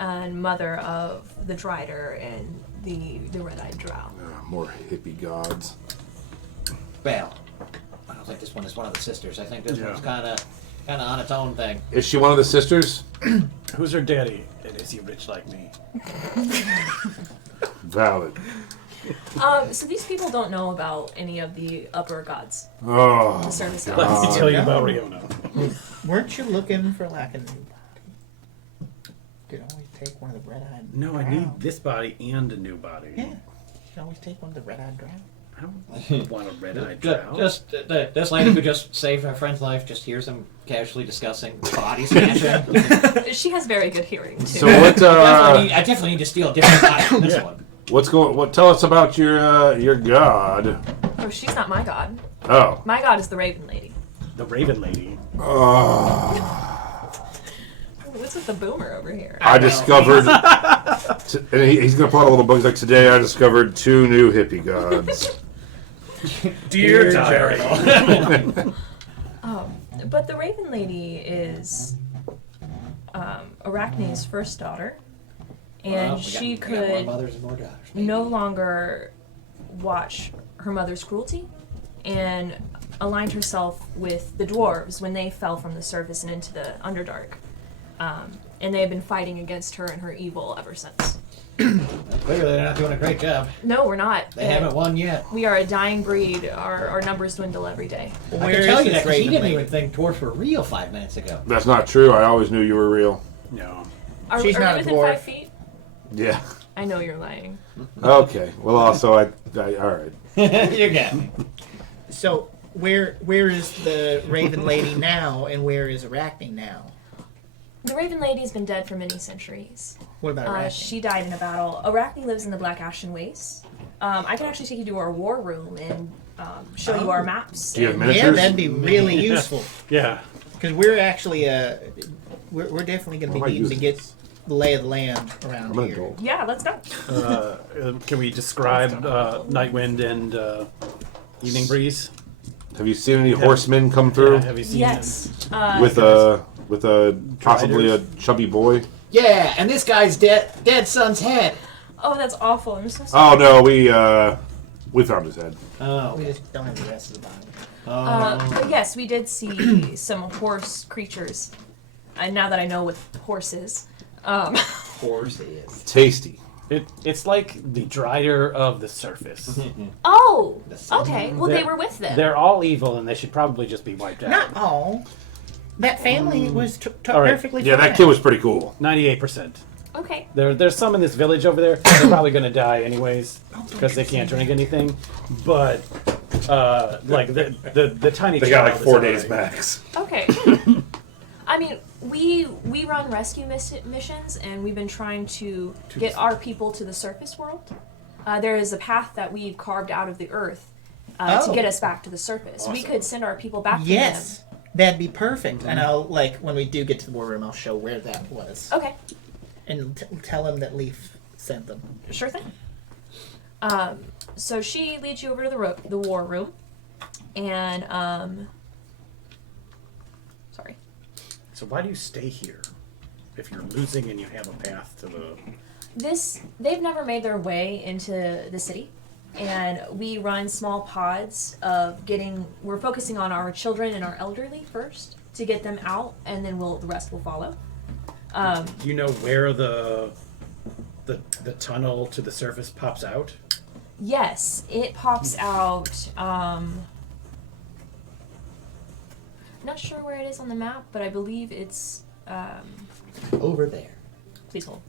and mother of the Drider and the red-eyed drow. More hippie gods. Well, I don't think this one is one of the sisters. I think this one's kind of on its own thing. Is she one of the sisters? Who's her daddy? And is he rich like me? Valid. So these people don't know about any of the upper gods. Oh, The service Let gods. me tell you about Riona. Weren't you looking for like a new body? You could always take one of the red-eyed. No, I drow. need this body and a new body. Yeah, you can always take one of the red-eyed drow. don't want a red-eyed Ju- drow. Just this lady who just saved our friend's life just hears them casually discussing body snatching. She has very good hearing too. So what? I definitely need to steal a different body from this one. What's going? What? Tell us about your god. Oh, she's not my god. Oh. My god is the Raven Lady. The Raven Lady. What's with the boomer over here? I discovered, and he's gonna pull out a little book. He's like, today I discovered 2 new hippie gods. Dear diary. But the Raven Lady is Arachne's first daughter, and We got more mothers and more daughters. no longer watch her mother's cruelty and aligned herself with the dwarves when they fell from the surface and into the Underdark. And they have been fighting against her and her evil ever since. Clearly, they're not doing a great job. No, we're not. They haven't won yet. We are a dying breed. Our numbers dwindle every day. I Where can tell is you this that because he Raven didn't lady? even think dwarfs were real 5 minutes ago. That's not true. I always knew you were real. No. She's are not we a within dwarf. 5 feet? Yeah. I know you're lying. Okay. Well, also I all right. You got me. So where is the Raven Lady now, and where is Arachne now? The Raven Lady's been dead for many centuries. What about Arachne? She died in a battle. Arachne lives in the Black Ashen Wastes. I can actually take you to our war room and show you our maps. Do you have and- miniatures? Yeah, that'd be really useful Yeah. because we're actually we're definitely going to What be am I needing to using? get the lay of the land around I'm an here. adult. Yeah, let's go. Can we describe Nightwind and Evening Breeze? Have you seen any horsemen come through Have you seen Yes. with a possibly a chubby boy? Yeah, and this guy's dead son's head. Oh, that's awful. I'm so sorry. Oh no, we found his head. Oh. We just don't have the rest of the body. But yes, we did see some horse creatures. And now that I know what horses, Horses. Tasty. It's like the Drier of the surface. oh, okay. Well, they They're- were with them. They're all evil, and they should probably just be wiped out. Not all. That family was All right. perfectly Yeah, fine. that kid was pretty cool. 98%. Okay. There's some in this village over there. They're probably going to die anyways because they can't drink anything. But like the tiny They got like child 4 is days alright. max. Okay. I mean, we run rescue missions, and we've been trying to get our people to the surface world. There is a path that we've carved out of the earth to Oh. get us back to the surface. We could send our people back to Yes, that'd be perfect. And I'll when we do get to the war room, I'll show where that was, them. Okay, and tell him that Leaf sent them. sure thing. So she leads you over to the war room, and sorry. So why do you stay here if you're losing and you have a path to the? They've never made their way into the city, and we run small pods of we're focusing on our children and our elderly first to get them out, and then the rest will follow. Do you know where the tunnel to the surface pops out? Yes, it pops out, not sure where it is on the map, but I believe it's, Over there. please hold.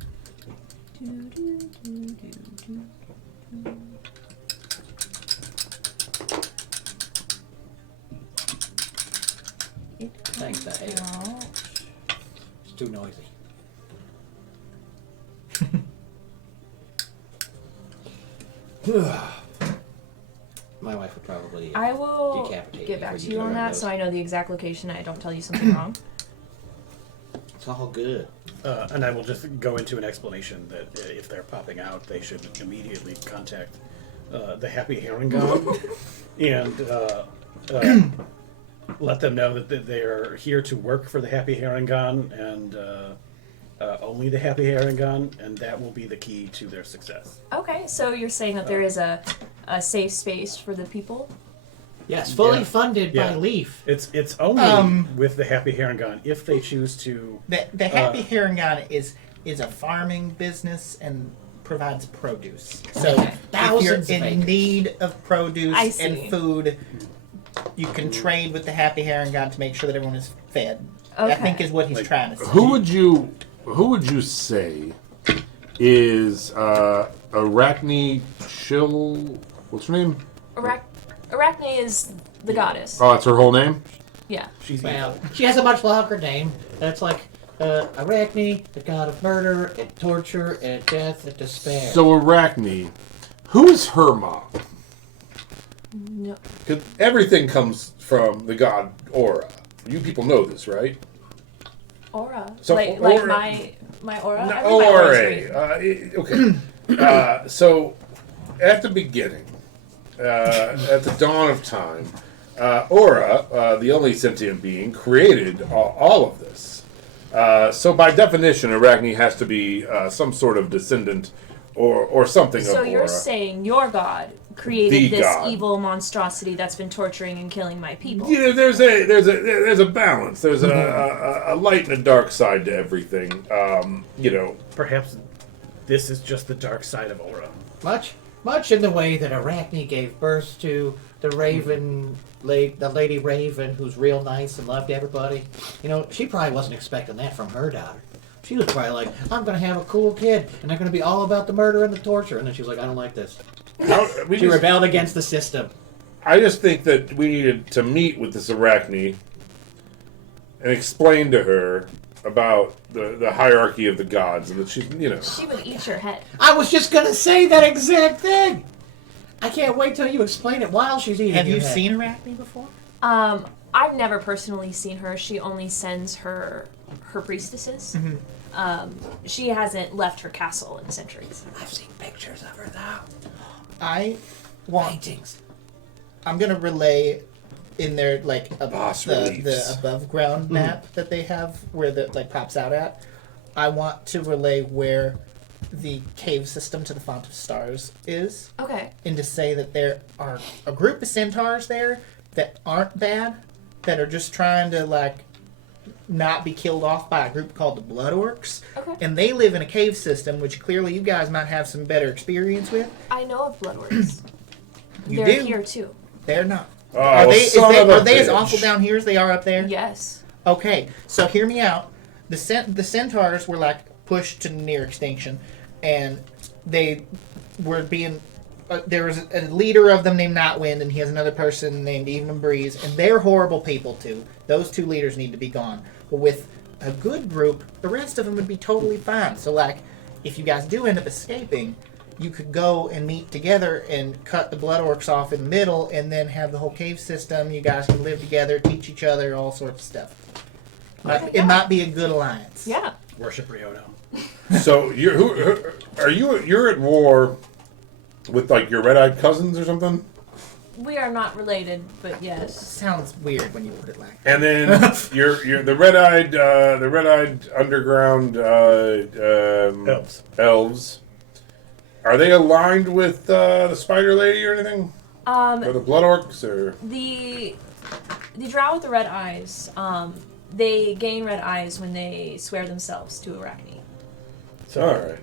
Thanks, I hate it. It's too noisy. My wife would probably. I will Decapitate get me back for to using you on one of that those. so I know the exact location and I don't tell you something wrong. It's all good. And I will just go into an explanation that if they're popping out, they should immediately contact the Happy Herring God and let them know that they're here to work for the Happy Herring God and only the Happy Herring God, and that will be the key to their success. Okay, so you're saying that there is a safe space for the people? Yes, fully Yeah. funded Yeah. by Leaf. It's only with the Happy Herring God if they choose to. The Happy Herringon is a farming business and provides produce. So if Thousands you're of in acres. need of produce I see. and food, you can trade with the Happy Herringon to make sure that everyone is fed. I Okay. think is what he's trying to say. Who would you say is Arachne Chill? What's her name? Arachne is the goddess. Oh, that's her whole name? Yeah. Well, she has a much longer name. That's like Arachne, the god of murder and torture and death and despair. So Arachne, who is her mom? No. 'Cause everything comes from the god Aura. You people know this, right? Aura. So like Aura- my aura? No, I think my aura's Aura. great. Okay. So, at the beginning, at the dawn of time, Aura, the only sentient being, created all of this. So, by definition, Arachne has to be some sort of descendant or something of So Aura. you're saying your god The created this god. evil monstrosity that's been torturing and killing my people. Yeah, there's a balance. There's a light and a dark side to everything. Perhaps this is just the dark side of Aura. Much in the way that Arachne gave birth to the Raven, the Lady Raven, who's real nice and loved everybody. You know, she probably wasn't expecting that from her daughter. She was probably like, I'm going to have a cool kid, and they're going to be all about the murder and the torture. And then she was like, I don't like this. She rebelled against the system. I just think that we needed to meet with this Arachne and explain to her about the hierarchy of the gods and that she's, She would eat your head. I was just going to say that exact thing. I can't wait till you explain it while she's eating Have your you head. seen Arachne before? I've never personally seen her. She only sends her priestesses. She hasn't left her castle in centuries. I've seen pictures of her, though. I want. Paintings. I'm gonna relay in their Boss the reliefs. above ground map that they have where the pops out at. I want to relay where the cave system to the Font of Stars is, Okay. and to say that there are a group of centaurs there that aren't bad, that are just trying to not be killed off by a group called the Blood Orcs. Okay. And they live in a cave system, which clearly you guys might have some better experience with. I know of blood orcs. You They're do? here too. They're not. Oh, Are they, son of a are they as bitch. awful down here as they are up there? Yes. Okay, so hear me out. The centaurs were pushed to near extinction, and they were being. There was a leader of them named Nightwind, and he has another person named Evening Breeze, and they're horrible people too. Those two leaders need to be gone. But with a good group, the rest of them would be totally fine. So, if you guys do end up escaping, you could go and meet together and cut the blood orcs off in the middle, and then have the whole cave system. You guys can live together, teach each other, all sorts of stuff. It might be a good alliance. Yeah. Worship Riona. So you're at war with your red-eyed cousins or something? We are not related, but yes. Sounds weird when you put it like that. And then you're the red-eyed underground elves. Are they aligned with the Spider Lady or anything? Or the Blood Orcs or The drow with the red eyes, they gain red eyes when they swear themselves to Arachne. all right.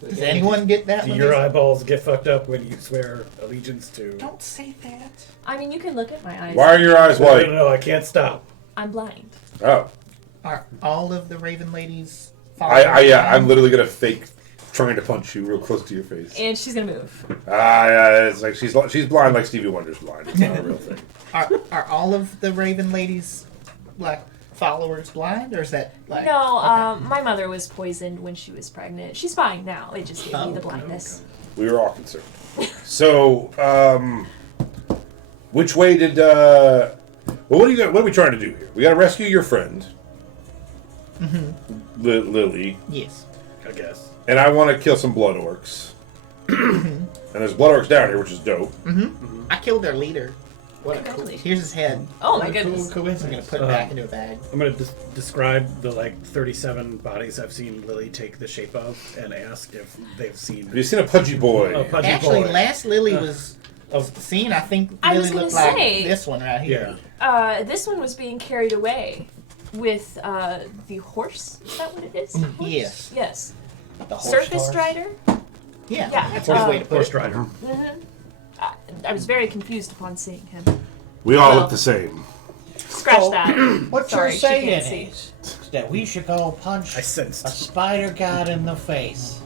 Does anyone get that? Do when your they- eyeballs get fucked up when you swear allegiance to? Don't say that. I mean, you can look at my eyes. Why are your eyes No, white? no, I can't stop. I'm blind. Oh, Are all of the Raven ladies? I'm literally gonna fake trying to punch you real close to your face. And she's gonna move. Yeah, it's like she's blind like Stevie Wonder's blind. It's not a real thing. Are all of the Raven ladies followers blind, or is that No, okay. my mother was poisoned when she was pregnant. She's fine now. It just gave me the blindness. We were all concerned. So, which way did? Well, what are we trying to do here? We got to rescue your friend, Lily, Yes. I guess. and I want to kill some blood orcs. And there's blood orcs down here, which is dope. I killed their leader. What a cool. Congratulations. Here's his head. Oh my What a goodness. Cool coincidence. I'm gonna put it back into a bag. I'm going to describe the 37 bodies I've seen Lily take the shape of and ask if they've seen Have you seen a pudgy boy? a pudgy Actually, boy. last Lily was Of- seen. I think I Lily was gonna looked like say- this one right here. Yeah. This one was being carried away with the horse. Is that what it is? Horse? Yes. Yes. The horse Surface horse. Strider. Yeah. Yeah, That's one way to put Horse it. Rider. I was very confused upon seeing him. We all Well- look the same. Scratch that. What Sorry, you're she saying can't see. is that we should go punch I a sensed. spider god in the face.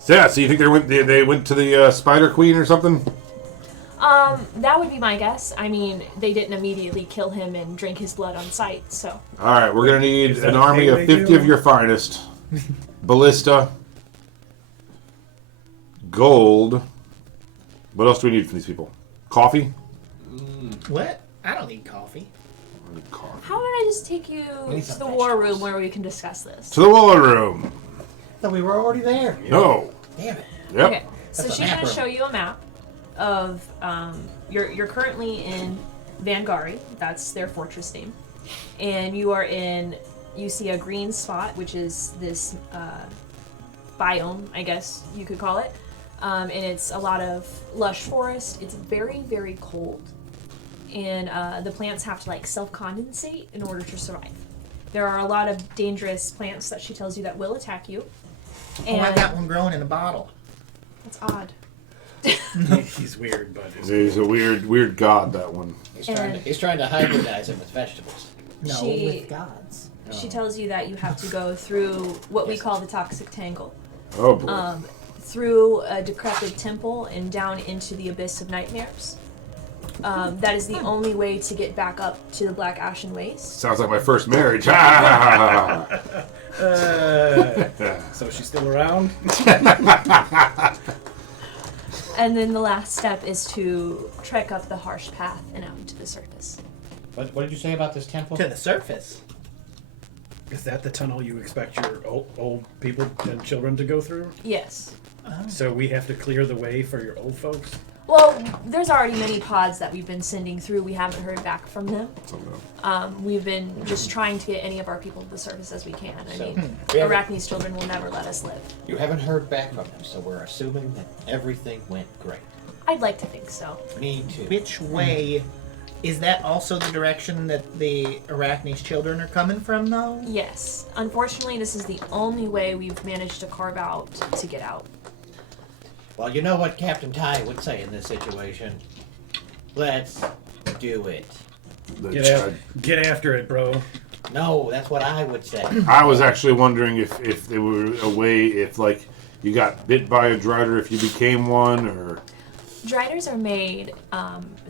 So yeah, so you think they went to the Spider Queen or something? That would be my guess. I mean, they didn't immediately kill him and drink his blood on sight, so. All right, we're gonna need Is that an a army thing of they 50 do? of your finest. Ballista. Gold. What else do we need from these people? Coffee? What? I don't need coffee. I need coffee. How about I just take you need to some the war vegetables. room where we can discuss this? To the war room. Thought we were already there. No. Damn it. Yep. Okay, so That's a she's map going to room. show you a map of, you're currently in Vangari, that's their fortress name, and you see a green spot, which is this biome, I guess you could call it, and it's a lot of lush forest. It's very, very cold, and the plants have to like self-condensate in order to survive. There are a lot of dangerous plants that she tells you that will attack you. And Oh, I got one growing in a bottle. that's odd. He's weird, but it's He's a weird god, that one. He's trying to hybridize him with vegetables. No, She- with gods. She tells you that you have to go through what we call the toxic tangle. Oh boy. Through a decrepit temple and down into the abyss of nightmares. That is the only way to get back up to the Black Ashen Waste. Sounds like my first marriage. Ha, ha, so she's still around. And then the last step is to trek up the harsh path and out into the surface. What did you say about this temple? To the surface. Is that the tunnel you expect your old people and children to go through? Yes. So we have to clear the way for your old folks? Well, there's already many pods that we've been sending through. We haven't heard back from them. We've been just trying to get any of our people to the surface as we can. I mean, Arachne's children will never let us live. You haven't heard back from them, so we're assuming that everything went great. I'd like to think so. Me too. Which way? Is that also the direction that the Arachne's children are coming from, though? Yes. Unfortunately, this is the only way we've managed to carve out to get out. Well, you know what Captain Ty would say in this situation. Let's do it. Get after it, bro. No, that's what I would say. I was actually wondering if there were a way, if like you got bit by a drider, if you became one, or Driders are made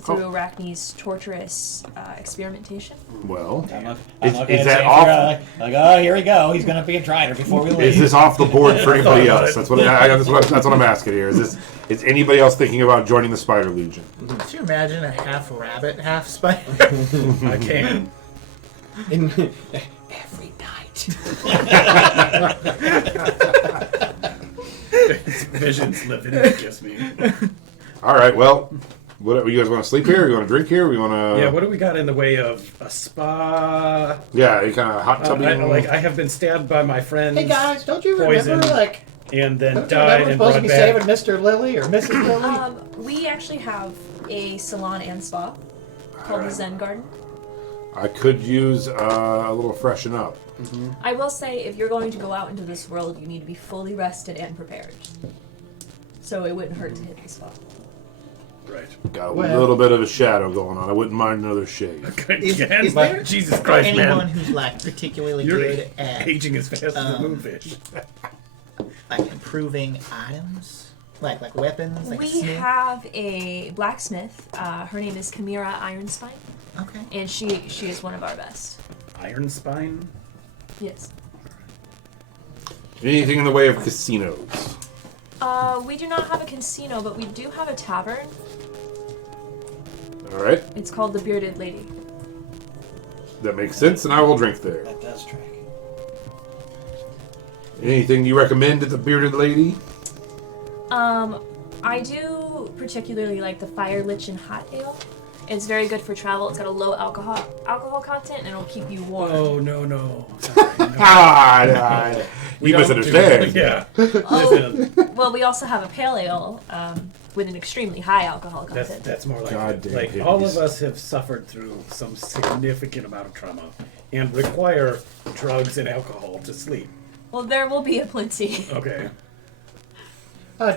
through Arachne's torturous experimentation. well, I'm is looking at that Xavier, off? like, oh, here we go. He's going to be a drider before we leave. Is this off the board for anybody else? That's what I'm asking here. Is anybody else thinking about joining the Spider Legion? Could you imagine a half rabbit, half spider? I can. Every night. Visions living in it, just me. All right. Well, what you guys want to sleep here? You want to drink here? We want to? Yeah, what do we got in the way of a spa? Yeah, you kind of hot tubby. I have been stabbed by my friends. Hey guys, don't you Poison. remember, and then don't you died remember and supposed to brought be back. saving Mr. Lily or Mrs. Lily? We actually have a salon and spa called the Zen Garden. I could use a little freshen up. I will say, if you're going to go out into this world, you need to be fully rested and prepared. So it wouldn't hurt to hit the spa. Right. Got a little bit of a shadow going on. I wouldn't mind another shave. Is there Jesus Christ, anyone man. who's like particularly You're good at aging as fast as the moonfish. like improving items, like weapons, like a We smith? have a blacksmith. Her name is Chimera Ironspine, Okay. and she is one of our best. Iron Spine? Yes. Anything in the way of casinos? We do not have a casino, but we do have a tavern. All right, It's called the Bearded Lady. that makes sense, and I will drink there. That does track. Anything you recommend at the Bearded Lady? I do particularly like the Fire Lichen Hot Ale. It's very good for travel. It's got a low alcohol content, and it'll keep you warm. Oh, no. You misunderstand. Yeah. Oh, well, we also have a pale ale with an extremely high alcohol content. That's more like Goddamn it. Like hippies. all of us have suffered through some significant amount of trauma and require drugs and alcohol to sleep. Well, there will be a plenty. Okay.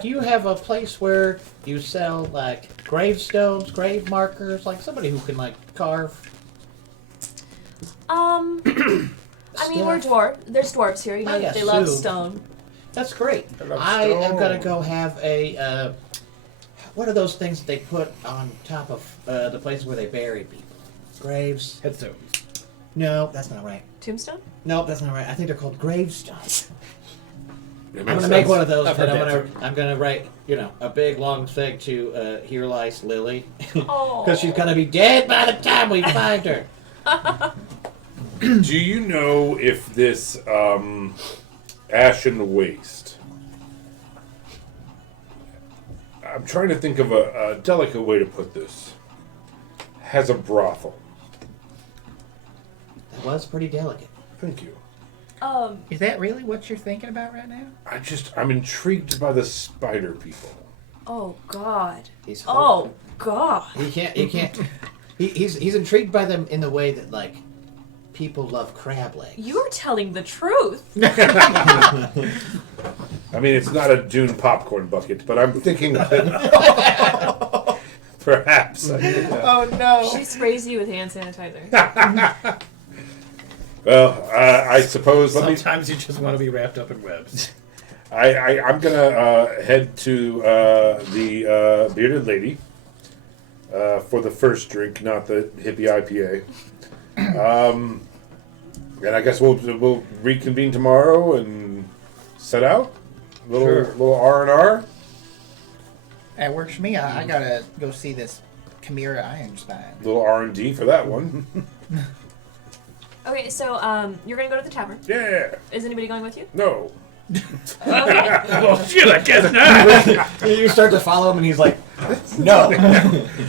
Do you have a place where you sell like gravestones, grave markers, like somebody who can like carve? I mean, we're dwarf. There's dwarves here. You know, yes, they love too. stone. That's great. love I am stone. gonna go have a what are those things they put on top of the places where they bury people? Graves? Headstones. No, that's not right. Tombstone? No, that's not right. I think they're called gravestones. It I'm makes gonna make sense. one of those, I've and heard I'm gonna write, a big long thing to Here Lies Lily, Oh. because she's gonna be dead by the time we find her. Do you know if this Ashen Waste? I'm trying to think of a delicate way to put this. Has a brothel. That was pretty delicate. Thank you. Is that really what you're thinking about right now? I'm intrigued by the spider people. Oh God. He's Oh God. He can't. He's intrigued by them in the way that people love crab legs. You're telling the truth. I mean, it's not a Dune popcorn bucket, but I'm thinking that perhaps. Oh no! She sprays you with hand sanitizer. Well, I suppose. Sometimes you just want to be wrapped up in webs. I'm gonna head to the bearded lady for the first drink, not the hippie IPA. And I guess we'll reconvene tomorrow and set out. Little R&R. That works for me. I gotta go see this Chimera Iron Spine. Little R&D for that one. Okay, so you're gonna go to the tavern. Yeah. Is anybody going with you? No. Okay. Well, shit, I guess not. You start to follow him, and he's like, "No,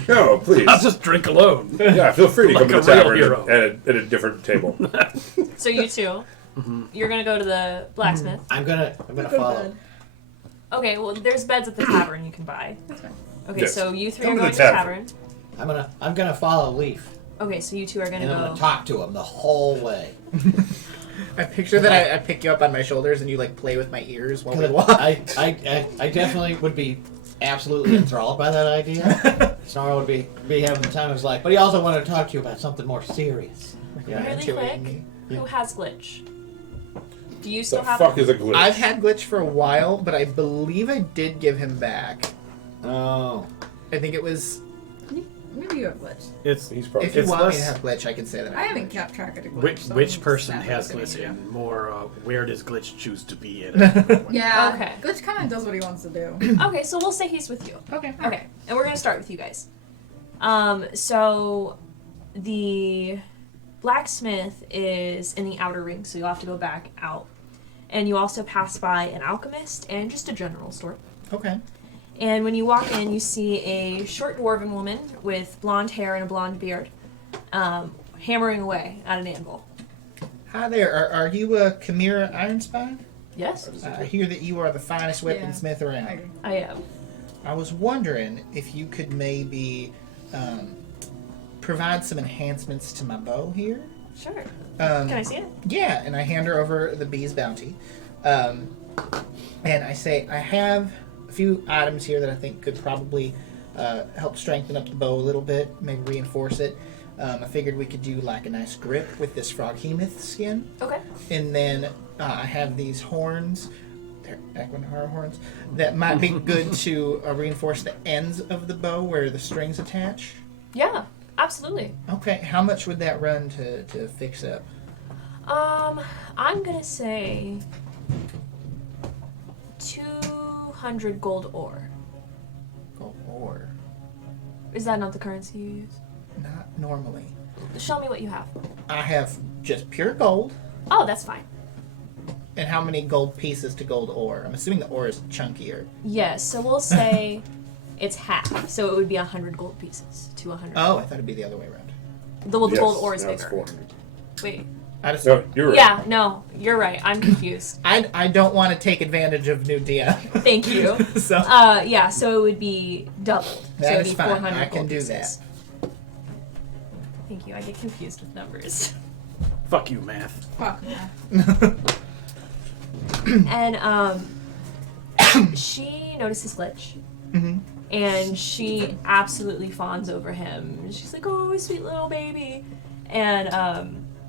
No, please. I'll just drink alone. Yeah, feel free to Like come to the a real tavern hero. at a different table. So you two, you're gonna go to the blacksmith. I'm gonna follow." Okay, well there's beds at the tavern you can buy. Okay, Yes. so you three Come are to going the to the tavern. tavern. I'm gonna follow Leaf, Okay, so you two are gonna and I'm go. gonna talk to him the whole way. I picture that I pick you up on my shoulders and you play with my ears while we walk. I definitely would be absolutely enthralled by that idea. Snarl would be having the time of his life, but he also wanted to talk to you about something more serious. Yeah. Really quick, who has glitch? Do you The still have fuck it? is a glitch? I've had Glitch for a while, but I believe I did give him back. Oh, I think it was. Maybe you have glitch. He's probably. If you It's want me less- to have Glitch, I can say that. I haven't kept track of the glitch. Which, so which I'm person just has not glitch gonna in? More, where does glitch choose to be in? it? Yeah. Okay. Glitch kind of does what he wants to do. Okay, so we'll say he's with you. Okay. Okay, and we're gonna start with you guys. So the blacksmith is in the outer ring, so you'll have to go back out. And you also pass by an alchemist and just a general store. Okay. And when you walk in, you see a short dwarven woman with blonde hair and a blonde beard, hammering away at an anvil. Hi there. Are you a Chimera Iron Spine? Yes, I hear that you are the finest weaponsmith around. I am. I was wondering if you could maybe provide some enhancements to my bow here. Sure. Um, Can I see it? Yeah, and I hand her over the bee's bounty. And I say, I have a few items here that I think could probably help strengthen up the bow a little bit, maybe reinforce it. I figured we could do like a nice grip with this froghemoth skin. Okay. And then I have these horns, they're Equinara horns, that might be good to reinforce the ends of the bow where the strings attach. Yeah, absolutely. Okay, how much would that run to fix up? I'm gonna say 200 gold ore. Gold ore. Is that not the currency you use? Not normally. Show me what you have. I have just pure gold. Oh, that's fine. And how many gold pieces to gold ore? I'm assuming the ore is chunkier. Yes, so we'll say it's half. So it would be 100 gold pieces to 100. Oh, I thought it'd be the other way around. The gold ore is now it's bigger. 400. Wait. I just, No, you're right. Yeah, no, you're right. I'm confused. I don't want to take advantage of new DM. Thank you. So Yeah, so it would be doubled. So that it would is be fine. 400 I can gold do pieces. Thank you. I get confused with numbers. Fuck you, math. Fuck yeah. that. And she notices Glitch, Mhm. and she absolutely fawns over him. She's like, "Oh, sweet little baby," and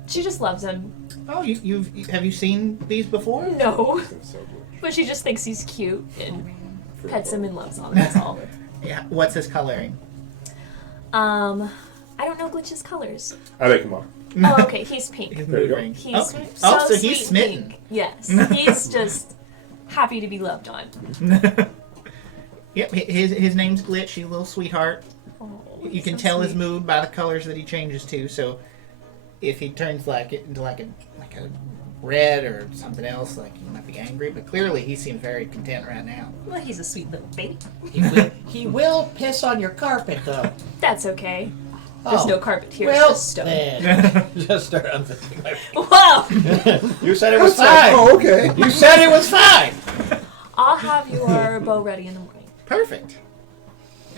she just loves him. Oh, have you seen these before? No, So good. but she just thinks he's cute and pets him and loves him. That's all. Yeah. What's his coloring? I don't know Glitch's colors. I make him up. Oh, okay, he's pink. His There you mood go. ring. He's Okay. so so sweet he's smitten. pink. Yes, he's just happy to be loved on. Yep. His name's Glitch. He's a little sweetheart. Oh, You can tell his mood by the colors that he changes to. So if he turns into like a red or something else, like he might be angry. But clearly he seems very content right now. Well, he's a sweet little baby. He will piss on your carpet, though. That's okay. There's Oh. no carpet here. Well, it's just stone. then. Just start unzipping my... Whoa! You said it was fine. Oh, okay. You said it was fine. I'll have your bow ready in the morning. Perfect.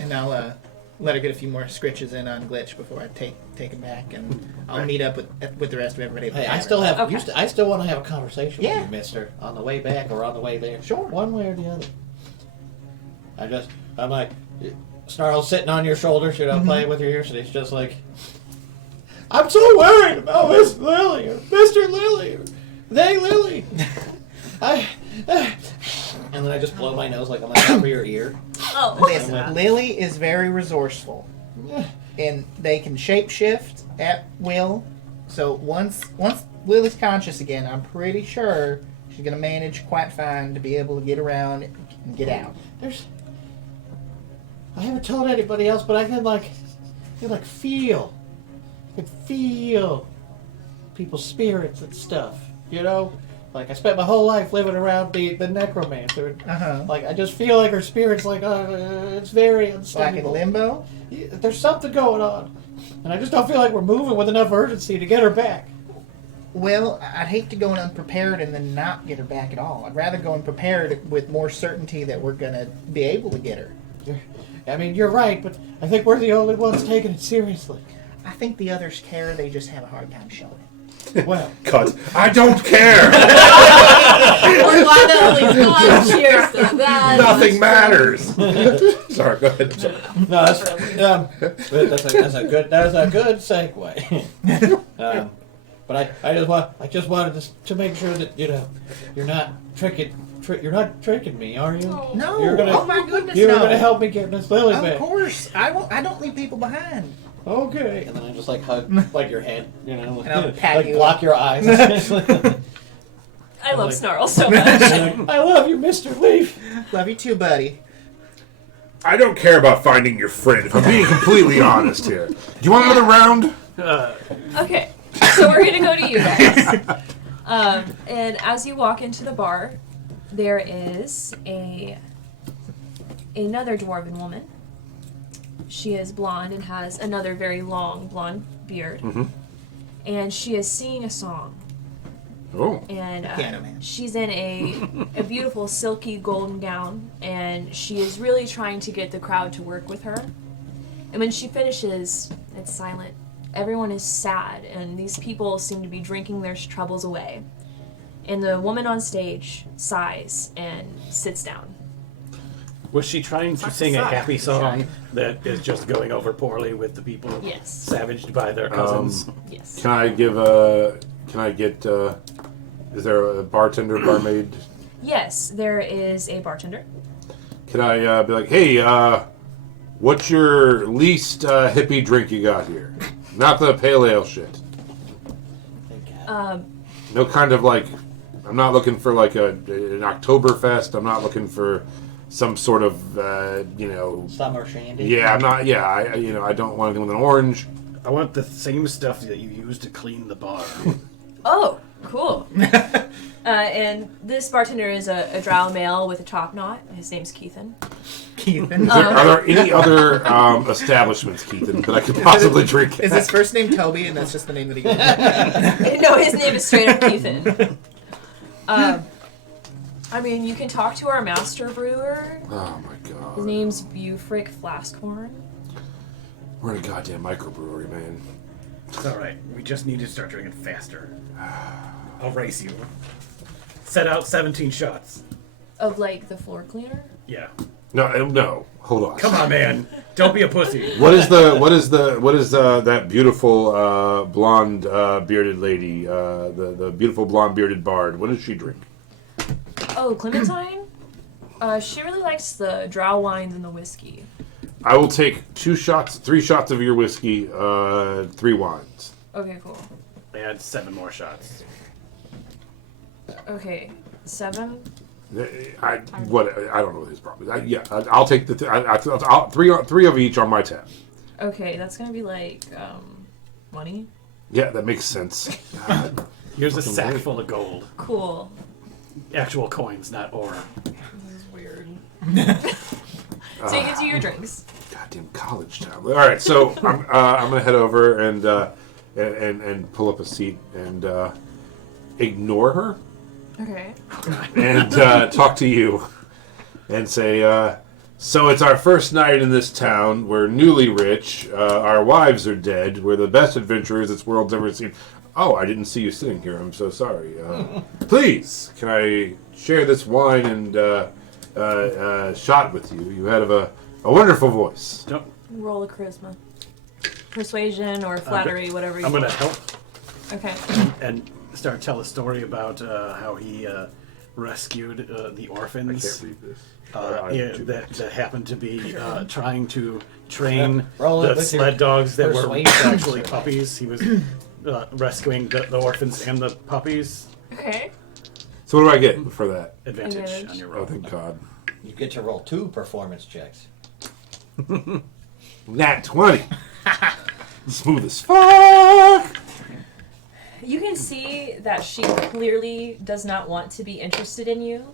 And I'll let her get a few more scritches in on Glitch before I take him back, and I'll meet up with the rest of everybody. At the Hey, I tavern. still have. Okay. I still want to have a conversation Yeah. with you, Mister, on the way back or on the way there. Sure. One way or the other. I'm like, Snarl's sitting on your shoulder, playing with your ears, and he's just like, I'm so worried about Miss Lily or Mr. Lily or they Lily. And then I just blow my nose like I'm on top of your ear. Oh. Listen, Lily is very resourceful, and they can shapeshift at will. So once Lily's conscious again, I'm pretty sure she's gonna manage quite fine to be able to get around and get out. I haven't told anybody else, but I can feel people's spirits and stuff. You know, like I spent my whole life living around the necromancer. Like I just feel like her spirit's like it's very unstable. Like in limbo. Yeah, there's something going on, and I just don't feel like we're moving with enough urgency to get her back. Well, I'd hate to go in unprepared and then not get her back at all. I'd rather go in prepared with more certainty that we're gonna be able to get her. I mean, you're right, but I think we're the only ones taking it seriously. I think the others care. They just have a hard time showing it. Well, Cut. I don't care. We're glad that Ellie's gone. Cheers to that. Nothing matters. Sorry, go ahead. no, that's a good segue. But I just wanted to make sure that you're not tricking me, are you? No. You're gonna, Oh my goodness, You're no. gonna help me get Miss Lily Of back. course, I won't. I don't leave people behind. Okay. And then I just hug like your head, And I'll pat you. block your eyes. I love Snarl so much. I love you, Mr. Leaf. Love you too, buddy. I don't care about finding your friend. If I'm being completely honest here. Do you want another round? Okay, so we're gonna go to you guys. And as you walk into the bar, there is another dwarven woman. She is blonde and has another very long blonde beard. Mm-hmm. And she is singing a song. Oh. And Piano Man. she's in a beautiful silky golden gown, and she is really trying to get the crowd to work with her. And when she finishes, it's silent. Everyone is sad, and these people seem to be drinking their troubles away. And the woman on stage sighs and sits down. Was she trying to sing a happy song that is just going over poorly with the people Yes. savaged by their cousins? Yes. Can I get, is there a bartender, barmaid? Yes, there is a bartender. Can I be like, hey, what's your least hippie drink you got here? Not the pale ale shit. No kind of like, I'm not looking for like an Oktoberfest. I'm not looking for some sort of, Summer shandy. Yeah, I'm not, yeah, I don't want anything with an orange. I want the same stuff that you use to clean the bar. Oh, cool. And this bartender is a drow male with a top knot. His name's Keithan. Keithan. Are there any other establishments, Keithan, that I could possibly drink Is at? his first name Toby, and that's just the name that he goes by? No, his name is straight up Keithan. I mean, you can talk to our master brewer. Oh my god. His name's Bufric Flaskhorn. We're in a goddamn microbrewery, man. It's alright. We just need to start drinking faster. I'll race you. Set out 17 shots. Of, like, the floor cleaner? Yeah. No, hold on. Come on, man. Don't be a pussy. What is that beautiful blonde bearded lady, the beautiful blonde bearded bard? What does she drink? Oh, Clementine? She really likes the drow wines and the whiskey. I will take 3 shots of your whiskey, 3 wines. Okay, cool. Add 7 more shots. Okay, 7. I don't know what his problem is. I'll take the 3 of each on my tab. Okay, that's gonna be like money. Yeah, that makes sense. God. Here's a sack full of gold. Cool. Actual coins, not aura. This is weird. So you get to your drinks. Goddamn college town. All right, so I'm gonna head over and pull up a seat and ignore her. Okay. And talk to you and say, so it's our first night in this town. We're newly rich. Our wives are dead. We're the best adventurers this world's ever seen. Oh, I didn't see you sitting here. I'm so sorry. Please, can I share this wine and shot with you? You have a wonderful voice. Nope. Roll a charisma. Persuasion or flattery, whatever you I'm want. gonna help Okay. and start tell a story about how he rescued the orphans. I can't read this. That happened to be trying to train Roll it the with sled your dogs that were persuasion. actually puppies. He was rescuing the orphans and the puppies. Okay. So what do I get for that? Advantage Advantage. on your Oh, roll. thank God. You get to roll 2 performance checks. Nat 20. Smooth as fuck. You can see that she clearly does not want to be interested in you,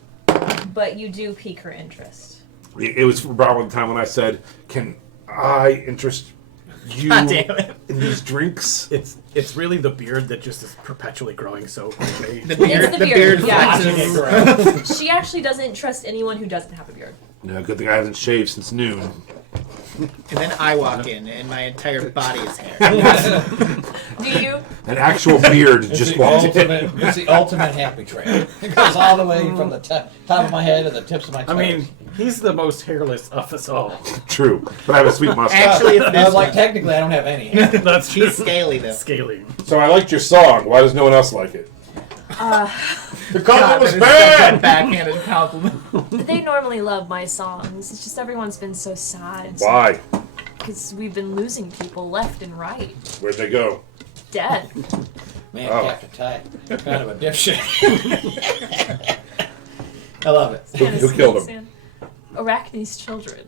but you do pique her interest. It was about one time when I said, "Can I interest you God damn it. in these drinks?" It's really the beard that just is perpetually growing so quickly. The It's beard, the the beard, beard yeah. flexes. She actually doesn't trust anyone who doesn't have a beard. No, good thing I haven't shaved since noon. And then I walk in, and my entire body is hair. Do you? An actual beard just walked in. It's the ultimate happy trail. It goes all the way from the top of my head to the tips of my toes. I mean, he's the most hairless of us all. True, but I have a sweet mustache. Actually, it's this like one. technically, I don't have any hair. That's true. She's scaly, though. Scaly. So I liked your song. Why does no one else like it? Because God, it was that is such a bad. backhanded compliment. They normally love my songs. It's just everyone's been so sad. Why? Because we've been losing people left and right. Where'd they go? Dead. Man, Oh. Captain Ty, kind of a dipshit. I love it. Who killed him? Arachne's children.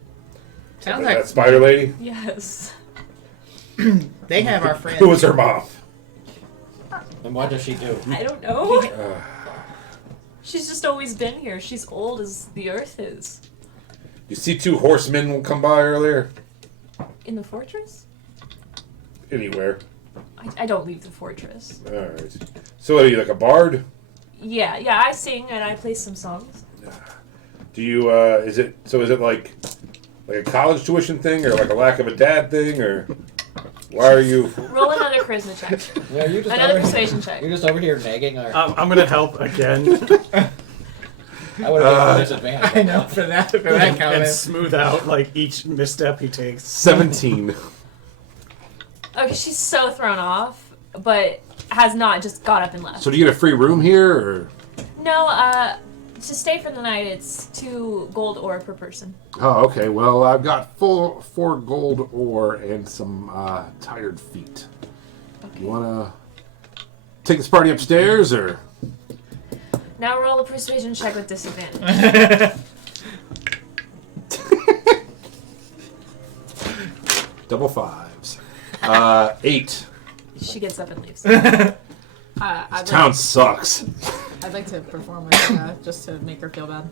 Sounds That like spider lady? Yes. they have our friends. Who was her mom? And what does she do? I don't know. She's just always been here. She's old as the earth is. You see 2 horsemen come by earlier? In the fortress? Anywhere. I don't leave the fortress. Alright. So are you like a bard? Yeah, I sing and I play some songs. Do you, is it like a college tuition thing, or like a lack of a dad thing, or why are you? Roll another charisma check. Yeah, you're just Another over persuasion here, check. You're just over here nagging our. I'm gonna help again I would have given disadvantage. I know, for that and comment. smooth out like each misstep he takes. 17. Okay, she's so thrown off, but has not just got up and left. So do you get a free room here, or? No, to stay for the night, it's 2 gold ore per person. Oh, okay. Well, I've got 4 gold ore and some tired feet. Okay. You wanna take this party upstairs, or? Now roll a persuasion check with disadvantage. Double 5s. 8. She gets up and leaves. I'd, Town like, sucks. I'd like to perform with Sarah just to make her feel bad.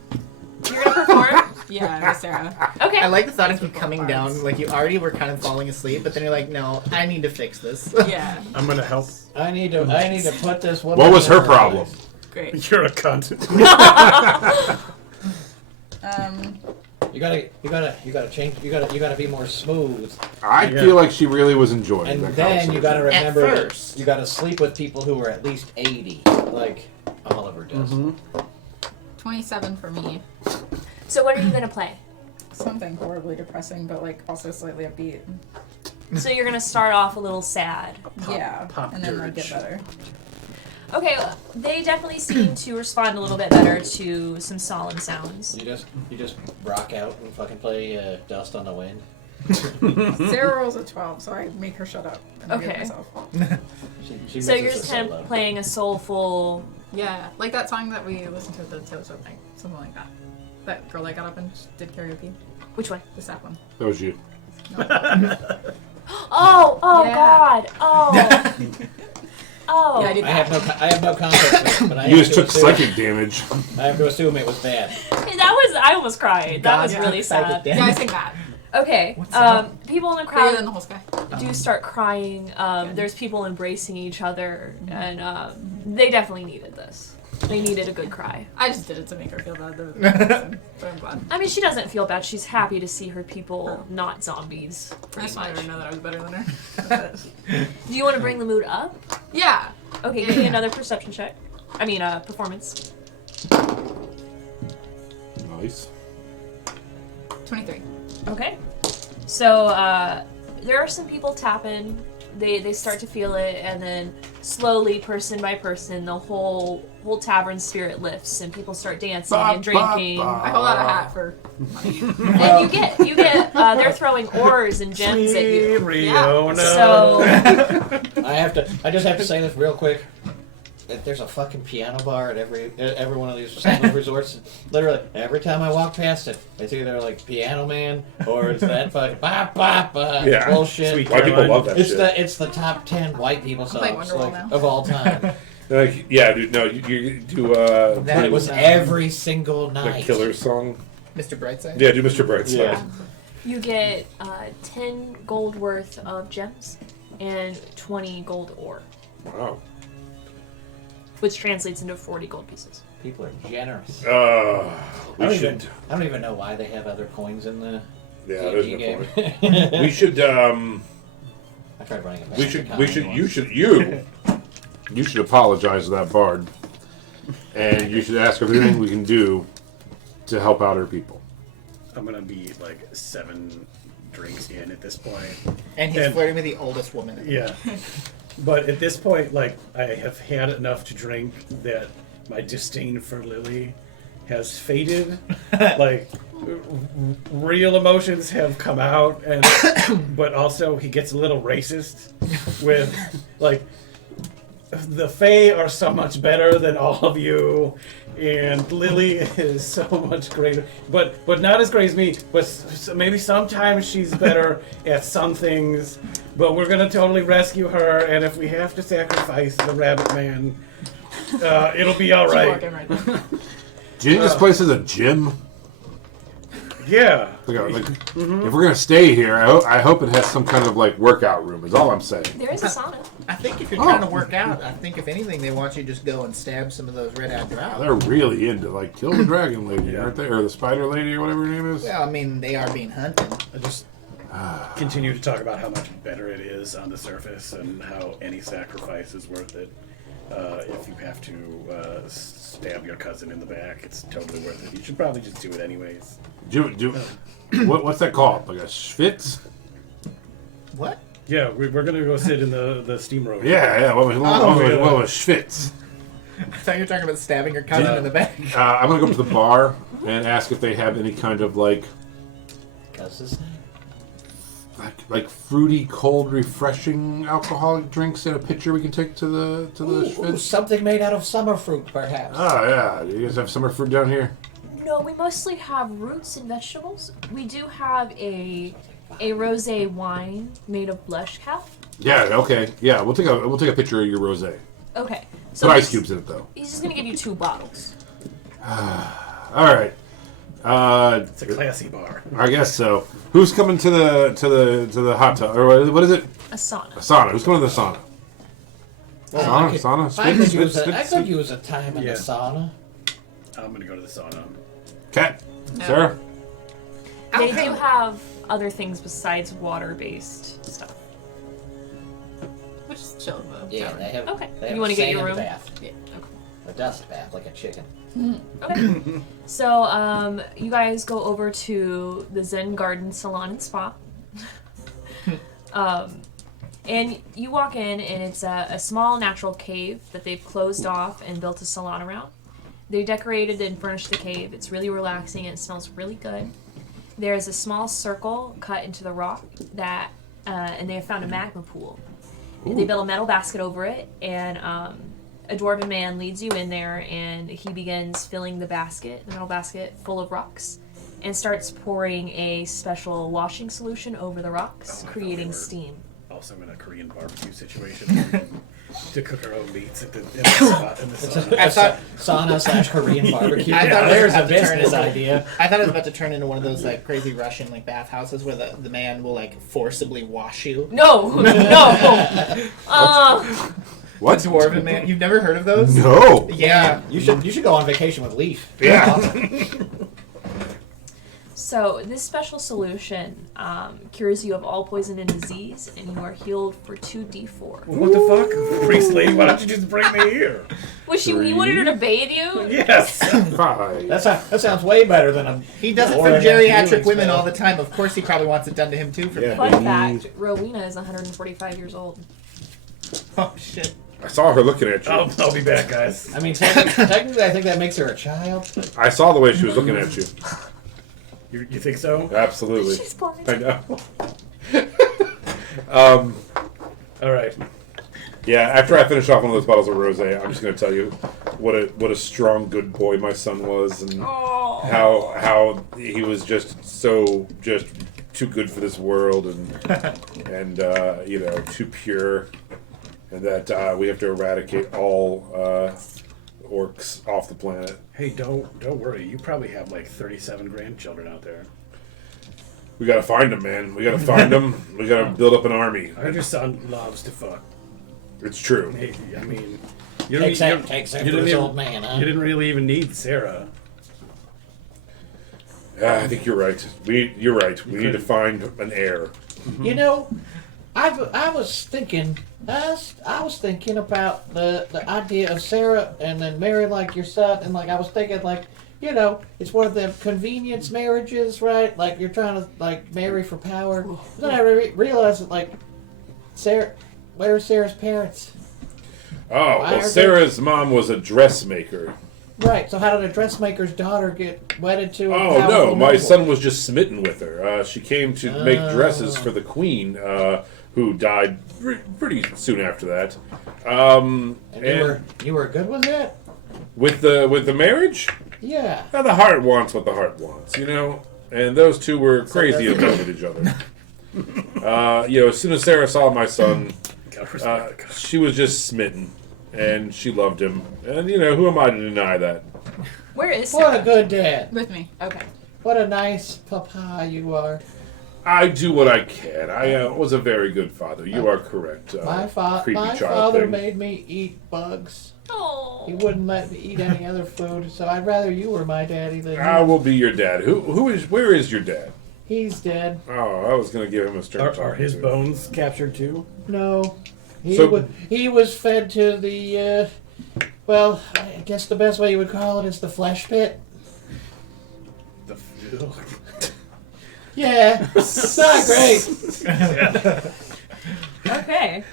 You're gonna perform? Yeah, with Sarah. Okay. I like the thought of you coming down, like you already were kind of falling asleep, but then you're like, no, I need to fix this. Yeah, I'm gonna help. I need to put this woman. What was in her problem? place. great. You're a cunt. You gotta change. You gotta be more smooth. I Yeah. feel like she really was enjoying And that then you gotta conversation. remember, first. you gotta sleep with people who are at least 80, like Oliver does. 27 for me. So what are you gonna play? Something horribly depressing, but like also slightly upbeat. So you're gonna start off a little sad. Yeah, pop and then like get dirge. better. Okay, they definitely seem to respond a little bit better to some solemn sounds. You just rock out and fucking play Dust on the Wind. Sarah rolls a 12, so I make her shut up. And I Okay. get myself. She So you're misses just the kind solo. of playing a soulful. Yeah, like that song that we listened to at the Taylor Swift night. Something like that. That girl that got up and did karaoke. Which one? The sap one. That was you. Oh Yeah. God! Oh. Oh. Yeah, I did I have no context for it, but I You have just to took assume, psychic damage. I have to assume it was bad. I almost cried. That was God, really sad. Yeah, I sing that. Okay. What's up? People in the Bigger than crowd the whole sky. do start crying. There's people embracing each other, and they definitely needed this. They needed a good cry. I just did it to make her feel bad. But I'm glad. I mean, she doesn't feel bad. She's happy to see her people not zombies. I Pretty just wanted her much. to know that I was better than her. That's it. Do you want to bring the mood up? Yeah. Okay, give me another perception check. I mean, performance. Nice. 23. Okay. So there are some people tapping. They start to feel it, and then slowly, person by person, the whole tavern spirit lifts, and people start dancing and drinking. I hold out a hat for money. And you get they're throwing ores and gems at you. Riona. So I just have to say this real quick. If there's a fucking piano bar at every one of these resorts, literally every time I walk past it, it's either like Piano Man or it's that fucking Yeah. bullshit. Sweet White people Caroline. love that It's shit. it's the top 10 white people playing songs Wonderwall like, now. of all time. Like, yeah, dude, no, you do And it was every single the night. Killer song. Mr. Brightside. Yeah, do Mr. Brightside. Yeah. you get 10 gold worth of gems and 20 gold ore, Wow. which translates into 40 gold pieces. People are generous. I I don't even know why they have other coins in the Yeah, there's DG no game. point. We should. I tried running it back. We should. You should apologize to that bard, and you should ask if there's anything we can do to help out our people. I'm gonna be like 7 drinks in at this point. And he's And- flirting with the oldest woman. Yeah. But at this point, like, I have had enough to drink that my disdain for Lily has faded. Like, real emotions have come out, and but also he gets a little racist with, like, the Fae are so much better than all of you, and Lily is so much greater, but not as great as me. But maybe sometimes she's better at some things. But we're gonna totally rescue her, and if we have to sacrifice the Rabbit Man, it'll be all Keep right. walking right there. Do you think this place is a gym? Yeah. Like, if we're gonna stay here, I hope it has some kind of like workout room. Is all I'm saying. There is a sauna. I think if you're trying to work out, I think if anything, they want you to just go and stab some of those red-eyed drow. They're really into like kill the dragon lady, aren't they? Or the spider lady, or whatever her name is. Well, I mean, they are being hunted. I just continue to talk about how much better it is on the surface and how any sacrifice is worth it. If you have to stab your cousin in the back, it's totally worth it. You should probably just do it anyways. What's that called? Like a schwitz? What? Yeah, we're gonna go sit in the steam room. Yeah. What was schwitz? I thought you were talking about stabbing your cousin in the back. I'm gonna go up to the bar and ask if they have any kind of like fruity, cold, refreshing alcoholic drinks in a pitcher we can take to the schwitz. Something made out of summer fruit, perhaps. Oh yeah, you guys have summer fruit down here? No, we mostly have roots and vegetables. We do have a rosé wine made of blush cap. Yeah. Okay. Yeah. We'll take a picture of your rosé. Okay. So Put ice cubes in it though. He's just gonna give you 2 bottles. All right. It's a classy bar. I guess so. Who's coming to the hot tub, or what is it? A sauna. A sauna. Who's coming to the sauna? Sauna. I could Spit. use a time in Yeah. the sauna. I'm gonna go to the sauna. Cat. No. Sarah. They do have other things besides water-based stuff. Which is chill though. Yeah, they have. Okay. They have You wanna a get your sand room? bath, Yeah. a dust bath, like a chicken. Okay. So, you guys go over to the Zen Garden Salon and Spa. And you walk in, and it's a small natural cave that they've closed off and built a salon around. They decorated and furnished the cave. It's really relaxing, and it smells really good. there's a small circle cut into the rock that, and they have found a magma pool. They built a metal basket over it, and a dwarven man leads you in there, and he begins filling the metal basket full of rocks, and starts pouring a special washing solution over the rocks, creating steam. Also in a Korean barbecue situation to cook our own meats in the spot in the sauna. I thought Sauna / Korean barbecue. I thought it was There's a about to turn business into- idea. I thought it was about to turn into one of those like crazy Russian like bathhouses where the man will like forcibly wash you. No! What? The dwarven man. You've never heard of those? No. Yeah. You should go on vacation with Leaf. Yeah. So, this special solution cures you of all poison and disease, and you are healed for 2d4. What the fuck? Priest lady, why don't you just bring me here? Was you wanted her to bathe you? Yes! 5. That sounds way better than a. He does it Or for an geriatric healing women spell. all the time. Of course, he probably wants it done to him too. For Yeah. Fun fact, Rowena is 145 years old. Oh shit. I saw her looking at you. I'll be back, guys. I mean, technically, I think that makes her a child. But I saw the way she was looking at you. You think so? Absolutely. She's blind. I know. All right. Yeah, after I finish off one of those bottles of rosé, I'm just going to tell you what a strong, good boy my son was, and how he was just too good for this world, and too pure, and that we have to eradicate all orcs off the planet. Hey, don't worry. You probably have like 37 grandchildren out there. We got to find them, man. We got to find them. We got to build up an army. I heard your son loves to fuck. It's true. Hey, I mean, takes after this old man, huh? You didn't really even need Sarah. I think you're right. You're right. We need to find an heir. You know, I was thinking about the idea of Sarah and then marry like your son, and like I was thinking like, you know, it's one of them convenience marriages, right? Like you're trying to like marry for power. But then I realized that like Sarah, where are Sarah's parents? Oh, Why well, are Sarah's mom was a dressmaker. Right. So how did a dressmaker's daughter get wedded to? Oh, no. powerful My noble? son was just smitten with her. She came to make dresses for the queen, who died pretty soon after that. And you were good with that? With the marriage? Yeah. Now, the heart wants what the heart wants, you know? And those two were crazy in love with each other. As soon as Sarah saw my son, she was just smitten. And she loved him. And, who am I to deny that? Where is What a Sarah? good dad. With me. Okay. What a nice papa you are. I do what I can. I was a very good father. You are correct. My creepy child father thing. made me eat bugs. Oh. He wouldn't let me eat any other food, so I'd rather you were my daddy than I you. will be your dad. Where is your dad? He's dead. Oh, I was going to give him a stern Are talking his to. bones captured too? No. So- He was fed to the, well, I guess the best way you would call it is the flesh pit. The Yeah, it's not great. Okay.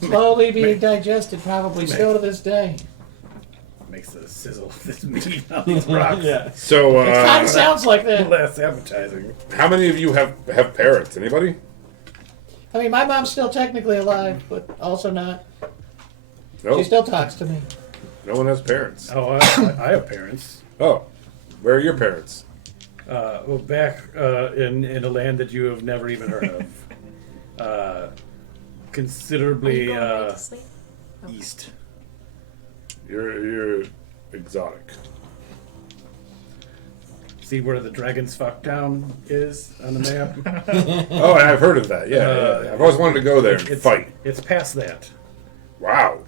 Slowly being digested, probably still to this day. makes the sizzle of this meat on these rocks. So, It kind of sounds like that. Less appetizing. how many of you have parents? Anybody? I mean, my mom's still technically alive, but also not. No. She still talks to me. No one has parents. Oh, I have parents. Oh, where are your parents? Back in a land that you have never even heard of. Are Considerably you going right to sleep? east. You're exotic. See where the Dragon's Fuck Town is on the map? Oh, I've heard of that. Yeah. I've always wanted to go there and fight. It's past that. Wow,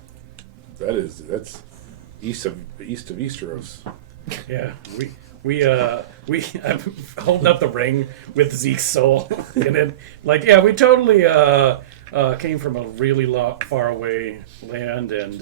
that's east of Easteros. Yeah, I'm holding up the ring with Zeke's soul in it. Like, yeah, we totally came from a really far away land and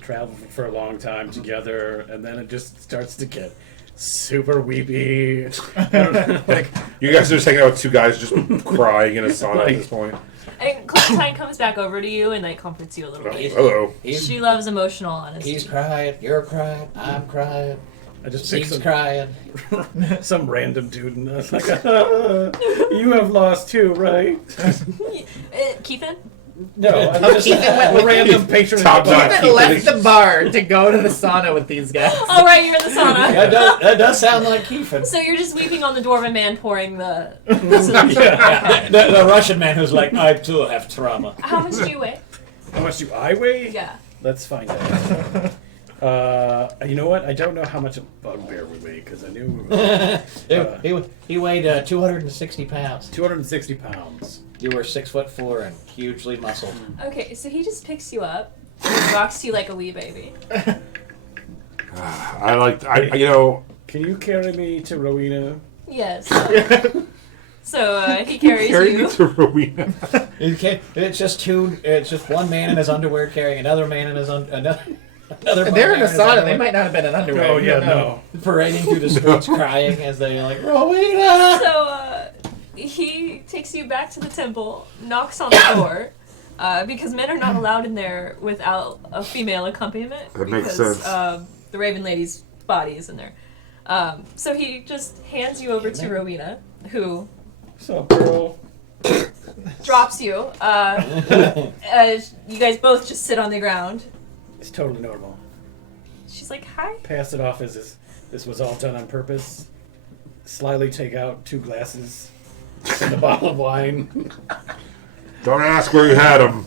traveled for a long time together, and then it just starts to get super weepy. Like, You guys are just hanging out with two guys just crying in a sauna at this point. And Clementine comes back over to you and like comforts you a little Oh, bit. hello. She loves emotional honesty. He's crying, you're crying, I'm crying. I just picked Seems crying. some random dude, and I was like, "You have lost too, right?" Keithan? No, I just a random patron. Keithan left the bar to go to the sauna with these guys. Oh, right, you're in the sauna. That does sound like Keefen. So you're just weeping on the dwarven man pouring the... The Russian man who's like, I too have trauma. How much do you weigh? How much do I weigh? Yeah. Let's find out. You know what? I don't know how much a bugbear would weigh because I knew he weighed 260 pounds. 260 pounds. You were 6'4" and hugely muscled. Okay, so he just picks you up and rocks you like a wee baby. Can you carry me to Rowena? Yes. So he carries you. to Rowena. It's just one man in his underwear carrying another man in his another. They're in a sauna. They might not have been in underwear. Oh yeah, no. Parading through the streets, crying as they like Rowena. So he takes you back to the temple, knocks on the door, because men are not allowed in there without a female accompaniment. That makes because, sense. The Raven Lady's body is in there. So he just hands you over to Rowena, who What's up, girl? drops you. You guys both just sit on the ground. It's totally normal. She's like, hi. Pass it off as this was all done on purpose. Slyly take out 2 glasses and a bottle of wine. Don't ask where you had him.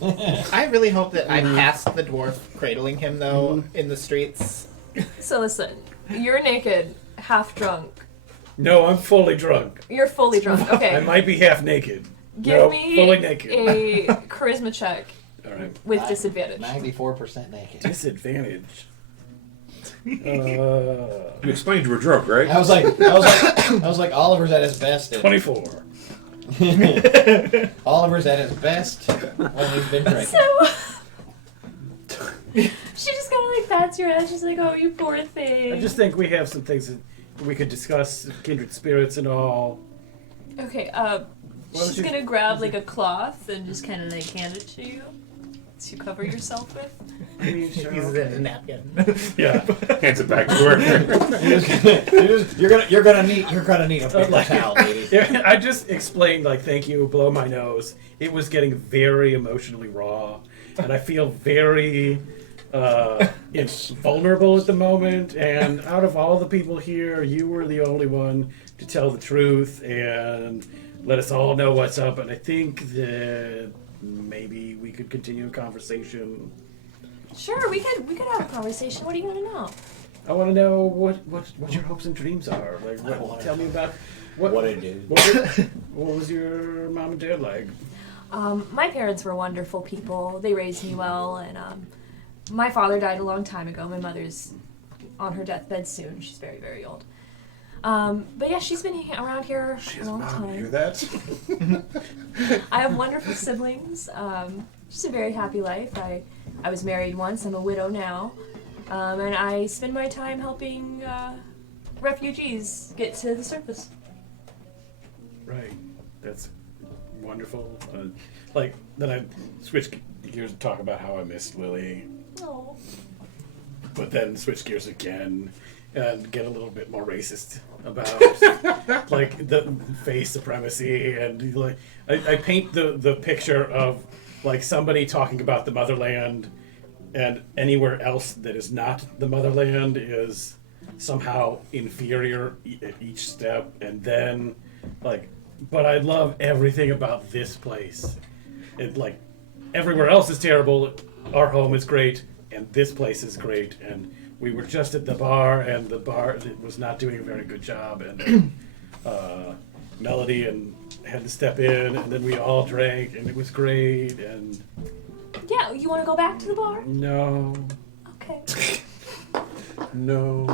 I really hope that I passed the dwarf cradling him, though, in the streets. So listen, you're naked, half drunk. No, I'm fully drunk. You're fully drunk. Okay. I might be half naked. Give me fully naked. a charisma check All right. with disadvantage. 94% naked. Disadvantage. You explained you were drunk, right? I was like, Oliver's at his best. 24. Oliver's at his best when he's been drinking. So she just kind of like pats your head. She's like, "Oh, you poor thing." I just think we have some things that we could discuss, kindred spirits and all. Okay. She's gonna grab like a cloth and just kind of like hand it to you to cover yourself with. I mean, sure. Uses it as a napkin. Yeah. Hands it back to her. You're gonna need a paper towel, lady. Yeah, I just explained, like, thank you, blow my nose. It was getting very emotionally raw, and I feel very it's vulnerable at the moment. And out of all the people here, you were the only one to tell the truth and let us all know what's up. And I think that maybe we could continue a conversation. Sure, we could have a conversation. What do you want to know? I want to know what your hopes and dreams are. Like, tell me about What I do. What was your mom and dad like? My parents were wonderful people. They raised me well, and my father died a long time ago. My mother's on her deathbed soon. She's very, very old. But yeah, she's been around here a long time. Hear that? I have wonderful siblings. Just a very happy life. I was married once. I'm a widow now. And I spend my time helping refugees get to the surface. Right. That's wonderful. Then I switch gears to talk about how I missed Lily. Oh. But then switch gears again and get a little bit more racist about like the face supremacy and like I paint the picture of like somebody talking about the motherland and anywhere else that is not the motherland is somehow inferior at each step, and then like but I love everything about this place. It like everywhere else is terrible, our home is great, and this place is great, and we were just at the bar, and the bar was not doing a very good job, and Melody and had to step in, and then we all drank, and it was great, and... Yeah, you want to go back to the bar? No. Okay. No.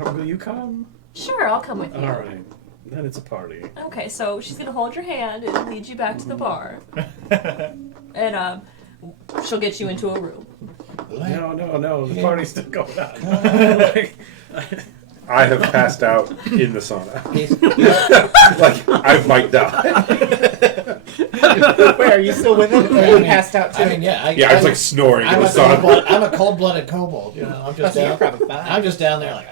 Will you come? Sure, I'll come with you. All right. Then it's a party. Okay, so she's going to hold your hand and lead you back to the bar. And she'll get you into a room. No. The party's still going on. I have passed out in the sauna. Like, I might die. Wait, are you still with him? Or you passed out too? I mean, yeah. Yeah, I was like snoring. It was on. I'm a cold-blooded kobold. You know, I'm just You're down. probably fine. I'm just down there like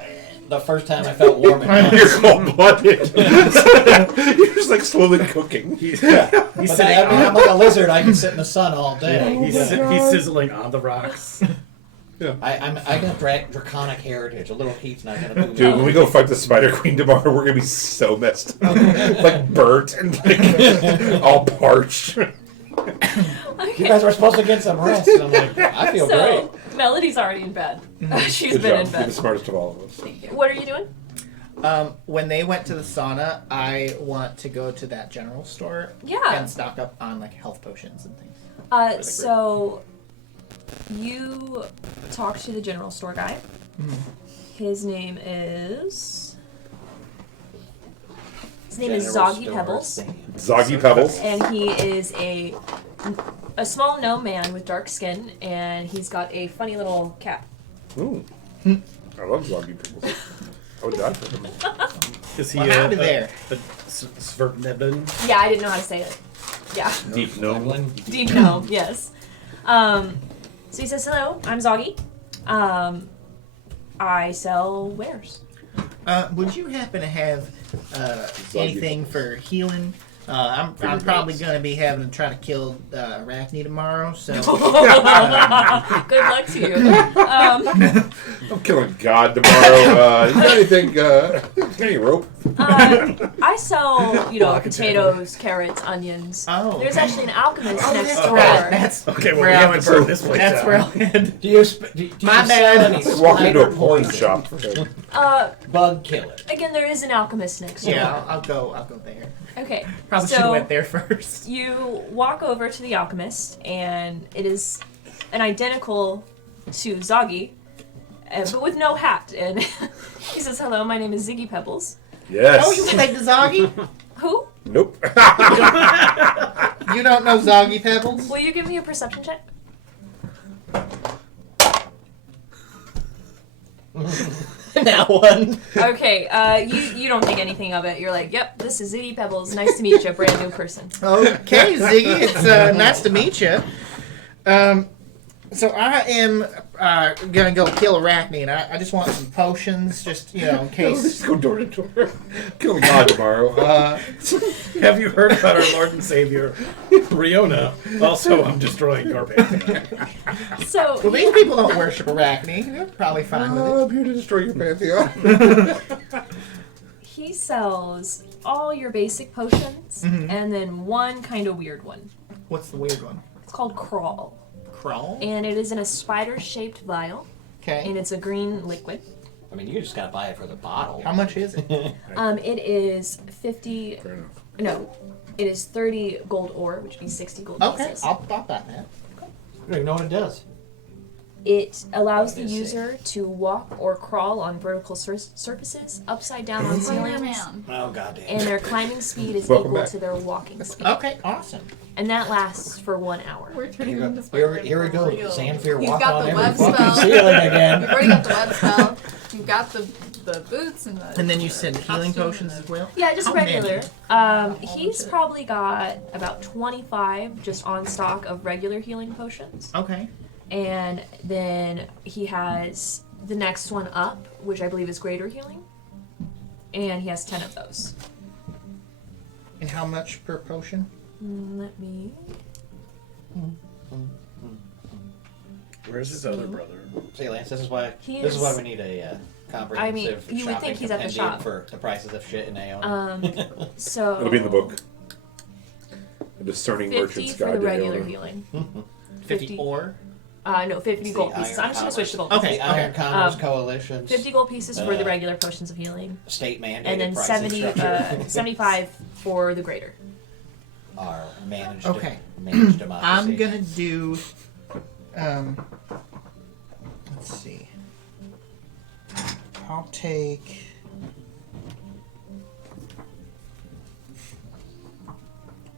the first time I felt warm. You're cold-blooded. You're just like slowly cooking. He's But sitting I'm like a lizard. I can sit in the sun all day. he's sizzling on the rocks. I got draconic heritage. A little heat's not gonna move. Dude, when we go fight the Spider Queen tomorrow, we're gonna be so messed up. Like burnt and like all parched. You guys were supposed to get some rest. And I'm like, I feel So great. Melody's already in bed. She's Good been job. in You're bed. the smartest of all of us. What are you doing? When they went to the sauna, I want to go to that general store Yeah. and stock up on like health potions and things. So you talk to the general store guy. His name is Zoggy Pebbles, Zoggy Pebbles. and he is a small gnome man with dark skin, and he's got a funny little cat. Ooh. I love Zoggy Pebbles. I would die for them. Is he Well, howdy there. a Svertneben? Yeah, I didn't know how to say it. Yeah, Deep gnome. deep gnome. Yes. So he says, "Hello, I'm Zoggy. I sell wares." Would you happen to have anything for healing? I'm probably going to be having to try to kill Arachne tomorrow, so... Good luck to you. I'm killing God tomorrow. You got anything? Any rope? I sell, potatoes, carrots, onions. Oh, There's okay. actually an alchemist Oh, next that's door. right. That's Okay, well, where we I have would to burn this place That's down. where I'll head. Do you My sell bad. any Walk into a spider porn poison? shop. Bug killer. Again, there is an alchemist next door. Yeah, I'll go there. Okay. Probably should have went there first. You walk over to the alchemist, and it is an identical to Zoggy, but with no hat. And he says, "Hello, my name is Ziggy Pebbles." Yes. Oh, you take the Zoggy? Who? Nope. You don't know Zoggy Pebbles? Will you give me a perception check? Now one. Okay, you don't think anything of it. You're like, "Yep, this is Ziggy Pebbles. Nice to meet you, brand new person." Okay, Ziggy, it's nice to meet you. So I am gonna go kill Arachne, and I just want some potions, just in Let's case. go door to door. Killing God tomorrow. Have you heard about our Lord and Savior, Riona? Also, I'm destroying your pantheon. So Well, these people don't worship Arachne. They're probably fine with it. I'm here to destroy your pantheon. he sells all your basic potions, and then one kind of weird one. What's the weird one? It's called Crawl, Crawl. and it is in a spider-shaped vial, and Okay. it's a green liquid. I mean, you just gotta buy it for the bottle. How much is it? It is 50. Fair enough. No, it is 30 gold ore, which would be 60 gold Okay, pieces. I'll buy that. I don't even know what it does. It allows the Let me see. user to walk or crawl on vertical surfaces, upside down on ceilings, Man. Oh goddamn. and their climbing speed is Welcome equal back. to their walking speed. Okay, awesome. And that lasts for 1 hour. We're turning Here, into here we go. real. Sandfear He's walk got on the every web fucking spell. ceiling You've again. already got the web spell. You've got the boots and the. And then you said healing costume potions and as well? Yeah, just How regular. many? He's probably got about 25 just on stock of regular healing potions. Okay. And then he has the next one up, which I believe is greater healing. And he has 10 of those. And how much per potion? Let me. Where's his other brother? See, Lance, this is why He this is is- why we need a comprehensive you would shopping think he's at the compendium shop. for the prices of shit in Aona. So It'll be in the book. The Discerning 50 Merchant's for Guide the to regular Aona. healing. 50 ore? No, 50 It's gold the pieces. Iron I'm just gonna switch to gold Okay. pieces. The Iron Commerce Um, Coalition, 50 gold pieces for the Uh, regular potions of healing, state mandated and then pricing 70, structure 75 for the greater. are managed. Okay. Managed democracy. I'm gonna do. Let's see. I'll take.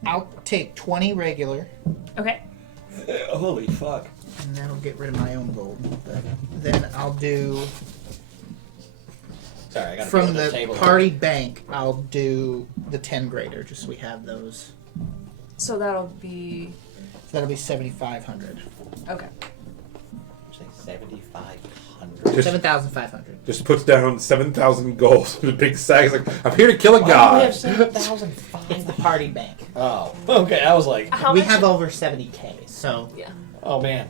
I'll take 20 regular, Okay. Holy fuck! and that'll get rid of my own gold. But then I'll do Sorry, I got from the the table. party bank. I'll do the 10 greater, just so we have those. So that'll be... So that'll be 7,500. Okay. Say 7,500. 7,500. Just puts down 7,000 gold in a big sack. He's like, I'm here to kill a Why do we god. have 7,500? It's the party bank. Oh, okay. I was like, How we much... have over 70K, so Yeah. oh man.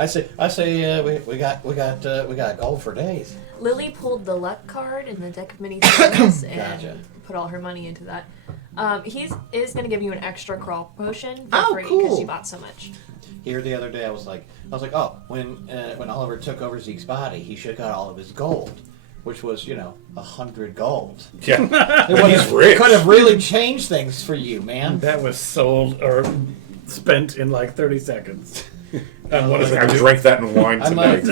I say, we got gold for days. Lily pulled the luck card in the deck of many things and Gotcha. put all her money into that. He is going to give you an extra crawl potion for Oh, free because cool. you bought so much. Here the other day, I was like, oh, when Oliver took over Zeke's body, he shook out all of his gold, which was 100 gold. Yeah. It He's rich. could have really changed things for you, man. That was sold or spent in like 30 seconds. And what is I it? drank that in wine I'm tonight.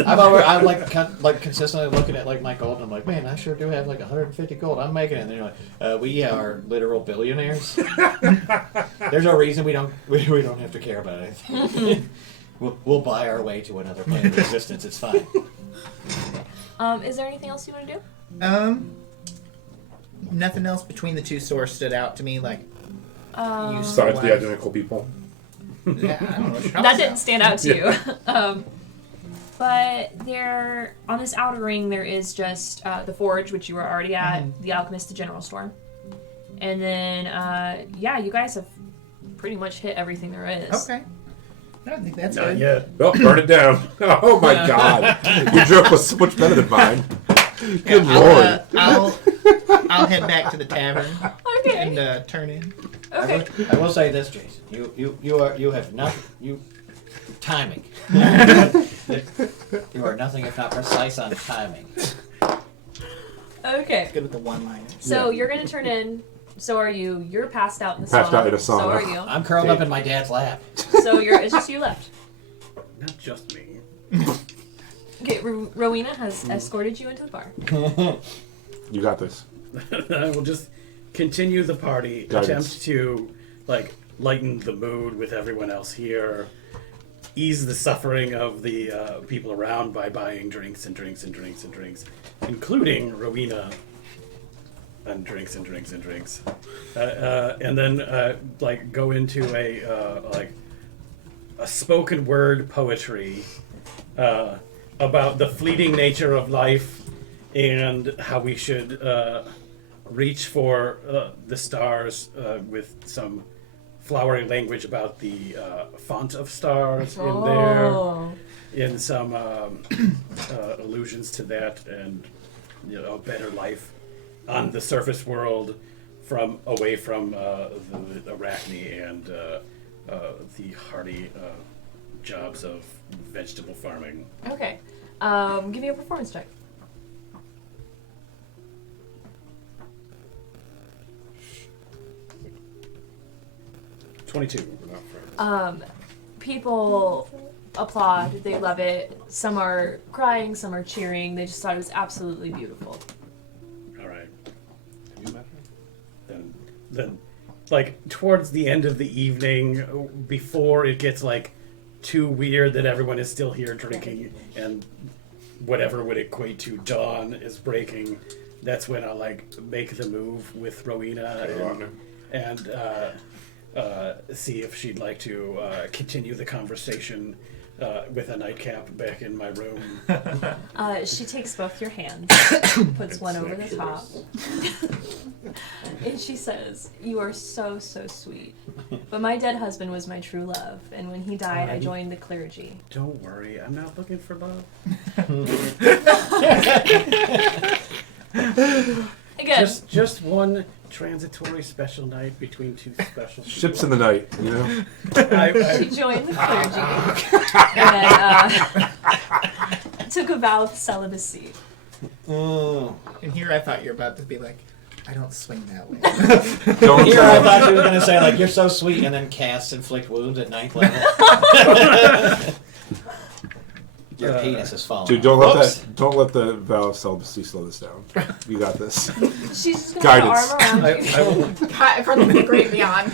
like consistently looking at like my gold. And I'm like, man, I sure do have like 150 gold. I'm making it. And they're like, we are literal billionaires. There's no reason we don't have to care about it. We'll buy our way to another plane of existence. It's fine. Is there anything else you want to do? Nothing else between the two stores stood out to me. Like, Besides the identical people. yeah, I don't know what you're That talking didn't about. stand out to you. But there, on this outer ring, there is just the forge, which you were already at, the alchemist, the general store. And then, yeah, you guys have pretty much hit everything there is. Okay. I think that's Not good. yet. Oh, burn it down. Oh my god. Your joke was so much better than mine. Good lord. I'll head back to the tavern Okay. and turn in. Okay. I will say this, Jason. You have nothing. Timing. You are nothing if not precise on timing. Okay. Good with the one-liner. So you're going to turn in. So are you. You're passed out in the Passed sauna. out in a So sauna. are you. I'm curled up in my dad's lap. So it's just you left. Not just me. Okay, Rowena has escorted you into the bar. You got this. I will just continue the party, Guidance. attempt to lighten the mood with everyone else here, ease the suffering of the people around by buying drinks and drinks and drinks and drinks, including Rowena. And drinks and drinks and drinks, and then go into a spoken word poetry about the fleeting nature of life and how we should reach for the stars with some flowery language about the font of stars in there, in some allusions to that, and a better life on the surface world, away from the Arachne and the hardy jobs of vegetable farming. Okay. Give me a performance check. People applaud. They love it. Some are crying. Some are cheering. They just thought it was absolutely beautiful. All right. Then, towards the end of the evening, before it gets too weird that everyone is still here drinking and whatever would equate to dawn is breaking, that's when I'll make the move with Rowena and see if she'd like to continue the conversation with a nightcap back in my room. She takes both your hands, puts one over the top, and she says, "You are so, so sweet. But my dead husband was my true love, and when he died, I joined the clergy." Don't worry, I'm not looking for love. Again, Just one transitory special night between two special Ships in the night, you know? she joined the clergy and took a vow of celibacy. And here I thought you were about to be like, I don't swing that way. Don't Here I thought you were going to say, you're so sweet, and then cast inflict wounds at 9th level. Your penis is falling. Dude, don't let the vow of celibacy slow this down. You got this. She's just gonna Guidance. put her arm around you. From the great beyond.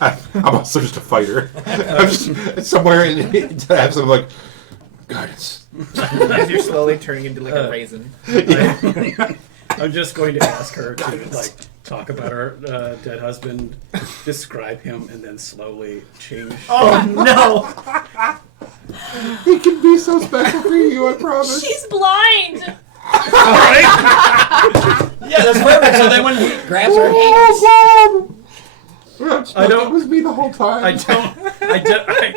I'm also just a fighter. I'm just somewhere to have some guidance. As you're slowly turning into a raisin. I'm just going to ask her to like talk about her dead husband, describe him, and then slowly change. Oh no! He can be so special for you, I promise. She's blind. Yeah, that's perfect. So then when he grabs her hands, I don't. It was me the whole time. I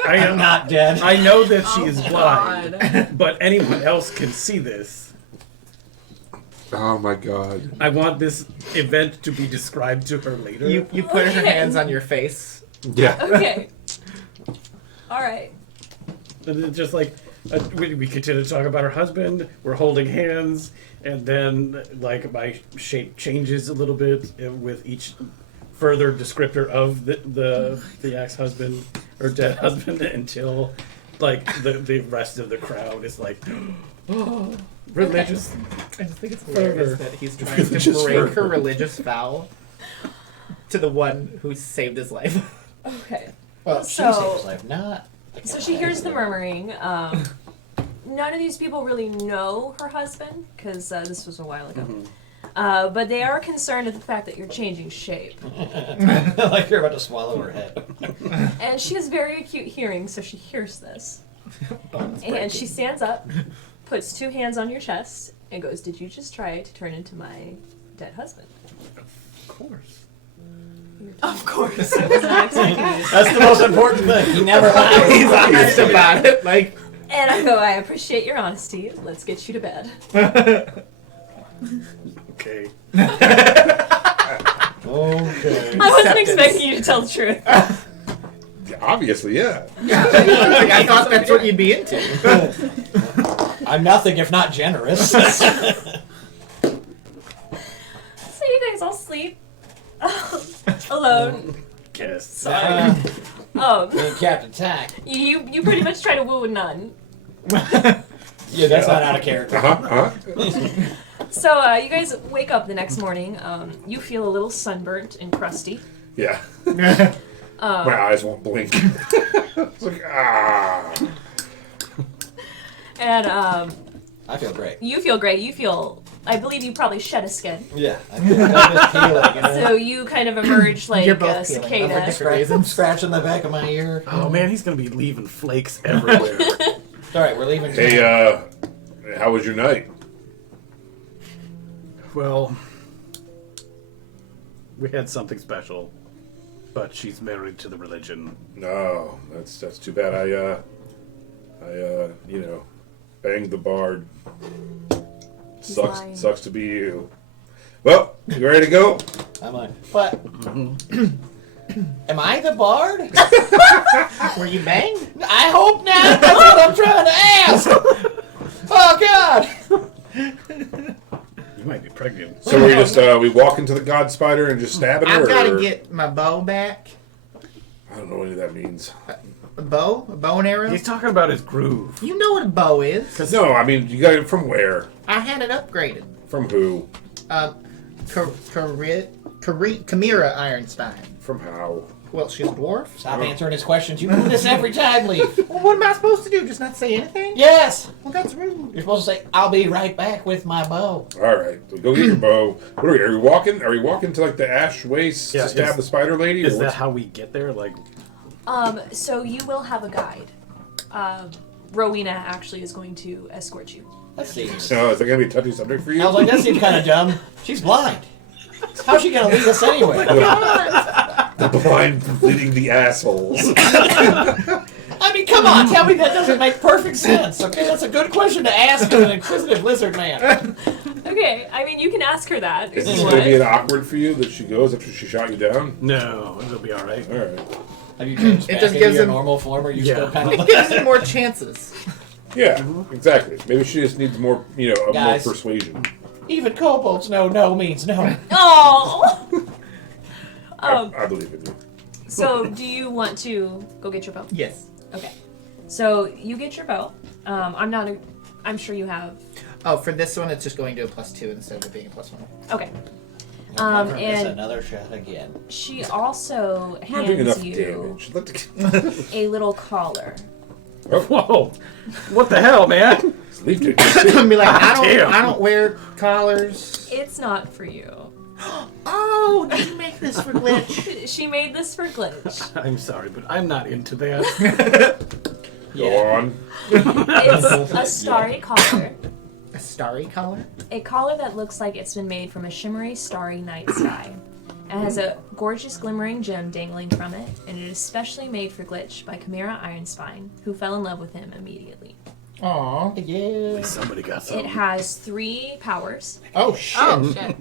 I'm not dead. I know that she is blind, but anyone else can see this. Oh my god. I want this event to be described to her later. You put her Okay. hands on your face. Yeah. Okay. All right. And it's just like we continue to talk about her husband. We're holding hands, and then like my shape changes a little bit with each further descriptor of the ex-husband or dead husband until like the rest of the crowd is like, oh, religious. I just think it's hilarious that he's trying to Religious break her fervor. religious vow to the one who saved his life. Okay. Well, she So- saved his life, not. So she hears the murmuring. None of these people really know her husband because this was a while ago. But they are concerned at the fact that you're changing shape. Like you're about to swallow her head. And she has very acute hearing, so she hears this. And she stands up, puts two hands on your chest, and goes, "Did you just try to turn into my dead husband?" Of course. Of course. I was not expecting you to say That's the most important thing. He never lies. He's honest about it. Like, And I go, "I appreciate your honesty. Let's get you to bed." Okay. Okay. I wasn't expecting you to tell the truth. Obviously, yeah. like, I thought that's what you'd be into. I'm nothing if not generous. So you guys all sleep alone. Guess. Sorry. Me and Captain Tack. You pretty much try to woo a nun. Yeah, that's not out of character. So you guys wake up the next morning. You feel a little sunburnt and crusty. Yeah. My eyes won't blink. It's like, And I feel great. you feel great. You feel, I believe you probably shed a skin. Yeah, I feel just peeling, you know? So you kind of emerge like You're a both peeling, cicada. Scratching the back of my ear. Oh man, he's gonna be leaving flakes everywhere. It's alright, we're leaving. hey, how was your night? Well, we had something special, but she's married to the religion. No, that's too bad. I banged the bard. lying. Sucks to be you. Well, you ready to go? I'm like, but am I the bard? Were you banged? I hope not. That's what I'm trying to ask. Oh God. You might be pregnant. So we just we walk into the god spider and just stab at her. I've got or- to get my bow back. I don't know what any of that means. A bow? A bow and arrow? He's talking about his groove. You know what a bow is. No, I mean you got it from where? I had it upgraded. From who? Chimera Ironstein. From how? Well, she's a dwarf. Stop answering his questions. You do this every time, Leaf. Well, what am I supposed to do? Just not say anything? Yes. Well, that's rude. You're supposed to say, "I'll be right back with my bow." All right, so go get your bow. What are we walking? Are we walking to like the ash waste Yeah, to stab is- the spider lady? Is or that what's- how we get there? Like, So you will have a guide. Rowena actually is going to escort you. Let's see. No, is that gonna be a touchy subject for you? I was like, that seems kind of dumb. She's blind. How's she gonna lead us anyway? The blind leading the assholes. I mean, come on, tell me that doesn't make perfect sense. Okay, that's a good question to ask of an inquisitive lizard man. Okay, I mean you can ask her that Is if this you gonna be an want. awkward for you that she goes after she shot you down? no, it'll be all right. All right. Have you changed It back just into gives your him- normal form, or you Yeah. still kind It of? gives him more chances. Yeah, exactly. Maybe she just needs more, more Guys. persuasion. Even kobolds know no means no. Oh. I believe in you. So do you want to go get your bow? Yes. Okay. So you get your bow. I'm sure you have. Oh, for this one, it's just going to a +2 instead of it being a +1. Okay. Never miss And another shot again. she also I'm not doing hands enough you damage. Let the- a little collar. Whoa! What the hell, man? Sleep ticket. And be like, I Damn. don't wear collars. It's not for you. Oh, did you make this for Glitch? She made this for Glitch. I'm sorry, but I'm not into that. Go on. It's a starry collar. A starry collar? A collar that looks like it's been made from a shimmery, starry night sky. It has a gorgeous glimmering gem dangling from it, and it is specially made for Glitch by Chimera Ironspine, who fell in love with him immediately. Aw. Yeah. Somebody got It something. has 3 powers. Oh, shit. Oh shit!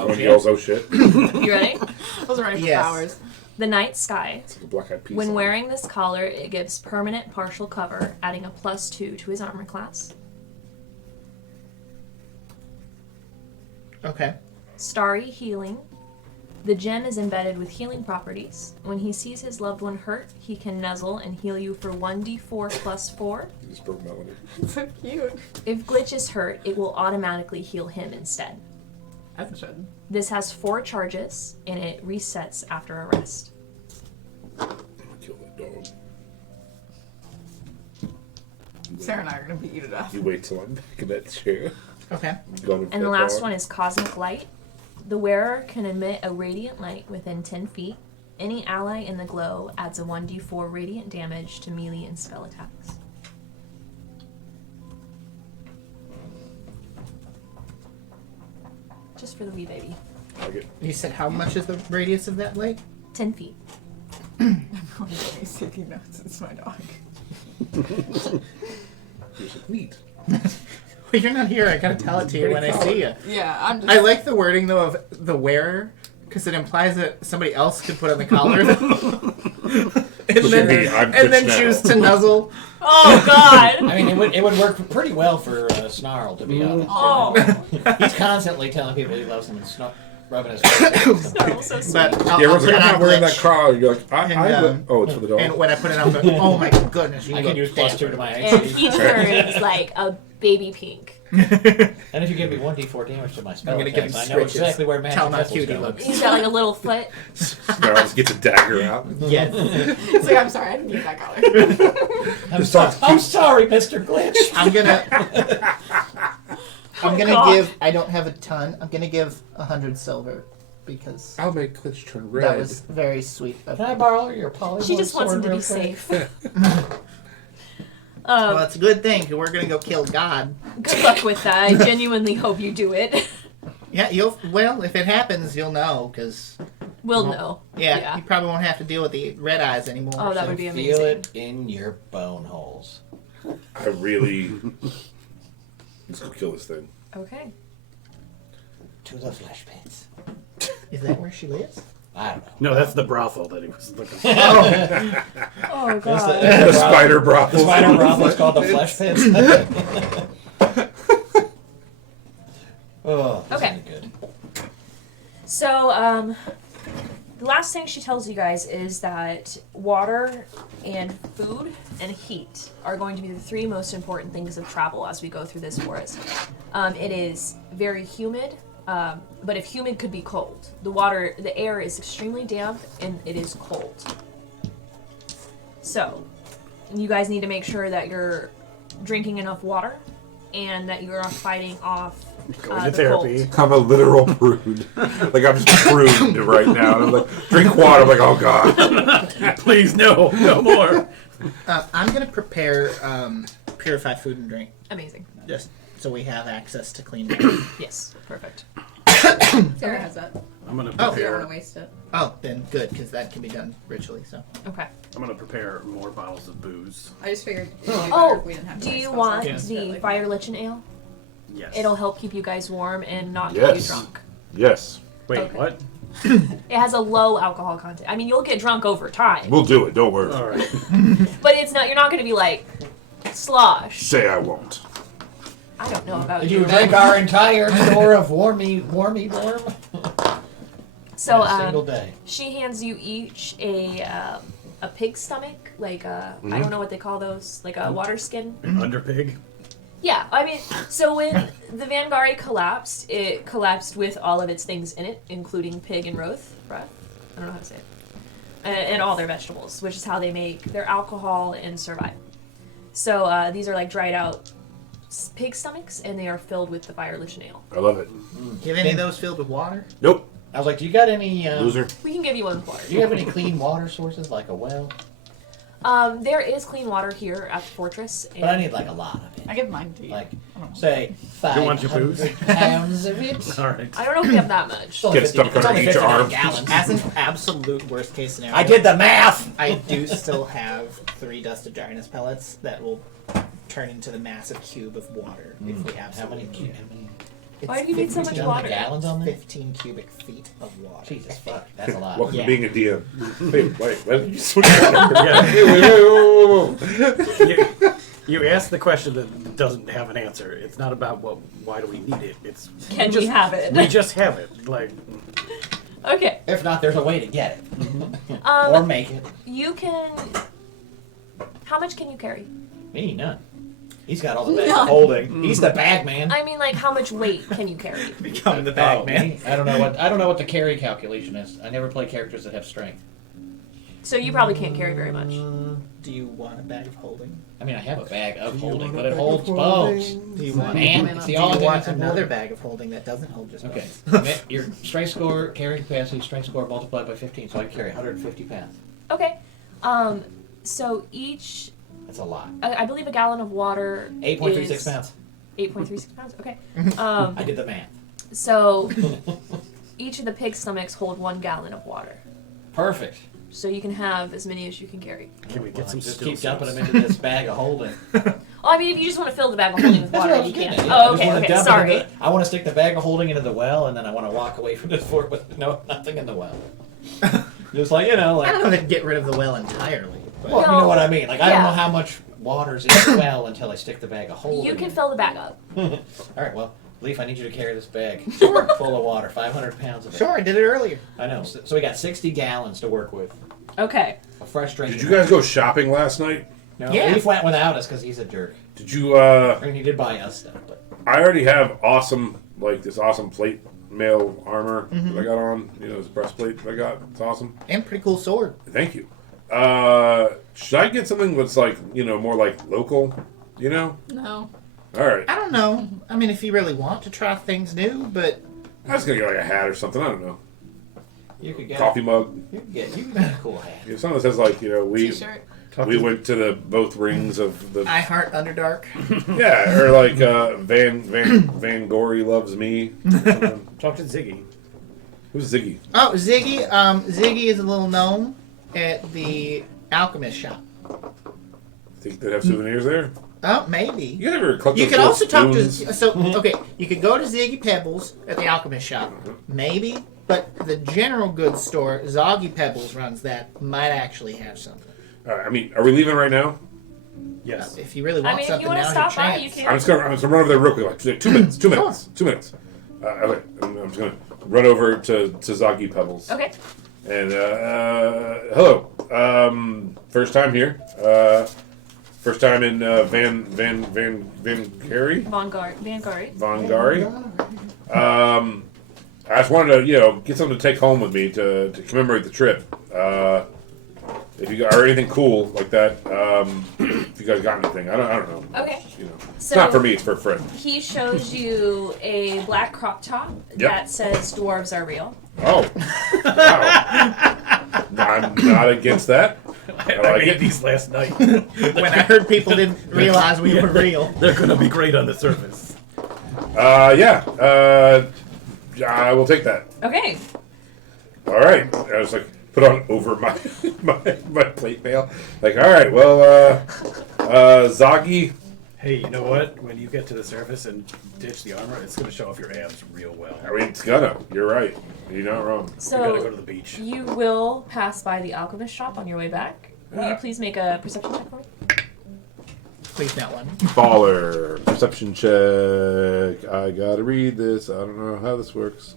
When he yells, oh shit. You ready? I was ready for Yes. powers. The night sky. It's like a black-eyed peas When song. wearing this collar, it gives permanent partial cover, adding a +2 to his armor class. Okay. Starry healing. The gem is embedded with healing properties. When he sees his loved one hurt, he can nuzzle and heal you for 1d4 plus 4. He's broke melody. So cute. If Glitch is hurt, it will automatically heal him instead. As it should. This has 4 charges, and it resets after a rest. Kill that dog. Sarah and I are gonna beat you to death. You wait till I'm back in that chair. Okay. And the last one is Cosmic Light. The wearer can emit a radiant light within 10 feet. Any ally in the glow adds a 1d4 radiant damage to melee and spell attacks. Just for the wee baby. You said how much is the radius of that light? 10 feet. I'm taking notes. It's my dog. He's like, neat. Well, you're not here. I gotta tell it to you when I see you. Yeah, I'm just. I like the wording, though, of the wearer, because it implies that somebody else could put on the collar. and me, I'm then Glitch now. choose to nuzzle. Oh, God! I mean, it would work pretty well for Snarl, to be honest. Oh, He's constantly telling people he loves them and rubbing his face. Snarl's so sweet. But I'll, Yeah, I'll everyone's put like, it I'm on not wearing that Glitch. collar. You're like, And, oh, it's for the dog. And when I put it on, oh my goodness, you I look can use +2 to my And HP. he turns like a baby pink. And if you give me 1d4 damage to my spell I'm gonna give him attacks, I know switches. exactly where magic Tell him how missiles cute he go. looks. He's got like a little foot. Snarls gets a dagger out. Yes. It's like, I'm sorry, I didn't use that color. I'm sorry, Mr. Glitch. I'm gonna God. give. I don't have a ton. I'm gonna give 100 silver because I'll make Glitch turn red. that was very sweet of Can I him. borrow your polymorph She just wants him sword to be real quick? safe. Well, it's a good thing because we're gonna go kill God. Good luck with that. I genuinely hope you do it. Yeah, you'll. Well, if it happens, you'll know because We'll know. yeah, you probably won't have to deal with the red eyes anymore. Oh, that so. would be Feel amazing. it in your bone holes. I really. Let's go kill this thing. Okay. To the flesh pits. Is that where she lives? I don't know. No, that's the brothel that he was looking for. Oh, That's God. The spider The brothel. spider brothel is called the flesh pits. Oh, this Okay. isn't good. So, the last thing she tells you guys is that water and food and heat are going to be the 3 most important things of travel as we go through this forest. It is very humid, but if humid could be cold. The air is extremely damp and it is cold. So, you guys need to make sure that you're drinking enough water and that you're fighting off Going to the therapy. cold. I'm a literal prude. Like, I'm just pruned right now. And I'm like, drink water. I'm like, oh, God. Please, no more. I'm gonna prepare purified food and drink Amazing. just so we have access to clean water. Yes, perfect. Sarah has that. I'm gonna I don't prepare. want to waste it. Oh, then good because that can be done ritually. So Okay. I'm gonna prepare more bottles of booze. I just figured it'd be better Oh, if we didn't have to do waste you spells want on the like Fire Lichen Ale? Yes. It'll help keep you guys warm and not get you Yes. drunk. Yes. Wait, Okay. what? It has a low alcohol content. I mean, you'll get drunk over time, We'll do it. Don't worry. All right. but it's not. You're not going to be like slosh. Say I won't. I don't know about Did you. you drink our entire store of warmy warm? So in a single day. she hands you each a pig stomach, like I don't know what they call those, like a water skin. Underpig. Yeah, I mean, so when the Vangari collapsed, it collapsed with all of its things in it, including pig and breath. I don't know how to say it. and all their vegetables, which is how they make their alcohol and survive. So these are like dried out pig stomachs, and they are filled with the fire-lichen ale. I love it. Do you have any of those filled with water? Nope. I was like, do you got any? Loser. We can give you one with water. Do you have any clean water sources, like a well? There is clean water here at the fortress. And But I need like a lot of it. I give mine to you. Like, say, You want your 500 booze? pounds of it. All right. I don't know if we have that much. It's only Get stuff 50 it's under only each 59 arm. gallons. As an absolute worst case scenario, I did the math. I do still have 3 dusted dryness pellets that will turn into the massive cube of water if we How absolutely many? need it. How many? Why do you need so much 15 water? Gallons on there? 15 cubic feet of water. Jesus fuck, that's a lot. Welcome Yeah. to being a DM. Wait, what did you switch? Yeah. You ask the question that doesn't have an answer. It's not about why do we need it. It's Can we have it? we just have it. Like Okay. If not, there's a way to get it. Or make it. You can. How much can you carry? Me, none. He's got all the bags None. of holding. He's the bag man. I mean, like, how much weight can you carry? Become the bag man. Me? I don't know what the carry calculation is. I never play characters that have strength. So you probably can't carry very much. Do you want a bag of holding? I mean, I have a bag of holding, but it holds bones. Do you want, Man, do it's the you only thing want that's another important. bag of holding that doesn't hold just Okay. bones? Your strength score, carrying capacity, strength score multiplied by 15, so I can carry 150 pounds. Okay. So each, That's a lot. I believe a gallon of water 8.36 is pounds. 8.36 pounds. Okay. I did the math. So each of the pig stomachs hold 1 gallon of water. Perfect. So you can have as many as you can carry. can we get Well, some just still keep dumping suits? them into this bag of holding. Well, I mean, if you just want to fill the bag of holding with That's water, what I was you can. getting at. Oh, I just okay. wanna Okay. dump it Sorry. into- I want to stick the bag of holding into the well, and then I want to walk away from this fort with nothing in the well. Just like, I don't like, know if I'd get rid of the well entirely. But well, you know what I mean. Like, I don't Yeah. know how much water's in the well until I stick the bag of holding. You can in. fill the bag up. All right, well, Leaf, I need you to carry this bag full of water, 500 pounds of it. sure, I did it earlier. I know. So we got 60 gallons to work with. Okay. A fresh drink. Did you guys go shopping last night? No, Yeah. Leaf went without us because he's a jerk. Did you? I mean, he did buy us stuff, but I already have this awesome plate mail armor that I got on. You know, this breastplate that I got. It's awesome. And pretty cool sword. Thank you. Should I get something that's like, more like local? No. All right. I don't know. I mean, if you really want to try things new, but I was gonna get like a hat or something. I don't know. you could get Coffee mug. You could get a cool hat. Something that says like, we T-shirt. we went to both rings of the I heart Underdark. yeah, or like Van Gory loves me. Talk to Ziggy. Who's Ziggy? Oh, Ziggy. Ziggy is a little gnome at the alchemist shop. Think they have souvenirs there? Oh, maybe. You guys ever collect You those can little also talk to. spoons? So, okay, you could go to Ziggy Pebbles at the alchemist shop. Maybe. But the general goods store, Zoggy Pebbles runs that, might actually have something. All right, I mean, are we leaving right now? Yes. If you really I want mean, if something, you want to now's your stop by, chance. you I'm can. just gonna run over there real quick, like 2 minutes. 2 minutes. 2 minutes. Okay, I'm just gonna run over to Zoggy Pebbles. Okay. And hello. First time here. First time in Van Gary. Vangari. I just wanted to, get something to take home with me to commemorate the trip. If you got or anything cool like that, if you guys got anything, I don't know. Okay. It's So not for me; it's for a friend. he shows you a black crop top Yep. that says dwarves are real. Oh, wow. I'm not against that. I I like made it. these last night. When I heard people didn't realize we were real. They're gonna be great on the surface. Yeah. I will take that. Okay. All right. I was like, put on over my my plate mail. Like, all right. Well, Zoggy. Hey, you know what? When you get to the surface and ditch the armor, it's gonna show off your abs real well. I mean, it's gonna. You're right. You're not wrong. You gotta go So to the beach. you will pass by the alchemist shop on your way back. Will you please make a perception check for me? Please, not one. Baller. Perception check. I gotta read this. I don't know how this works.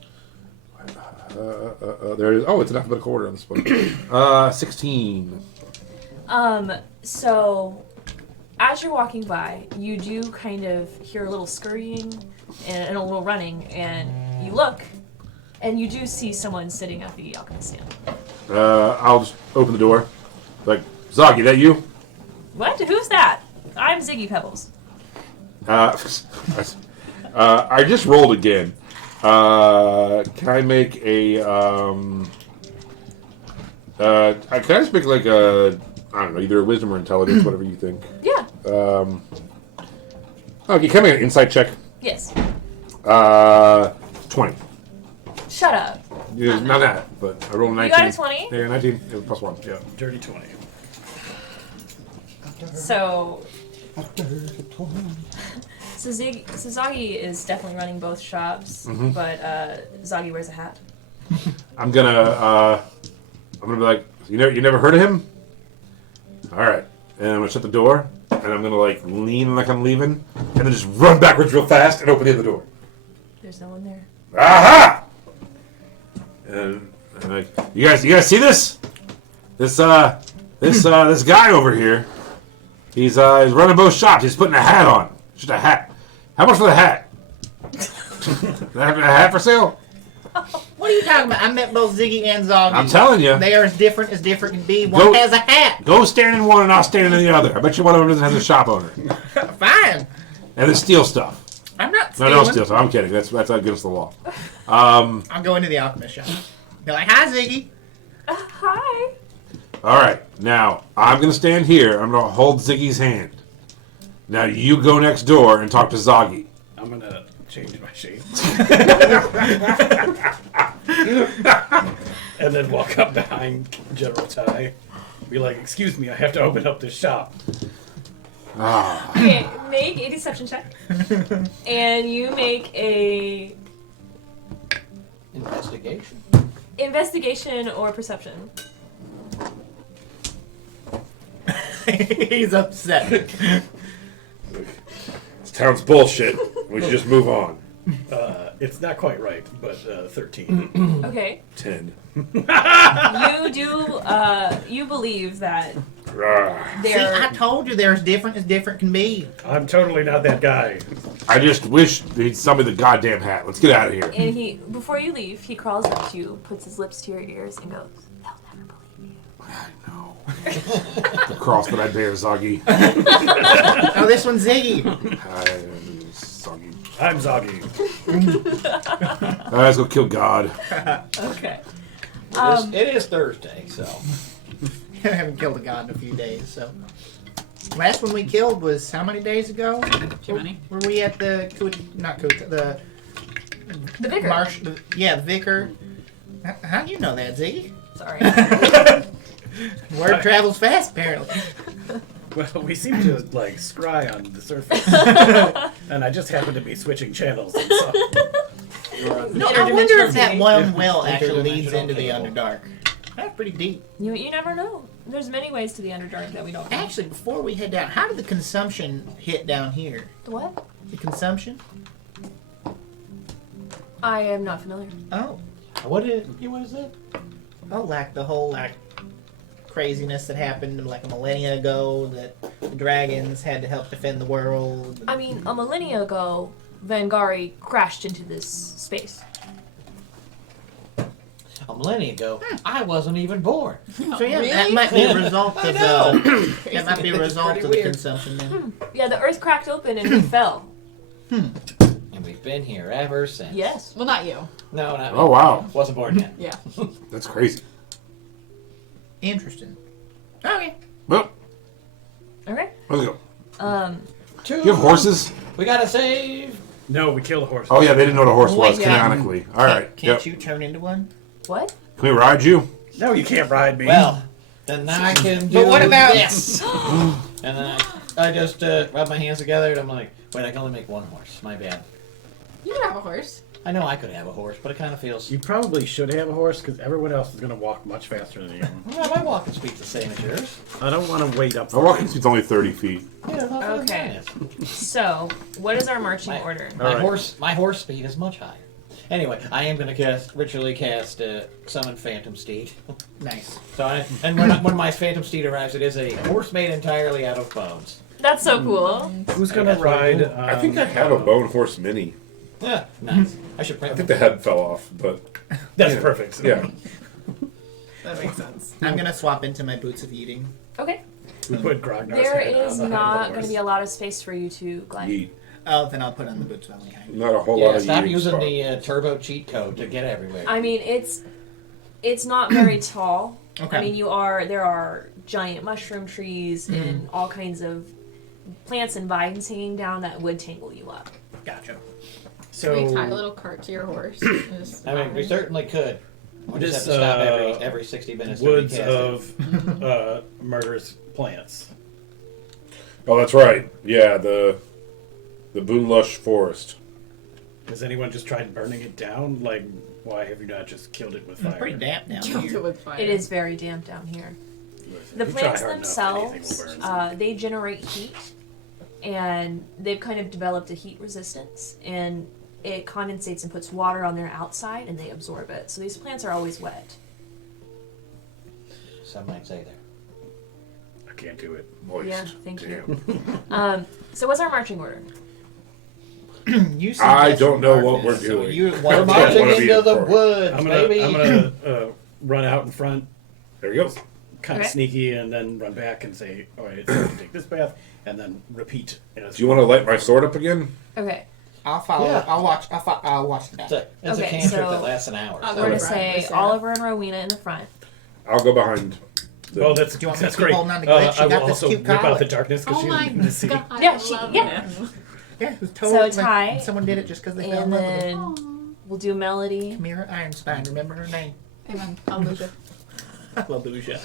There it is. Oh, it's an alphabetical order on this one. 16. So as you're walking by, you do kind of hear a little scurrying and a little running, and you look, and you do see someone sitting at the alchemist stand. I'll just open the door. Like, Zoggy, that you? What? Who's that? I'm Ziggy Pebbles. I just rolled again. Can I make a can I just make like a, I don't know, either a wisdom or intelligence, whatever you think. Yeah. Okay, can I make an insight check? Yes. 20. Shut up. Yeah, not that, but I rolled a 19. You got a 20? Yeah, 19. It was plus 1. Yeah. Dirty 20. So Zoggy is definitely running both shops, but Zoggy wears a hat. I'm gonna be like, you never heard of him? All right, and I'm gonna shut the door, and I'm gonna like lean like I'm leaving, and then just run backwards real fast and open the other door. There's no one there. Aha! And like, you guys see this? This guy over here. He's running both shops. He's putting a hat on. Just a hat. How much for the hat? a hat for sale? What are you talking about? I met both Ziggy and Zoggy. I'm telling you. They are as different can be. One has a hat. Go stand in one and I'll stand in the other. I bet you one of them doesn't have a shop owner. Fine. And they steal stuff. I'm not No, stealing. don't steal stuff. I'm kidding. That's against the law. I'll go into the alchemist shop. Be like, hi, Ziggy. Hi. All right. Now, I'm going to stand here. I'm going to hold Ziggy's hand. Now, you go next door and talk to Zoggy. I'm gonna change my shape. And then walk up behind General Ty. Be like, excuse me, I have to open up this shop. Okay, make a deception check. And you make a investigation or perception. He's upset. This town's bullshit. We should just move on. It's not quite right, but 13. Okay. 10. You believe that See, they're I told you they're as different can be. I'm totally not that guy. I just wish they'd sell me the goddamn hat. Let's get out of here. and he before you leave, he crawls up to you, puts his lips to your ears, and goes, "They'll never believe you." I know. The cross that I bear, Zoggy. Oh, this one's Ziggy. Zoggy. I'm Zoggy. Let's go kill God. Okay. It is Thursday, so. I haven't killed a god in a few days, so. Last one we killed was how many days ago? Too many? Were we at the The vicar. the vicar. How do you know that, Ziggy? Sorry. Word travels fast, apparently. Well, we seem to like scry on the surface, and I just happen to be switching channels. And so. No, I wonder if that TV. one well actually leads Interdimensional into the cable. Underdark. That's pretty deep. You never know. There's many ways to the Underdark that we don't know. Actually, before we head down, how did the consumption hit down here? The what? The consumption? I am not familiar. Oh. What is that? Oh, like the whole craziness that happened like a millennia ago that the dragons had to help defend the world. I mean, a millennia ago, Vangari crashed into this space. A millennia ago, I wasn't even born. So yeah, that Really? might be a result of that might be a It's result pretty of the weird. consumption then. Yeah, the earth cracked open and we fell. And we've been here ever since. Yes. Well, not you. No, not me. Oh, wow. Wasn't born yet. Yeah. That's crazy. Interesting. Okay. Well, Okay. let's go. Two. You have horses? We gotta save. No, we kill a horse. Oh, yeah, they didn't know what a horse Wait, was, yeah. canonically. All right. Can't Yep. you turn into one? What? Can we ride you? No, you can't ride me. Well, then I can do But what about this? And then I just rub my hands together and I'm like, wait, I can only make one horse. My bad. You can have a horse. I know I could have a horse, but it kind of feels. You probably should have a horse because everyone else is going to walk much faster than you. Well, my walking speed's the same as yours. I don't want to wait up My for walking speed's only 30 feet. Yeah, not really Okay. bad. So, what is our marching order? My Alright. my horse speed is much higher. Anyway, I am going to ritually cast summon Phantom Steed. Nice. So when my Phantom Steed arrives, it is a horse made entirely out of bones. That's so cool. Who's going to That's what I ride? do. I think I have a bone horse mini. Yeah, nice. I should I print think them. the head fell off, but That's yeah. perfect. Yeah. That makes sense. I'm gonna swap into my boots of eating. Okay. We put Grognar's There head is on the not handlebars. going to be a lot of space for you to glide. Yeet. Oh, then I'll put on the boots of only. Not a whole Yeah, lot of stop yeeting using spot. the turbo cheat code to get everywhere. I mean, it's not very tall. Okay. I mean, there are giant mushroom trees and all kinds of plants and vines hanging down that would tangle you up. Gotcha. So Can we tie a little cart to your horse? I mean, we certainly could. We just have This, to stop every 60 minutes to woods recast it. of murderous plants. Oh, that's right. Yeah, the Boonlush Forest. Has anyone just tried burning it down? Like, why have you not just killed it with fire? It's pretty damp now. Killed it with fire. It is very damp down here. The You try plants hard enough, themselves, anything will burn. they generate heat, and they've kind of developed a heat resistance, and it condensates and puts water on their outside, and they absorb it. So these plants are always wet. Some might say there. I can't do it. Moist. Yeah, thank you. Damn. So what's our marching order? You I suggested don't know what darkness, we're so doing. You We're Wanna marching be into in the front. woods, I'm baby. gonna run out in front, There you go. kind of Okay. sneaky, and then run back and say, "All right, so take this path," and then repeat. As Do you want to light my sword up again? Okay, I'll follow. Yeah. I'll watch. I'll watch the back. It's a Okay, cantrip so- that lasts an hour. I'll we're go gonna with Brian, say with Sarah. Oliver and Rowena in the front. I'll go behind. The, Oh, that's Do you want me to that's keep great. holding on to Glitch? She I will got this also cute whip collar. out the darkness because Oh my you see. god. Yeah, I she- love yeah. it. Yeah, it was totally. So like, Ty, someone did it just because they fell in and love with it. then we'll do Melody. Mira Ironstein. Remember her name? Amen. Hallelujah. Hallelujah.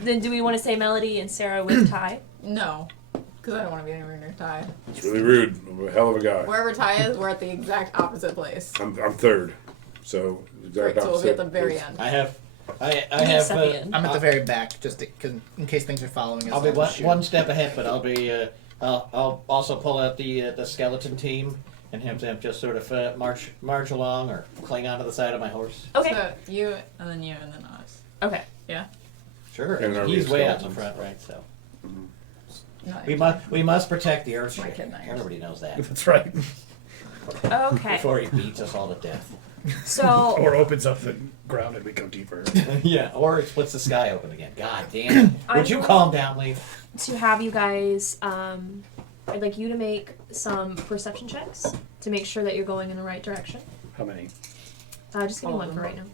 Then do we want to say Melody and Sarah with Ty? No. Because I don't want to be anywhere near Ty. it's really rude. I'm a hell of a guy. Wherever Ty is, we're at the exact opposite place. I'm third. So exact Right, so we'll be at opposite the very is- end. I have. I Nick's have. at the end. I'm at the very back, just in case things are following us. I'll be I'll one, shoot. one step ahead, but I'll be. I'll also pull out the skeleton team and have them just sort of march along or cling onto the side of my horse. Okay. So you, and then you, and then us. Okay. Yeah? Sure. And our He's way out in the skeletons. front, right? So No, we must protect the earth. My kid and I are- Everybody knows that. That's right. Okay. Before he beats us all to death. So Or opens up the ground and we go deeper. Yeah, or it splits the sky open again. God damn it. Would you calm down, Leaf? to have you guys, I'd like you to make some perception checks to make sure that you're going in the right direction. How many? Just give me All one of for them. right now.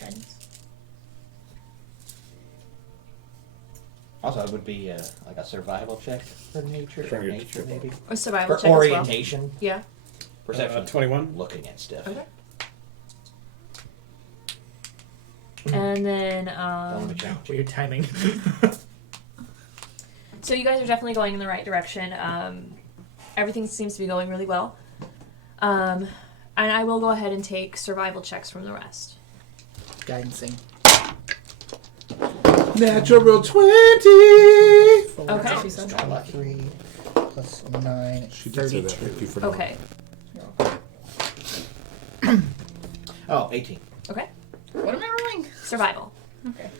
Guidance. Also, it would be like a survival check for nature. Trying to get Nature, you- maybe. Or survival For check as well. orientation. Yeah. Perception. 21. Looking at stuff. Okay. And then, Don't want to challenge you. Weird timing. so you guys are definitely going in the right direction. Everything seems to be going really well. And I will go ahead and take survival checks from the rest. Guidancing. Natural 20. Okay. She said. Try lucky. 3 plus 9. She did say that. 32. Thank you for knowing. Okay. Oh, 18. Okay. What am I rolling? Survival. Okay.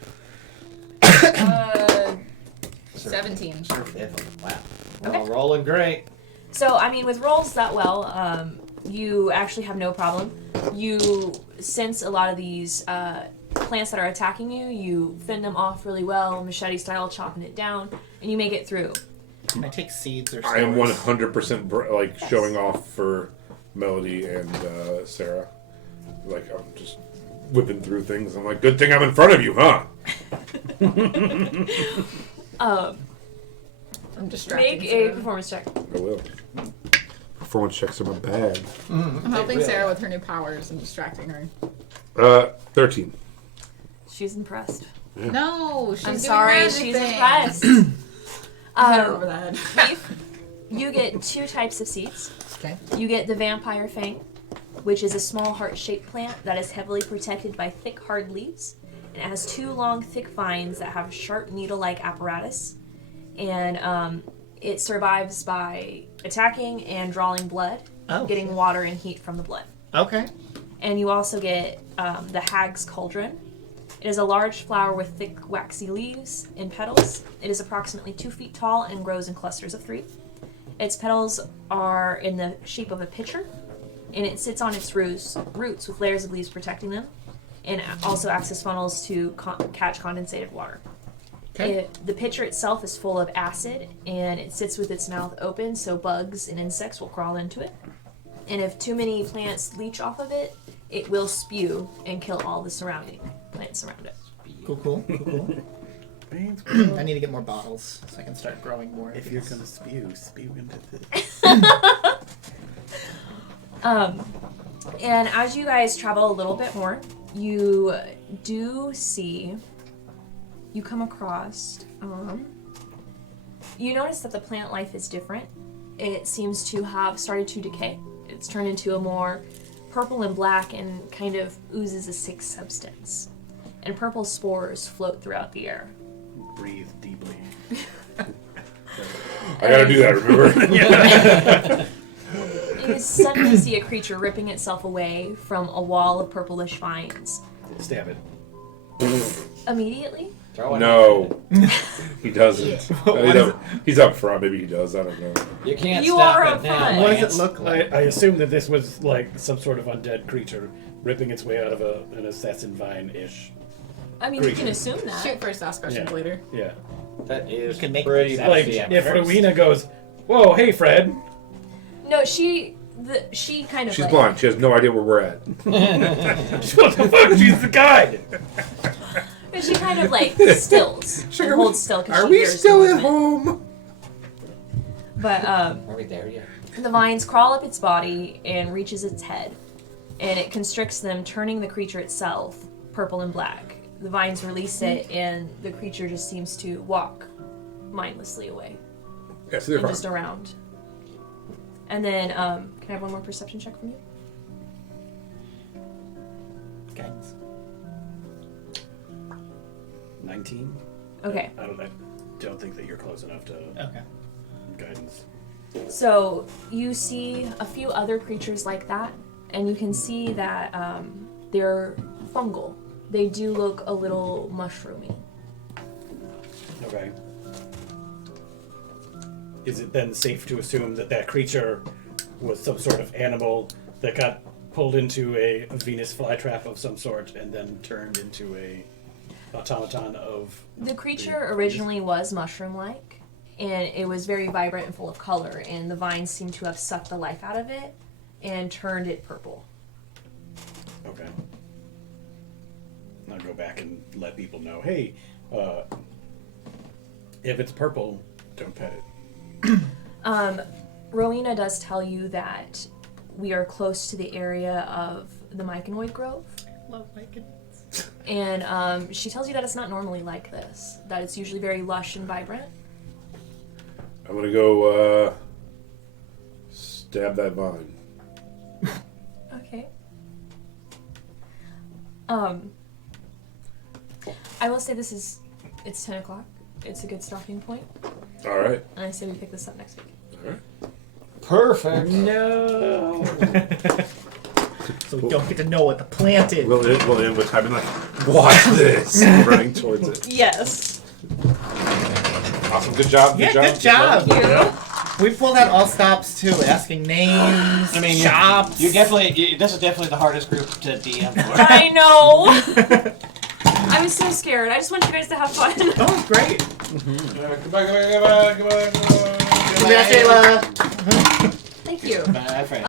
17. Wow. Okay. Well, rolling great. So, I mean, with rolls that well, you actually have no problem. You sense a lot of these plants that are attacking you. You fend them off really well, machete style, chopping it down, and you make it through. Can I take seeds or I am stores? 100% like showing off for Melody and Sarah. Like I'm just whipping through things. I'm like, good thing I'm in front of you, huh? I'm distracting. Make a Sarah. performance check. I will. Performance checks are my bag. I'm helping Really? Sarah with her new powers and distracting her. 13. She's impressed. No, she's I'm doing sorry, magic she's things. impressed. Head over that. You get two types of seeds. Okay. You get the vampire fang, which is a small heart-shaped plant that is heavily protected by thick, hard leaves. It has two long, thick vines that have a sharp needle-like apparatus, and it survives by attacking and drawing blood, Oh. getting water and heat from the blood. Okay. And you also get the hag's cauldron. It is a large flower with thick, waxy leaves and petals. It is approximately 2 feet tall and grows in clusters of 3. Its petals are in the shape of a pitcher, and it sits on its roots with layers of leaves protecting them. and also acts as funnels to catch condensated water. The pitcher itself is full of acid, and it sits with its mouth open, so bugs and insects will crawl into it. And if too many plants leach off of it, it will spew and kill all the surrounding plants around it. Cool. I need to get more bottles so I can start growing more. If you're gonna spew into this. And as you guys travel a little bit more, you come across, you notice that the plant life is different. It seems to have started to decay. It's turned into a more purple and black and kind of oozes a sick substance. And purple spores float throughout the air. Breathe deeply. I gotta do that, remember? You suddenly see a creature ripping itself away from a wall of purplish vines. Stab it. Immediately? No, he doesn't. He's up front. Maybe he does. I don't know. You can't You stop are it up now. front. What does it look like? I assume that this was like some sort of undead creature ripping its way out of an assassin vine-ish. I mean, you can assume that. Shoot first, ask questions Yeah. later. Yeah. That is You can make pretty perception Like, messy. if Rowena goes, whoa, hey, Fred. No, she kind of She's like... blind. She has no idea where we're at. What the fuck? She's the guide. But she kind of like stills. She holds still because Are she we hears still the at movement. home? But Are we there yet? the vines crawl up its body and reaches its head, and it constricts them, turning the creature itself purple and black. The vines release it, and the creature just seems to walk mindlessly away Yes, they're and just fine. around. And then, can I have one more perception check from you? Guidance. 19? Okay. I don't think that you're close enough to Okay. guidance. So you see a few other creatures like that, and you can see that they're fungal. They do look a little mushroomy. Okay. Is it then safe to assume that that creature was some sort of animal that got pulled into a Venus flytrap of some sort and then turned into a automaton of... The creature originally was mushroom-like, and it was very vibrant and full of color, and the vines seem to have sucked the life out of it and turned it purple. Okay. I'll go back and let people know, hey, if it's purple, don't pet it. Rowena does tell you that we are close to the area of the mycanoid grove. Love Mycon. And she tells you that it's not normally like this, that it's usually very lush and vibrant. I'm gonna go stab that vine. Okay. I will say it's 10 o'clock. It's a good stopping point. All right. And I say we pick this up next week. All right. Perfect. No. So we don't get to know what the plant is. We'll end with having like, watch this, running towards it. Yes. Awesome. Good job. Yeah, good job. Thank you. We pulled out all stops too, asking names, I mean, shops. You definitely. This is definitely the hardest group to DM for. I know. I was so scared. I just want you guys to have fun. That was great. Goodbye, goodbye, goodbye, goodbye, goodbye. Congratulations. Thank you. My friend.